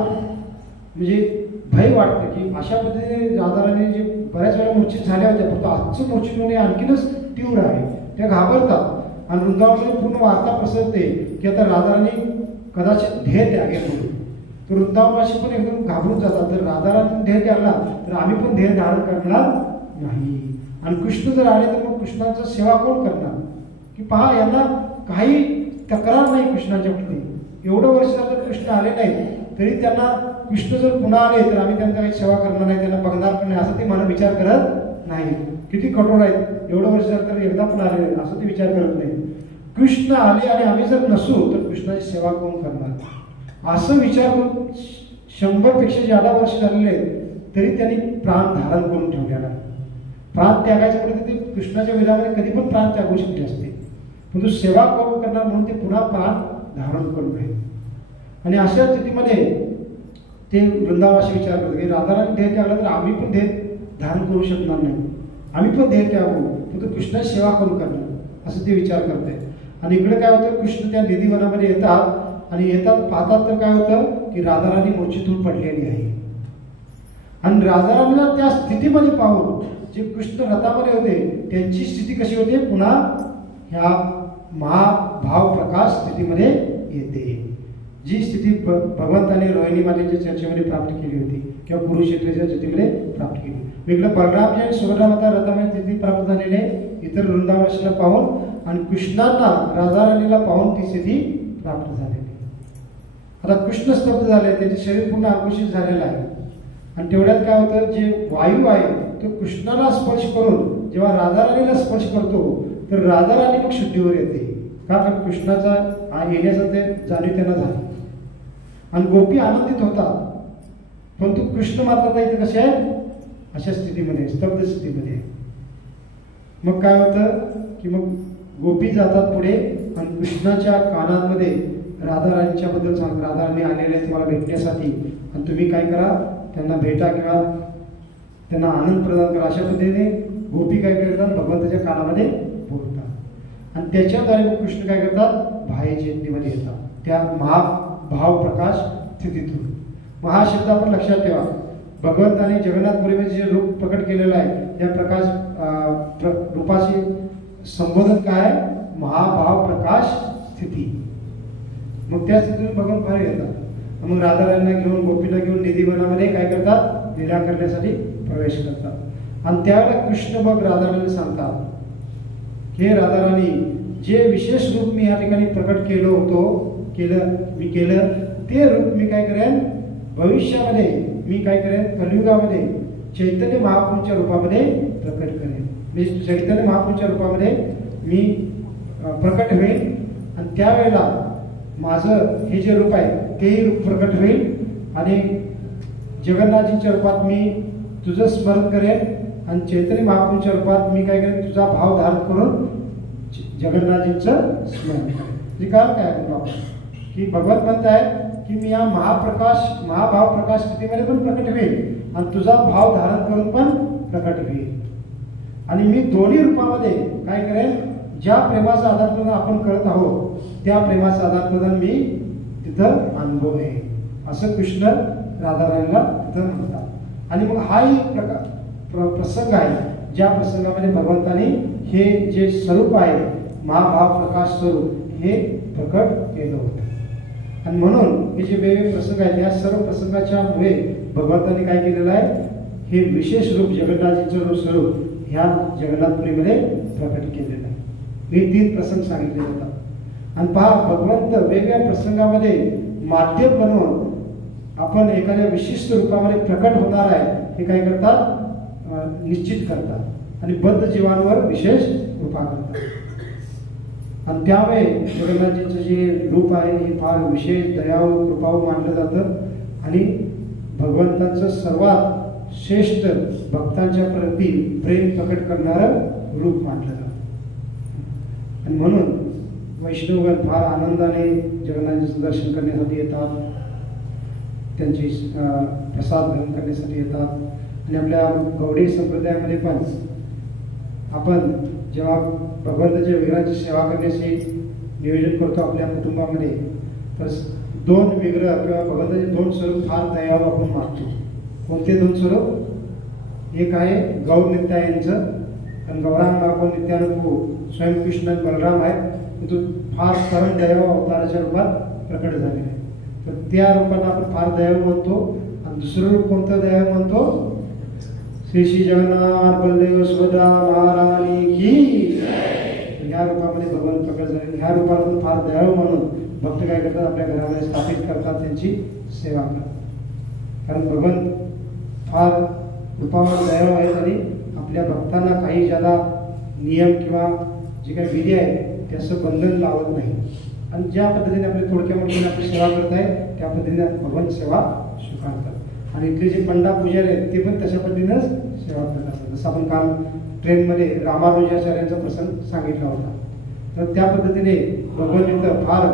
म्हणजे भय वाटतं की अशा पद्धतीने राधाराणी जे बऱ्याच वेळा मूर्छित झाल्या होत्या, फक्त आजचं मूर्छित होणे आणखीनच तीव्र आहे. त्या घाबरतात आणि वृंदावनामध्ये पूर्ण वार्ता पसरते की आता राधाराणी कदाचित ध्येय त्यागेल म्हणून. तर वृंदावनवासी पण एकदम घाबरून जातात, जर राधाराणी ध्येय त्यागला तर आम्ही पण ध्येय धारण करणार नाही. आणि कृष्ण जर आले तर मग कृष्णाचं सेवा कोण करणार? की पहा, यांना काही तक्रार नाही कृष्णाच्या प्रती. एवढं वर्ष जर कृष्ण आले नाही तरी त्यांना कृष्ण जर पुन्हा आले तर आम्ही त्यांचा काही सेवा करणार नाही, त्यांना बघणार पण नाही असं ते मला विचार करत नाही. किती कठोर आहेत. एवढं वर्ष तर एकदा पण आले नाही असं ते विचार करत नाही. कृष्ण आले आणि आम्ही जर नसू तर कृष्णाची सेवा कोण करणार असं विचार करून 100पेक्षा जादा वर्ष झालेले आहेत तरी त्यांनी प्राण धारण करून ठेवलेला आहे. प्राण त्यागायच्या पुढे ते कृष्णाच्या विधामध्ये कधी पण प्राण त्यागू शकले असते, परंतु सेवा कोण करणार म्हणून ते पुन्हा प्राण धारण करून आहे. आणि अशा स्थितीमध्ये ते वृंदावासी विचार करतात की राधाराणी ध्येय त्यागला तर आम्ही पण ध्येय धारण करू शकणार नाही, आम्ही पण ध्येय त्यागू, परंतु कृष्णाची सेवा कोण करणार असं ते विचार करत आहेत. आणि इकडे काय होतं, कृष्ण त्या निधीवनामध्ये येतात आणि येतात पाहतात तर काय होतं की राधाराणी मूर्छितून पडलेली आहे. आणि राधाराणीला त्या स्थितीमध्ये पाहून जे कृष्ण रथामध्ये होते त्यांची स्थिती कशी होते, पुन्हा ह्या महाभाव प्रकाश स्थितीमध्ये येते. जी स्थिती भगवंताने रोहिणी मातेच्या चर्चेमध्ये प्राप्त केली होती किंवा कुरुक्षेत्राच्या स्थितीमध्ये प्राप्त केली. वेगळं बलरामजी आणि सुभद्रामाता रथामध्ये स्थिती प्राप्त झालेले इतर वृंदावनाला पाहून आणि कृष्णांना राधा राणीला पाहून ती स्थिती प्राप्त झालेली. आता कृष्ण स्तब्ध झाले, त्याचे शरीर पूर्ण आकर्षित झालेलं आहे. आणि तेवढ्यात काय होतं, जे वायू आहे तो कृष्णाला स्पर्श करून जेव्हा राधा राणीला स्पर्श करतो तर राधा राणी मग शुद्धीवर येते. का तर कृष्णाचा येण्याचं ते जाणीव त्यांना झाली आणि गोपी आनंदित होतात. परंतु कृष्ण मात्र इथे कसे आहे, अशा स्थितीमध्ये स्तब्ध स्थितीमध्ये. मग काय होतं की मग गोपी जातात पुढे आणि कृष्णाच्या कानांमध्ये राधा राणीच्या बद्दल सांग, राधा राणी आलेले तुम्हाला भेटण्यासाठी आणि तुम्ही काय करा, त्यांना भेटा किंवा त्यांना आनंद प्रदान करा. अशा पद्धतीने गोपी काय करतात, भगवंताच्या कानामध्ये बोलतात आणि त्याच्याद्वारे कृष्ण काय करतात, बाह्य चेतनेमध्ये येतात त्या महाभाव प्रकाश स्थितीतून. महाशब्द आपण लक्षात ठेवा, भगवंताने जगन्नाथपुरीमध्ये जे रूप प्रकट केलेलं आहे त्या प्रकाश रूपाशी संबोधन काय, महाभाव प्रकाश स्थिती. मग त्या स्थितीतून भगवान बाहेर येतात. मग राधा राणीला घेऊन गोपीला घेऊन निधीवनामध्ये काय करतात, लीला करण्यासाठी प्रवेश करतात. आणि त्यावेळेला कृष्ण मग राधा राणीला सांगतात, हे राधा राणी, जे विशेष रूप मी या ठिकाणी प्रकट मी केलं ते रूप मी काय करेन, भविष्यामध्ये मी काय करेन, कलियुगामध्ये चैतन्य महाप्रभूंच्या रूपामध्ये प्रकट करेन. मी चैतन्य महाप्रभूंच्या रूपामध्ये मी प्रकट होईल आणि त्यावेळेला माझं हे जे रूप आहे तेही रूप प्रकट होईल आणि जगन्नाथजींच्या रूपात मी तुझं स्मरण करेन आणि चैतन्य महाप्रभूंच्या रूपात मी काय करेन, तुझा भाव धारण करून जगन्नाथजींचं स्मरण करेन. म्हणजे काय की भगवत म्हणताय की मी या महाभाव प्रकाश स्थितीमध्ये पण प्रकट होईल आणि तुझा भाव धारण करून पण प्रकट होईल. आणि मी दोन्ही रूपामध्ये काय करेन, ज्या प्रेमाचं आदान प्रदान आपण करत आहोत त्या प्रेमाचं आदान प्रदान मी तिथं अनुभवेन, असं कृष्ण राधा राणीला तिथं म्हणतात. आणि मग हा एक प्रसंग आहे ज्या प्रसंगामध्ये भगवंताने हे जे स्वरूप आहे महाभाव प्रकाश स्वरूप हे प्रकट केलं होतं. आणि म्हणून हे जे वेगवेगळे प्रसंग आहेत या सर्व प्रसंगाच्या मुळे भगवंताने काय केलेलं आहे, हे विशेष रूप जगन्नाथजींचं स्वरूप ह्या जगन्नाथपुरीमध्ये प्रकट केलेलं आहे. हे 3 प्रसंग सांगितले जातात. आणि पहा, भगवंत वेगवेगळ्या प्रसंगामध्ये माध्यम बनवून आपण एखाद्या विशिष्ट रूपामध्ये प्रकट होणार आहे हे काय करतात, निश्चित करतात आणि बद्ध जीवांवर विशेष कृपा करतात. आणि त्यामुळे जगन्नाथजींचं जे रूप आहे हे फार विशेष दयाळू कृपाळू मानलं जातं आणि भगवंताचं सर्वात श्रेष्ठ भक्तांच्या प्रती प्रेम प्रकट करणारं रूप मानलं जातं. आणि म्हणून वैष्णवगण फार आनंदाने जगन्नाथजींचं दर्शन करण्यासाठी येतात, त्यांची प्रसाद ग्रहण करण्यासाठी येतात. आणि आपल्या गौडी संप्रदायामध्ये पण आपण जेव्हा भगवंताच्या विग्रहाची सेवा करण्याचे नियोजन करतो आपल्या कुटुंबामध्ये, तर 2 विग्रह किंवा भगवंताचे 2 स्वरूप फार दयाळू आपण मागतो. कोणते 2 स्वरूप? एक आहे गौर नित्यायांचं, कारण गौरांग आपण नित्यानुभू स्वयंकृष्ण बलराम आहे, तो फार परम दयाळू अवताराच्या रूपात प्रकट झालेला आहे. तर त्या रूपाला आपण फार दयाळू म्हणतो. आणि दुसरं रूप कोणतं दयाळू म्हणतो? श्री जगन्नाथ बलदेव सुभद्रा महाराणी की. ह्या रूपामध्ये भगवान प्रकट झाले. ह्या रूपाला पण फार दयाळू म्हणून भक्त काय करतात, आपल्या घरामध्ये स्थापित करतात, त्यांची सेवा करतात. कारण भगवान फार रूपावर दयाळू आहेत आणि आपल्या भक्तांना काही ज्याला नियम किंवा जे काही विधी आहे त्याचं बंधन लावत नाही. आणि ज्या पद्धतीने आपल्या थोडक्या मोठ्याने आपली सेवा करत आहे त्या पद्धतीने भगवान सेवा स्वीकारतात. आणि इथले जे पंडा पुजारी आहेत ते पण तशा पद्धतीनेच सेवा करत असतात. जसं आपण काल ट्रेनमध्ये रामानुजाचार्यांचा प्रसंग सांगितला होता, तर त्या पद्धतीने भगवान इथं फार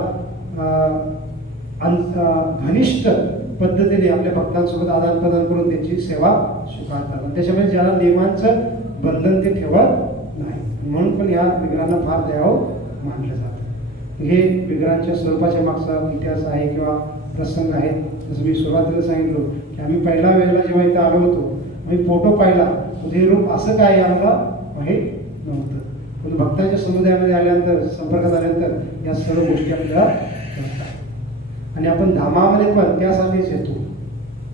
घनिष्ठ पद्धतीने आपल्या भक्तांसोबत आदान प्रदान करून त्यांची सेवा स्वीकारतात. आणि त्याच्यामुळे ज्याला नियमांचं बंधन ते ठेवत नाही, म्हणून पण या विग्रहांना फार दयाळू मानलं जातं. हे विग्रहांच्या स्वरूपाच्या मागचा इतिहास आहे किंवा प्रसंग आहेत. जसं मी सुरुवातीला सांगितलं की आम्ही पहिला वेळेला जेव्हा इथं आलो होतो आम्ही फोटो पाहिला, हे रूप असं काय आम्हाला माहीत नव्हतं. पण भक्तांच्या समुदायामध्ये आल्यानंतर, संपर्कात आल्यानंतर या सर्व गोष्टी आपल्याला कळतात. आणि आपण धामामध्ये पण त्यासाठीच येतो.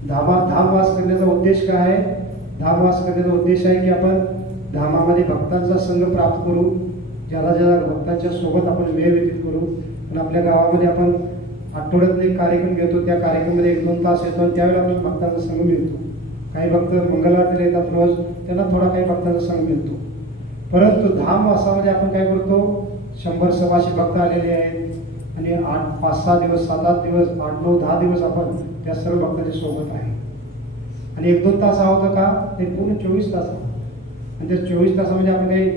धामवास करण्याचा उद्देश काय आहे? धामवास करण्याचा उद्देश आहे की आपण धामामध्ये भक्तांचा संघ प्राप्त करू, ज्याला भक्तांच्या सोबत आपण वेळ व्यतीत करू. पण आपल्या गावामध्ये आपण आठवड्यातून एक कार्यक्रम घेतो, त्या कार्यक्रमामध्ये 1-2 तास येतो आणि त्यावेळेला आपल्याला भक्तांचा संघ मिळतो. काही भक्त मंगलवारतीला येतात रोज, त्यांना थोडा काही भक्तांचा संघ मिळतो. परंतु धामवासामध्ये आपण काय करतो, 100-125 भक्त आलेले आहेत आणि 5-6 दिवस, 7-8 दिवस, 8-9-10 दिवस आपण त्या सर्व भक्तांच्या सोबत आहे. आणि 1-2 तास आहोत का, ते पूर्ण 24 तास आहोत. आणि त्या 24 तासामध्ये आपण काही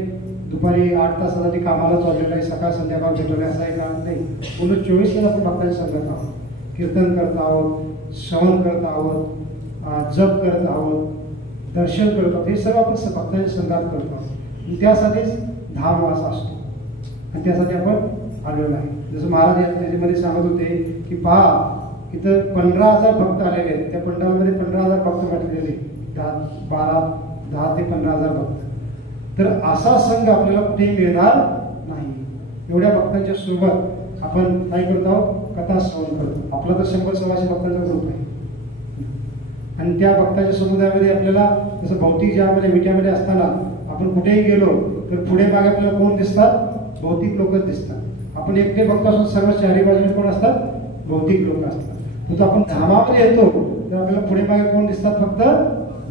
दुपारी 8 तासासाठी कामाला चाललेलं आहे, सकाळ संध्याकाळ भेटवले असं आहे का? नाही. पूर्ण 24 तास आपण भक्तांच्या संगत आहोत. कीर्तन करत आहोत, श्रवण करत आहोत, जप करत आहोत, दर्शन करत आहोत. हे सर्व आपण भक्तांच्या संघात करत आहोत. त्यासाठीच धामवास असतो आणि त्यासाठी आपण आलेलो आहे. जसं महाराज त्याच्यामध्ये सांगत होते की पहा, इथं 15,000 भक्त आलेले आहेत. त्या पंडालमध्ये 15,000 भक्त म्हटलेले, 10 ते 15,000 भक्त. तर असा संघ आपल्याला कुठेही मिळणार नाही. एवढ्या भक्तांच्या सोबत आपण काय करतो, कथा श्रवण करतो. आपला तर 100-125 भक्तांचा ग्रुप आहे आणि त्या भक्ताच्या समुदायामध्ये आपल्याला जसं भौतिक जगामध्ये विट्यामध्ये असताना आपण कुठेही गेलो तर पुढे मागे आपल्याला कोण दिसतात? भौतिक लोकच दिसतात. आपण एकटे भक्त असून सर्व चारी बाजूने कोण असतात? भौतिक लोक असतात. तर आपण धामामध्ये येतो तर आपल्याला पुढे मागे कोण दिसतात? फक्त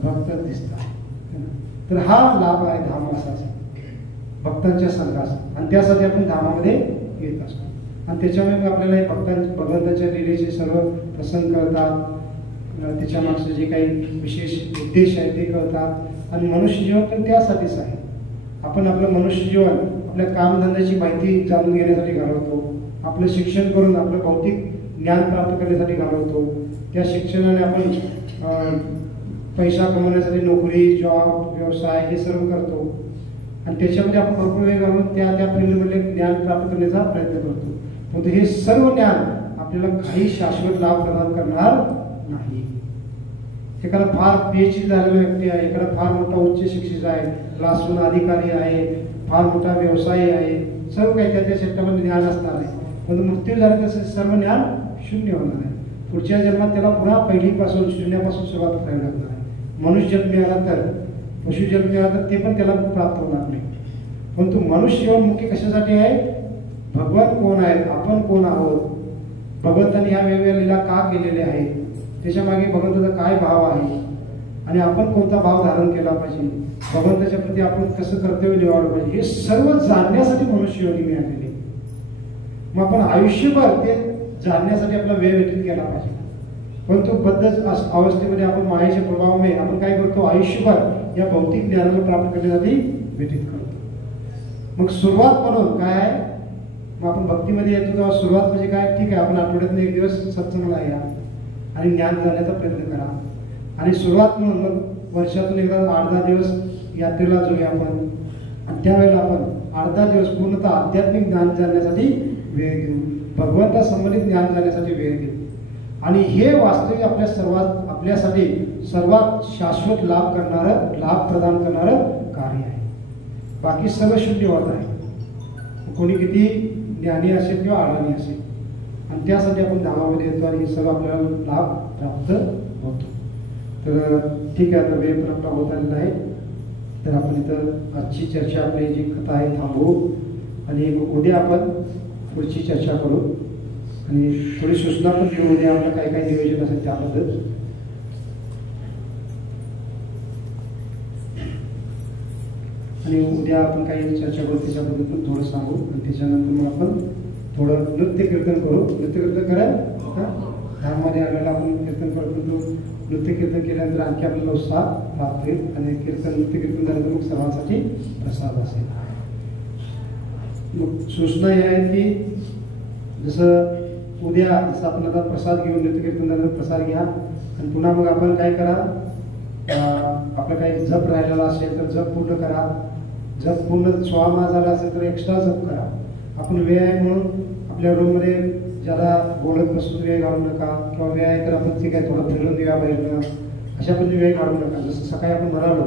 भक्त दिसतात. तर हा लाभ आहे धामवासाचा, भक्तांच्या संघाचा. आणि त्यासाठी आपण धामामध्ये येत असतो. आणि त्याच्यामुळे आपल्याला भगवंताच्या लीलेचे सर्व प्रसंग कळतात, त्याच्या मागचं जे काही विशेष उद्देश आहे ते कळतात. आणि मनुष्य जीवन पण त्यासाठीच आहे. आपण आपलं मनुष्य जीवन आपल्या कामधंद्याची माहिती जाणून घेण्यासाठी घालवतो, आपलं शिक्षण करून आपलं भौतिक ज्ञान प्राप्त करण्यासाठी घालवतो. त्या शिक्षणाने आपण पैसा कमवण्यासाठी नोकरी, जॉब, व्यवसाय हे सर्व करतो आणि त्याच्यामध्ये आपण भरपूर वेळ घालून त्या फील्डमध्ये ज्ञान प्राप्त करण्याचा प्रयत्न करतो. परंतु हे सर्व ज्ञान आपल्याला काही शाश्वत लाभ प्रदान करणार नाही. एखादा फार PhD झालेला व्यक्ती आहे, एखादा फार मोठा उच्च शिक्षित आहे, क्लास 1 अधिकारी आहे, फार मोठा व्यवसायी आहे, सर्व काही त्या क्षेत्रामध्ये ज्ञान असणार आहे. परंतु मृत्यू झाला तसं सर्व ज्ञान शून्य होणार आहे. पुढच्या जन्मात त्याला पुन्हा पहिलीपासून शून्यापासून सुरुवात करावी लागणार आहे. मनुष्य जन्म मिळाला तर, पशु जन्म मिळाला तर ते पण त्याला प्राप्त होणार नाही. परंतु मनुष्य जीवन मुख्य कशासाठी आहे? भगवान कोण आहेत, आपण कोण आहोत, भगवंतांनी ह्या वेगवेगळ्या लीला का केलेल्या आहेत, त्याच्या मागे भगवंताचा काय भाव आहे आणि आपण कोणता भाव धारण केला पाहिजे, भगवंताच्या प्रती आपण कसं कर्तव्य निभावलं पाहिजे, हे सर्व जाणण्यासाठी मनुष्य योनी मिळालेली. मग आपण आयुष्यभर ते जाणण्यासाठी आपला वेळ व्यतीत केला पाहिजे. परंतु बद्ध अवस्थेमध्ये आपण मायेच्या प्रभावामुळे आपण काय करतो, आयुष्यभर या भौतिक ज्ञानाला प्राप्त करण्यासाठी व्यतीत करतो. मग सुरुवात म्हणून काय आहे, मग आपण भक्तीमध्ये येतो तेव्हा सुरुवात म्हणजे काय, ठीक आहे आपण आठवड्यातून 1 दिवस सत्संगला या आणि ज्ञान जाण्याचा प्रयत्न करा. आणि सुरुवात म्हणून मग वर्षातून एकदा 8-10 दिवस यात्रेला जाऊया आपण आणि त्यावेळेला आपण 8-10 दिवस पूर्णतः आध्यात्मिक ज्ञान जाणण्यासाठी वेळ देऊ, भगवंता संबंधित ज्ञान जाण्यासाठी वेळ देऊ. आणि हे वास्तविक आपल्यासाठी सर्वात शाश्वत लाभ प्रदान करणारं कार्य आहे. बाकी सर्व शून्य होत आहे, कोणी किती ज्ञानी असेल किंवा अडाणी असेल. आणि त्यासाठी आपण धामामध्ये येतो आणि हे सर्व आपल्याला लाभ प्राप्त होतो. तर ठीक आहे, आता वेळ परंपरा होत आलेला आहे. तर आपण इथं आजची चर्चा आपली जी कथा आहे थांबवू आणि उद्या आपण पुढची चर्चा करू आणि थोडी सूचना पण देऊ उद्या आपलं काय काय नियोजन असेल त्याबद्दल. आणि उद्या आपण काही चर्चा करू त्याच्याबद्दल पण थोडं सांगू आणि त्याच्यानंतर मग आपण थोडं नृत्य कीर्तन करू. नृत्य कीर्तन करायला धाममध्ये आलेला आपण कीर्तन करतो. नृत्य कीर्तन केल्यानंतर आणखी आपल्याला उत्साह प्राप्त होईल आणि नृत्य कीर्तन झाल्यानंतर मग सर्वांसाठी प्रसाद असेल. मग सूचना ही आहे की जसं आपण आता प्रसाद घेऊन नृत्य कीर्तन झाल्यानंतर प्रसाद घ्या आणि पुन्हा मग आपण काय करा, आपलं काही जप राहिलेला असेल तर जप पूर्ण करा. जप पूर्ण 16 माळ झाला असेल तर एक्स्ट्रा जप करा. आपण वेळ आहे म्हणून आपल्या रूममध्ये ज्यादा बोलत बसून वेळ घालू नका किंवा वेळ आहे तर आपण ठीक आहे थोडं फिरून देऊया बाहेरनं, अशा पद्धतीने वेळ घालू नका. जसं सकाळी आपण म्हणालो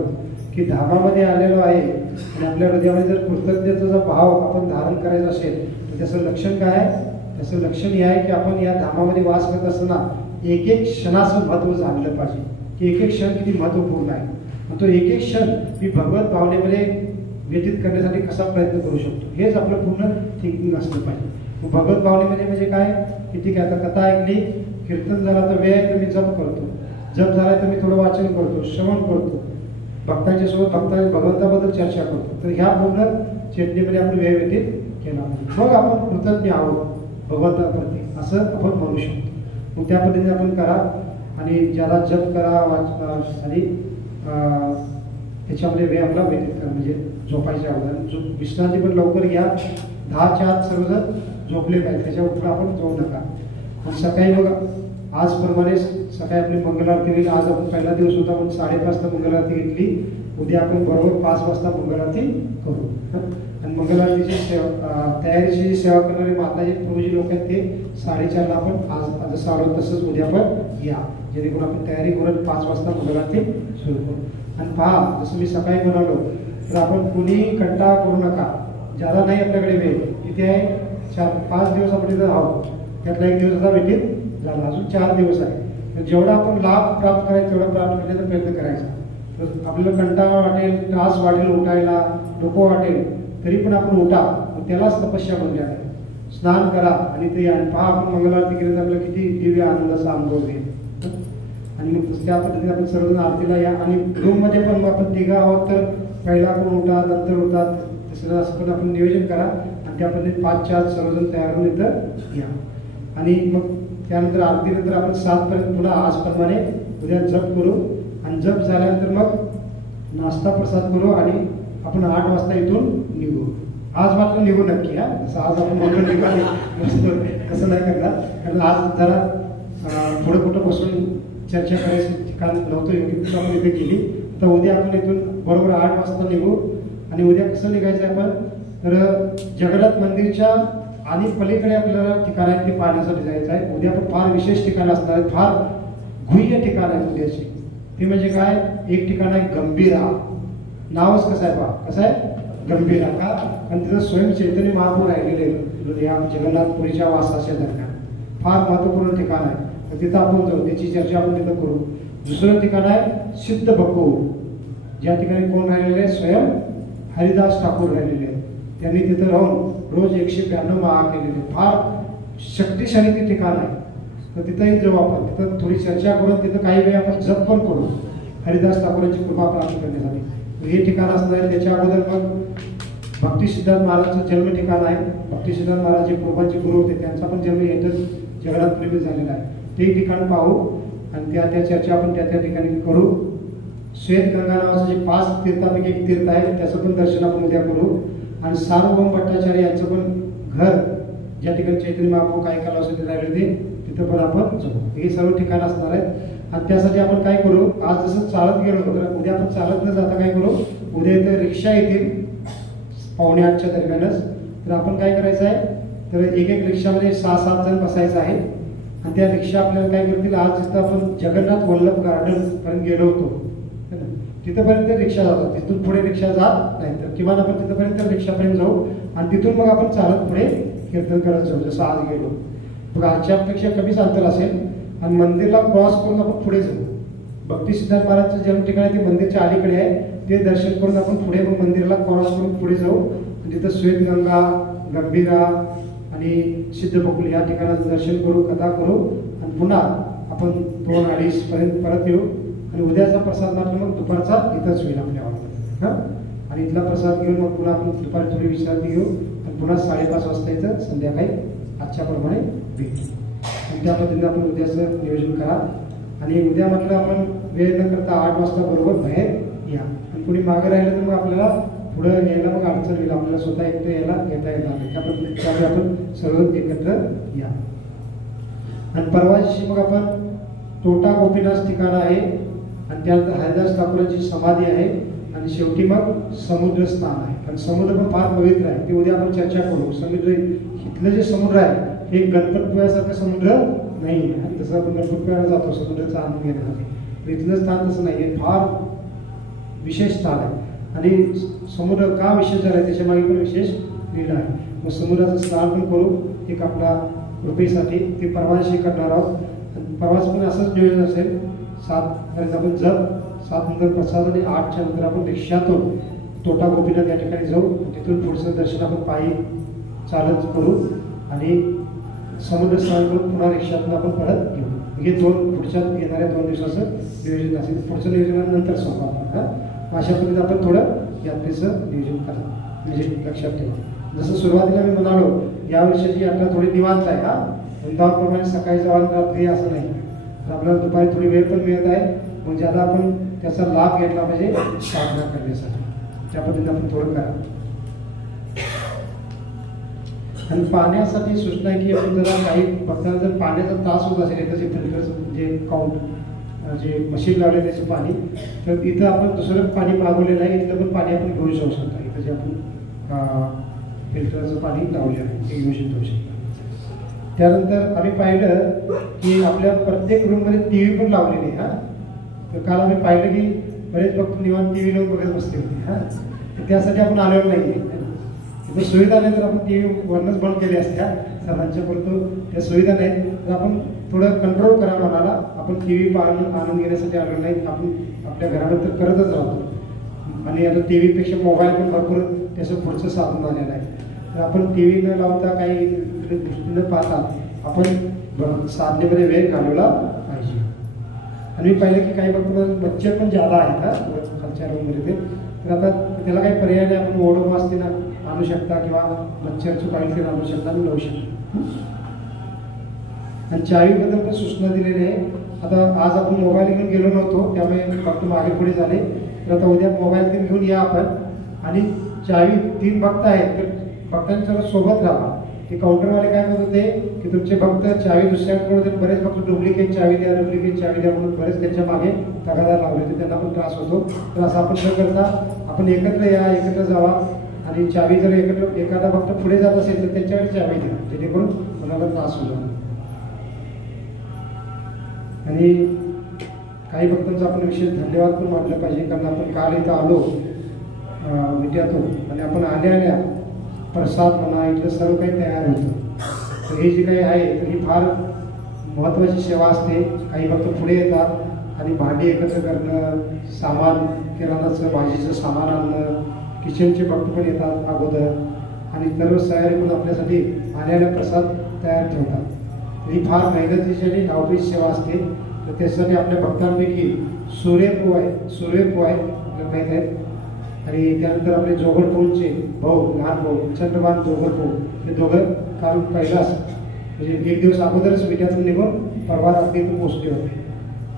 की धामामध्ये आलेलो आहे आणि आपल्या हृदयामध्ये जर कृतज्ञतेचा भाव आपण धारण करायचा असेल तर त्याचं लक्षण काय आहे, त्याचं लक्षण हे आहे की आपण या धामामध्ये वास करत असताना एक एक क्षणाचं महत्त्व जाणलं पाहिजे की एक एक क्षण किती महत्त्वपूर्ण आहे आणि तो एक एक क्षण मी भगवत भावनेमध्ये व्यतीत करण्यासाठी कसा प्रयत्न करू शकतो हेच आपलं पूर्ण थिंकिंग असलं पाहिजे. मग भगवत भावनेमध्ये म्हणजे काय की ठीक आहे आता कथा ऐकली कीर्तन झाला तर वेळ आहे तर मी जप करतो, जप झाला तर मी थोडं वाचन करतो, श्रवण करतो, भक्तांच्या सोबत भगवंताबद्दल चर्चा करतो. तर ह्या पूर्ण चेतनेमध्ये आपण वेळ व्यतीत केला मग आपण कृतज्ञ आहोत भगवंताप्रती असं आपण म्हणू शकतो. मग त्या पद्धतीने आपण करा आणि ज्याला जप करा आणि त्याच्यामध्ये वेळ आपला व्यतीत करा म्हणजे झोपायच्या अगोदर विश्रांती पण लवकर घ्या. 10च्या आत सर्वजण झोपले पाहिजे त्याच्या उत्तर आपण जाऊ नका. आणि सकाळी बघा आजप्रमाणे सकाळी आपली मंगलारती होईल. आज आपण पहिला दिवस होता म्हणून 5:30 वाजता मंगलारती घेतली. उद्या आपण बरोबर 5 वाजता मंगलारती करू. आणि मंगलारतीची तयारीची जी सेवा करणारे माताजी प्रभूजी लोक आहेत ते 4:30ला आपण आज जसं आलो तसंच उद्या पण या जेणेकरून आपण तयारी करून 5 वाजता मंगलारती सुरू करू. आणि पहा जसं मी सकाळी म्हणालो तर आपण कुणीही कंटाळा करू नका. ज्यादा नाही आपल्याकडे वेळ किती आहे 4-5 दिवस आपण इथं आहोत त्यातला 1 दिवसाचा व्यतीत झाला अजून 4 दिवस आहे. जेवढा आपण लाभ प्राप्त करायचा तेवढा प्राप्त करण्याचा प्रयत्न करायचा. तर आपल्याला कंटाळा वाटेल त्रास वाटेल उठायला नको वाटेल तरी पण आपण उठा त्यालाच तपस्या म्हणल्या आहे. स्नान करा आणि ते पहा आपण मंगलारती केली तर आपल्याला किती दिव्य आनंदाचा अनुभव येईल. आणि मग त्या पद्धतीने आपण सर्वजण आरतीला या. आणि रूममध्ये पण आपण 3 आहोत तर पहिला कोण उठा नंतर उठा तसं असं पण आपण नियोजन करा आणि त्या पद्धतीने 5च्या आत सर्वजण तयार होऊन इथं या. आणि मग त्यानंतर आरतीनंतर आपण 7 पर्यंत पुन्हा आजप्रमाणे उद्या जप करू आणि जप झाल्यानंतर मग नाश्ता प्रसाद करू आणि आपण 8 वाजता इथून निघू. आज मात्र निघू नक्की हा. जसं आज आपण म्हणून निघाले कसं नाही करणार कारण आज जरा थोडं कुठं बसून चर्चा करायचं ठिकाण नव्हतं योग्य आपण इथे केली. तर उद्या आपण इथून बरोबर 8 वाजता निघू. आणि उद्या कसं निघायचं आपण तर जगन्नाथ मंदिरच्या आणि पलीकडे आपल्याला ठिकाण आहेत ते पाहण्यासाठी जायचं आहे. उद्या पण फार विशेष ठिकाणं असणार आहेत. फार गुह्य ठिकाण आहेत उद्याची. ते म्हणजे काय एक ठिकाण आहे गंभीरा. नावच कसं आहे पहा कसं आहे गंभीरा का कारण तिथं स्वयं चैतन्य महाप्रभू राहिलेले या जगन्नाथपुरीच्या वासाच्या दरम्यान फार महत्वपूर्ण ठिकाण आहे. तर तिथं आपण जाऊ त्याची चर्चा आपण तिथं करू. दुसरं ठिकाण आहे सिद्ध बकू ज्या ठिकाणी कोण राहिलेले स्वयं हरिदास ठाकूर राहिलेले आहेत. त्यांनी तिथं राहून रोज 192 महा केलेले फार शक्तिशाली ते ठिकाण आहे. तर तिथंही जाऊ आपण तिथं थोडी चर्चा करून तिथं काही वेळ आपण जप पण करू हरिदास ठाकूरांची कृपा प्राप्त करण्यासाठी. हे ठिकाण असणार आहे. त्याच्या अगोदर मग भक्ती सिद्धार्थ महाराजचं जन्म ठिकाण आहे. भक्ती सिद्धार्थ महाराज जे कृपाचे गुरु होते त्यांचा पण जन्म येतच जगन्नाथपुरीमध्ये झालेला आहे. ते ठिकाण पाहू आणि त्या चर्चा आपण त्या ठिकाणी करू. श्वेतगंगा नावाचं जे 5 तीर्थापैकी एक तीर्थ आहे त्याचं पण दर्शन आपण उद्या करू. आणि सार्वभौम भट्टाचार्य यांचं पण घर ज्या ठिकाणी चैतन्य महाप्रभू काय कालावधी राहिले होते तिथं पण आपण जाऊ. हे सर्व ठिकाण असणार आहेत. आणि त्यासाठी आपण काय करू आज जसं चालत गेलो तर उद्या आपण चालत न जाता काय करू उद्या इथं रिक्षा येतील 7:45च्या दरम्यानच. तर आपण काय करायचं आहे तर एक रिक्षामध्ये 6-7 जण बसायचं आहे. आणि त्या रिक्षा आपल्याला काय करतील आज जिथं आपण जगन्नाथ वल्लभ गार्डन पर्यंत गेलो होतो तिथंपर्यंत रिक्षा जातात. तिथून पुढे रिक्षा जात नाही तर किमान आपण तिथंपर्यंत रिक्षापर्यंत जाऊ आणि तिथून मग आपण चालत पुढे कीर्तन करत जाऊ जसं आज गेलो. मग आजच्यापेक्षा कमीच अंतर असेल आणि मंदिरला क्रॉस करून आपण पुढे जाऊ. भक्ती सिद्धार्थ महाराजचं जन्म ठिकाण आहे ते मंदिरच्या अलीकडे आहे. ते दर्शन करून आपण पुढे मग मंदिराला क्रॉस करून पुढे जाऊ. तिथं श्वेतगंगा गंभीरा आणि सिद्ध बकुल या ठिकाणाचं दर्शन करू कथा करू आणि पुन्हा आपण 2-2:30 पर्यंत परत येऊ. आणि उद्याचा प्रसाद मात्र मग दुपारचा इथंच होईल आपल्या हां. आणि इथला प्रसाद घेऊन मग पुन्हा आपण दुपारी थोडी विश्रांती घेऊ आणि पुन्हा 5:30 वाजता इथं संध्याकाळी आजच्याप्रमाणे भेटू. आणि त्या पद्धतीने आपण उद्याचं नियोजन करा. आणि उद्या मात्र आपण वेळ न करता 8 वाजता बरोबर बाहेर या. आणि कोणी मागे राहिलं तर मग आपल्याला पुढे यायला मग अडचण येईल. आपल्याला स्वतः एकटं यायला घेता येणार नाही. त्या पद्धतीने आपण सर्व एकत्र या. आणि परवा दिवशी मग आपण तोटा गोपीनाथ ठिकाण आहे आणि त्यानंतर हरिदास ठाकूरांची समाधी आहे आणि शेवटी मग समुद्र स्नान आहे. आणि समुद्र पण फार पवित्र आहे ते उद्या आपण चर्चा करू. समुद्र इथलं जे समुद्र आहे हे गणपतपुळ्यासारखं समुद्र नाही आहे. तसं आपण गणपतपुळ्याला जातो समुद्राचा आनंद घेण्यासाठी. इथलं स्थान तसं नाही आहे. फार विशेष स्थान आहे. आणि समुद्र का विशेष झाला आहे त्याच्या मागे पण विशेष लिहिलं आहे. मग समुद्राचं स्नान पण करू. एक आपला कृपेसाठी ती परवानशी करणार आहोत. परवाच पण असंच नियोजन असेल, 7 पर्यंत आपण जप, 7 नंतर प्रसाद आणि 8च्या नंतर आपण रिक्षातून तोटा गोपीनाथ या ठिकाणी जाऊ. तिथून पुढचं दर्शन आपण पायी चालत करू आणि समुद्र स्नान करून पुन्हा रिक्षातून आपण परत घेऊ. हे पुढच्या येणाऱ्या 2 दिवसाचं नियोजन असेल. पुढचं नियोजनानंतर सांगू आपण. अशा पद्धतीने आपण थोडं यात्रेचं नियोजन करा, म्हणजे लक्षात ठेवा. जसं सुरुवातीला मी म्हणालो, या वर्षाची यात्रा थोडी निवांत आहे. वृंदावनप्रमाणे सकाळी जाऊन रात्री असं नाही, तर आपल्याला दुपारी थोडी वेळ पण मिळत आहे. मग ज्यादा आपण त्याचा लाभ घेतला पाहिजे साधना करण्यासाठी. त्या पद्धतीने आपण थोडं करा. आणि पाण्यासाठी सूचना आहे की आपण जरा काही भक्तांना जर पाण्याचा त्रास होत असेल, इथं जे फिल्टरचं जे जे मशीन लावले त्याचं पाणी, तर इथं आपण दुसरं पाणी मागवलेलं आहे. इथलं पण पाणी आपण घेऊ जाऊ शकता. इथं जे आपण फिल्टरचं पाणी लावलेलं आहे ते घेऊ शकतो. त्यानंतर आम्ही पाहिलं की आपल्या प्रत्येक रूममध्ये TV पण लावलेली आहे. तर काल आम्ही पाहिलं की बरेच भक्त निवांत TV लावून बघत बसले होते. तर त्यासाठी आपण आलेलो नाही. मग सुविधा नाही तर आपण TV वरनच बंद केली असत्या सर्वांच्या, परंतु त्या सुविधा नाहीत. तर आपण थोडं कंट्रोल करा मनाला. आपण TV आणून घेण्यासाठी आलो नाही, आपण आपल्या घरामध्ये तर करतच राहतो. आणि आता TV पेक्षा मोबाईल पण भरपूर त्याचं पुढचं साधन आलेलं आहे. तर आपण TV न लावता काही दृष्टीनं पाहता आपण साधनेमध्ये वेळ घालवला पाहिजे. आणि मी पाहिलं की काही भक्त मच्छर पण ज्यादा आहेत खालच्या रूममध्ये. तर आता त्याला काही पर्याय नाही, आपण ओडोमॉस ते आणू शकता किंवा मच्छरचं कॉईल ते आणू शकता आणि लावू शकता. आणि चावीबद्दल पण सूचना दिलेली आहे. आता आज आपण मोबाईल घेऊन गेलो नव्हतो, त्यामुळे फक्त मागे पुढे झाले. तर आता उद्या मोबाईल घेऊन या आपण. आणि चावी 3 भक्त आहेत, तर भक्तांनी सगळं सोबत राहा. ते काउंटरवाले काय म्हणत होते की तुमचे भक्त चावी दुसऱ्यांकडून, बरेच भक्त डुप्लिकेट चावी द्या म्हणून बरेच त्यांच्या मागे तगादा लावले होते. त्यांना पण त्रास होतो. तर असं आपण न करता आपण एकत्र या, एकत्र जावा. आणि चावी जर एखादा भक्त पुढे जात असेल तर त्याच्याकडे चावी द्या, जेणेकरून कोणाला त्रास होणार. आणि काही भक्तांचा आपण विशेष धन्यवाद पण मानलं पाहिजे, कारण आपण काल इथं आलो विद्यार्थून आणि आपण आल्या प्रसाद म्हणा इथलं सर्व काही तयार होतं. तर हे जे काही आहे तर ही फार महत्त्वाची सेवा असते. काही भक्त पुढे येतात आणि भांडी एकत्र करणं, सामान किराणाचं भाजीचं सामान आणणं, किचनचे भक्त पण येतात अगोदर आणि सर्व तयारी करून आपल्यासाठी आलेला प्रसाद तयार ठेवतात. ही फार मेहनतीची आणि धावपळीची सेवा असते. तर त्यासाठी आपल्या भक्तांपैकी सूर्यपू आहे आपल्याला माहीत आहे. आणि त्यानंतर आपले जोगडपूरचे भाऊ, लहान भाऊ चंद्रभान जोगडपूर, हे दोघं काल पहिलाच म्हणजे 1 दिवस अगोदरच विट्यातून निघून परवा रात्री इथं पोहोचले होते.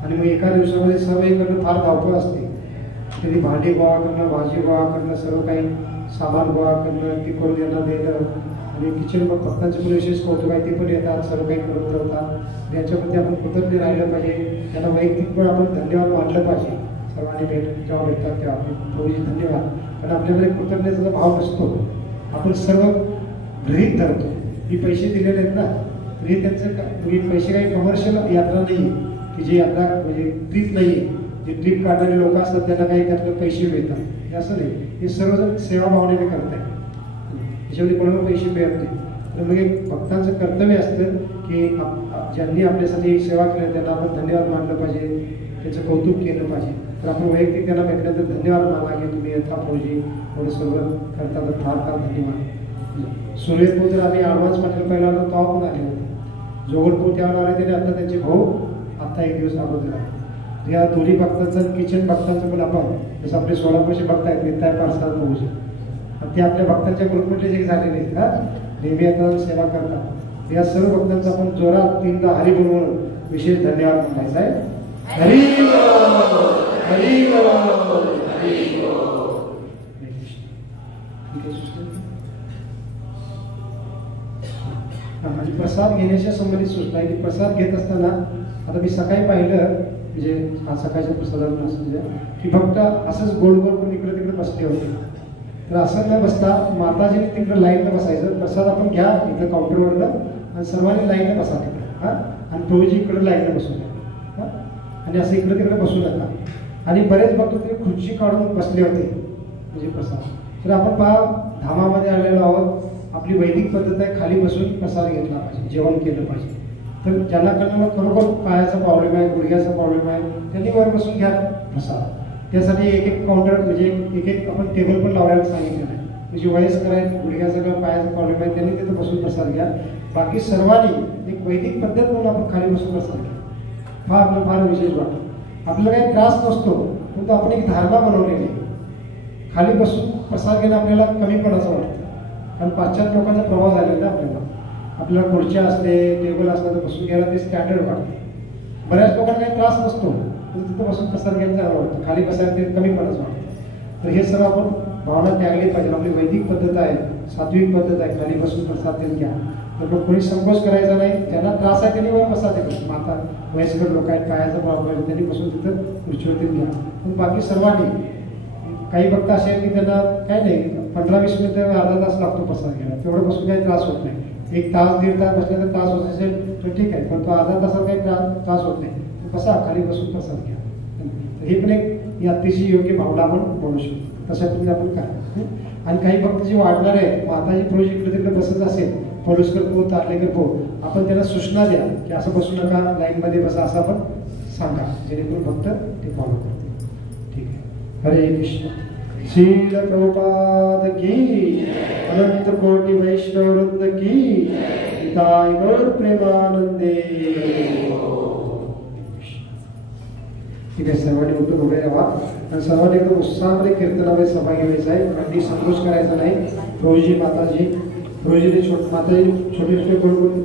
आणि मग एका दिवसामध्ये सर्व हे करणं फार धावपळ असते. त्यांनी भांडी गोळा करणं, भाजी गोळा करणं, सर्व काही सामान गोळा करणं, ती करून यांना देणं. आणि किचन भक्तांचे पण विशेष कौतुक आहे, ते पण येतात, सर्व काही करून ठेवतात. याच्याप्रती आपण कृतज्ञ राहिलं पाहिजे. त्यांना वैयक्तिक पण आपण धन्यवाद मानलं पाहिजे. सर्वांनी जेव्हा भेटतात तेव्हा आपण थोडीशी धन्यवाद, कारण आपल्याकडे कृतज्ञतेचा भाव नसतो. आपण सर्व गृहीत धरतो. ही पैसे दिलेले आहेत ना, तर हे त्यांचं पैसे काही कमर्शियल यात्रा नाही की जी यात्रा म्हणजे ट्रीप नाही आहे. जे ट्रीप काढणारे लोक असतात त्यांना काही त्यातले पैसे मिळतात, हे असं नाही. हे सर्वजण सेवाभावनेने करत आहेत, त्याच्यामध्ये कोणाला पैसे मिळत नाही. तर मग एक भक्तांचं कर्तव्य असतं की ज्यांनी आपल्यासाठी सेवा केली त्यांना आपण धन्यवाद मानलं पाहिजे, त्याचं कौतुक केलं पाहिजे. तर आपण वैयक्तिक त्यांना भेटल्यानंतर धन्यवाद माना की तुम्ही यथा फौजी एवढं सर्व करता, तर फार फार धन्यवाद. सूर्यपूर जर आम्ही ॲडव्हान्स पाठवलं पहिला आलो तेव्हा पण आले होते. जोगडपूर त्यावेळेला आले त्याने आता त्यांचे भाऊ आत्ता 1 दिवस अगोदर आहे. या दोन्ही भक्तांचं किचन भक्तांचं पण आपण जसं आपले सोलापूरचे भक्त आहेत निताय पारसाद फौजी, ते आपल्या भक्तांच्या ग्रुपमधले जे झालेले आहेत नेहमी आता सेवा करतात. या सर्व भक्तांचा आपण जोरात 3दा हरी बोलवून विशेष धन्यवाद मानायचा आहे. हरी हरी म्हणजे प्रसाद घेण्याच्या संबंधित सूचना आहे की प्रसाद घेत असताना आता मी सकाळी पाहिलं म्हणजे हा सकाळच्या प्रसादातून असं की फक्त असंच गोल गोल करून इकडे तिकडे बसले होते. तर असं न बसता माताजीने तिकडे लाईनला बसायचं. प्रसाद आपण घ्या इथं काउंटरवरनं आणि सर्वांनी लाईनला बसा तिकडे आणि प्रभूजी इकडे लाईनला बसू द्या आणि असं इकडे तिकडे बसू नका. आणि बरेच भक्त ते खुर्ची काढून बसले होते म्हणजे प्रसाद. तर आपण पहा धामामध्ये आलेलो आहोत आपली वैदिक पद्धत आहे, खाली बसून प्रसाद घेतला पाहिजे, जेवण केलं पाहिजे. तर ज्यांना त्यांना खरोखर पायाचा प्रॉब्लेम आहे, गुडघ्याचा प्रॉब्लेम आहे, त्यांनी वर बसून घ्या प्रसाद. त्यासाठी एक एक काउंटर म्हणजे एक एक आपण टेबल पण लावायला सांगितलेलं आहे. म्हणजे वयस्कर आहेत, गुडघ्याचा किंवा पायाचा प्रॉब्लेम आहे, त्यांनी तिथं बसून प्रसाद घ्या. बाकी सर्वांनी एक वैदिक पद्धत म्हणून आपण खाली बसून प्रसाद घ्या. हा आपल्याला फार विशेष वाटतो. आपल्याला काही त्रास नसतो, परंतु आपण एक धारणा बनवलेली आहे. खाली बसून प्रसाद घेणं आपल्याला कमीपणाचं वाटतं, कारण पाश्चात्य लोकांचा प्रभाव झालेला आहे. आपल्याला खुर्च्या असते, टेबल असलं तर बसून घ्यायला ते स्टँडर्ड वाटतं. बऱ्याच लोकांना काही त्रास नसतो, तर तिथं बसून प्रसाद घ्यायला चांगलं वाटतं. खाली बसायला ते कमीपणाचं वाटतं. तर हे सर्व आपण भावना त्यागली पाहिजे. आपली वैदिक पद्धत आहे, सात्विक पद्धत आहे, खाली बसून प्रसाद देऊन घ्या. तर कोणी संकोच करायचा नाही. ज्यांना त्रास आहे त्यांनी वर प्रसाद द्यायचा. माता वयस्कर लोक आहेत, पायाचा प्रॉब्लेम आहे, त्यांनी बसून तिथं खुर्चीवरती घ्या. पण बाकी सर्वांनी, काही भक्त असे आहेत की त्यांना काय नाही 15-20 मिनिटं अर्धा तास लागतो प्रसाद घ्यायला, तेवढं बसून काही त्रास होत नाही. 1 तास 1.5 तास बसल्याचा त्रास होत असेल तर ठीक आहे, पण तो अर्धा तासात काही त्रास होत नाही. बसा, खाली बसून प्रसाद घ्या. तर हे पण एक अतिशय योग्य भावना आपण बोलू शकतो. तशा तुम्ही आपण काय. आणि काही भक्त जे वाढणार आहेत, माताजी पुरुष इकडे तिकडे बसत असेल, पलुसकर पो तारलेकर पो, आपण त्यांना सूचना द्या की असं बसू नका, लाईनमध्ये बसा, असं आपण सांगा, जेणेकरून भक्त ते फॉलो करते. ठीक आहे. हरे कृष्ण. श्रील प्रभुपाद की, अनंत कोटि वैष्णव वृंद की, निताय गौर प्रेमानंदे. ठीक आहे. सर्वांनी उठून उभे राहा आणि सर्वांनी एकदम उत्साहामध्ये कीर्तनामध्ये सहभागी व्हायचं आहे. अगदी संकोच करायचा नाही. प्रभूजी, माताजी, प्रभूजी माताजी छोटे छोटे करून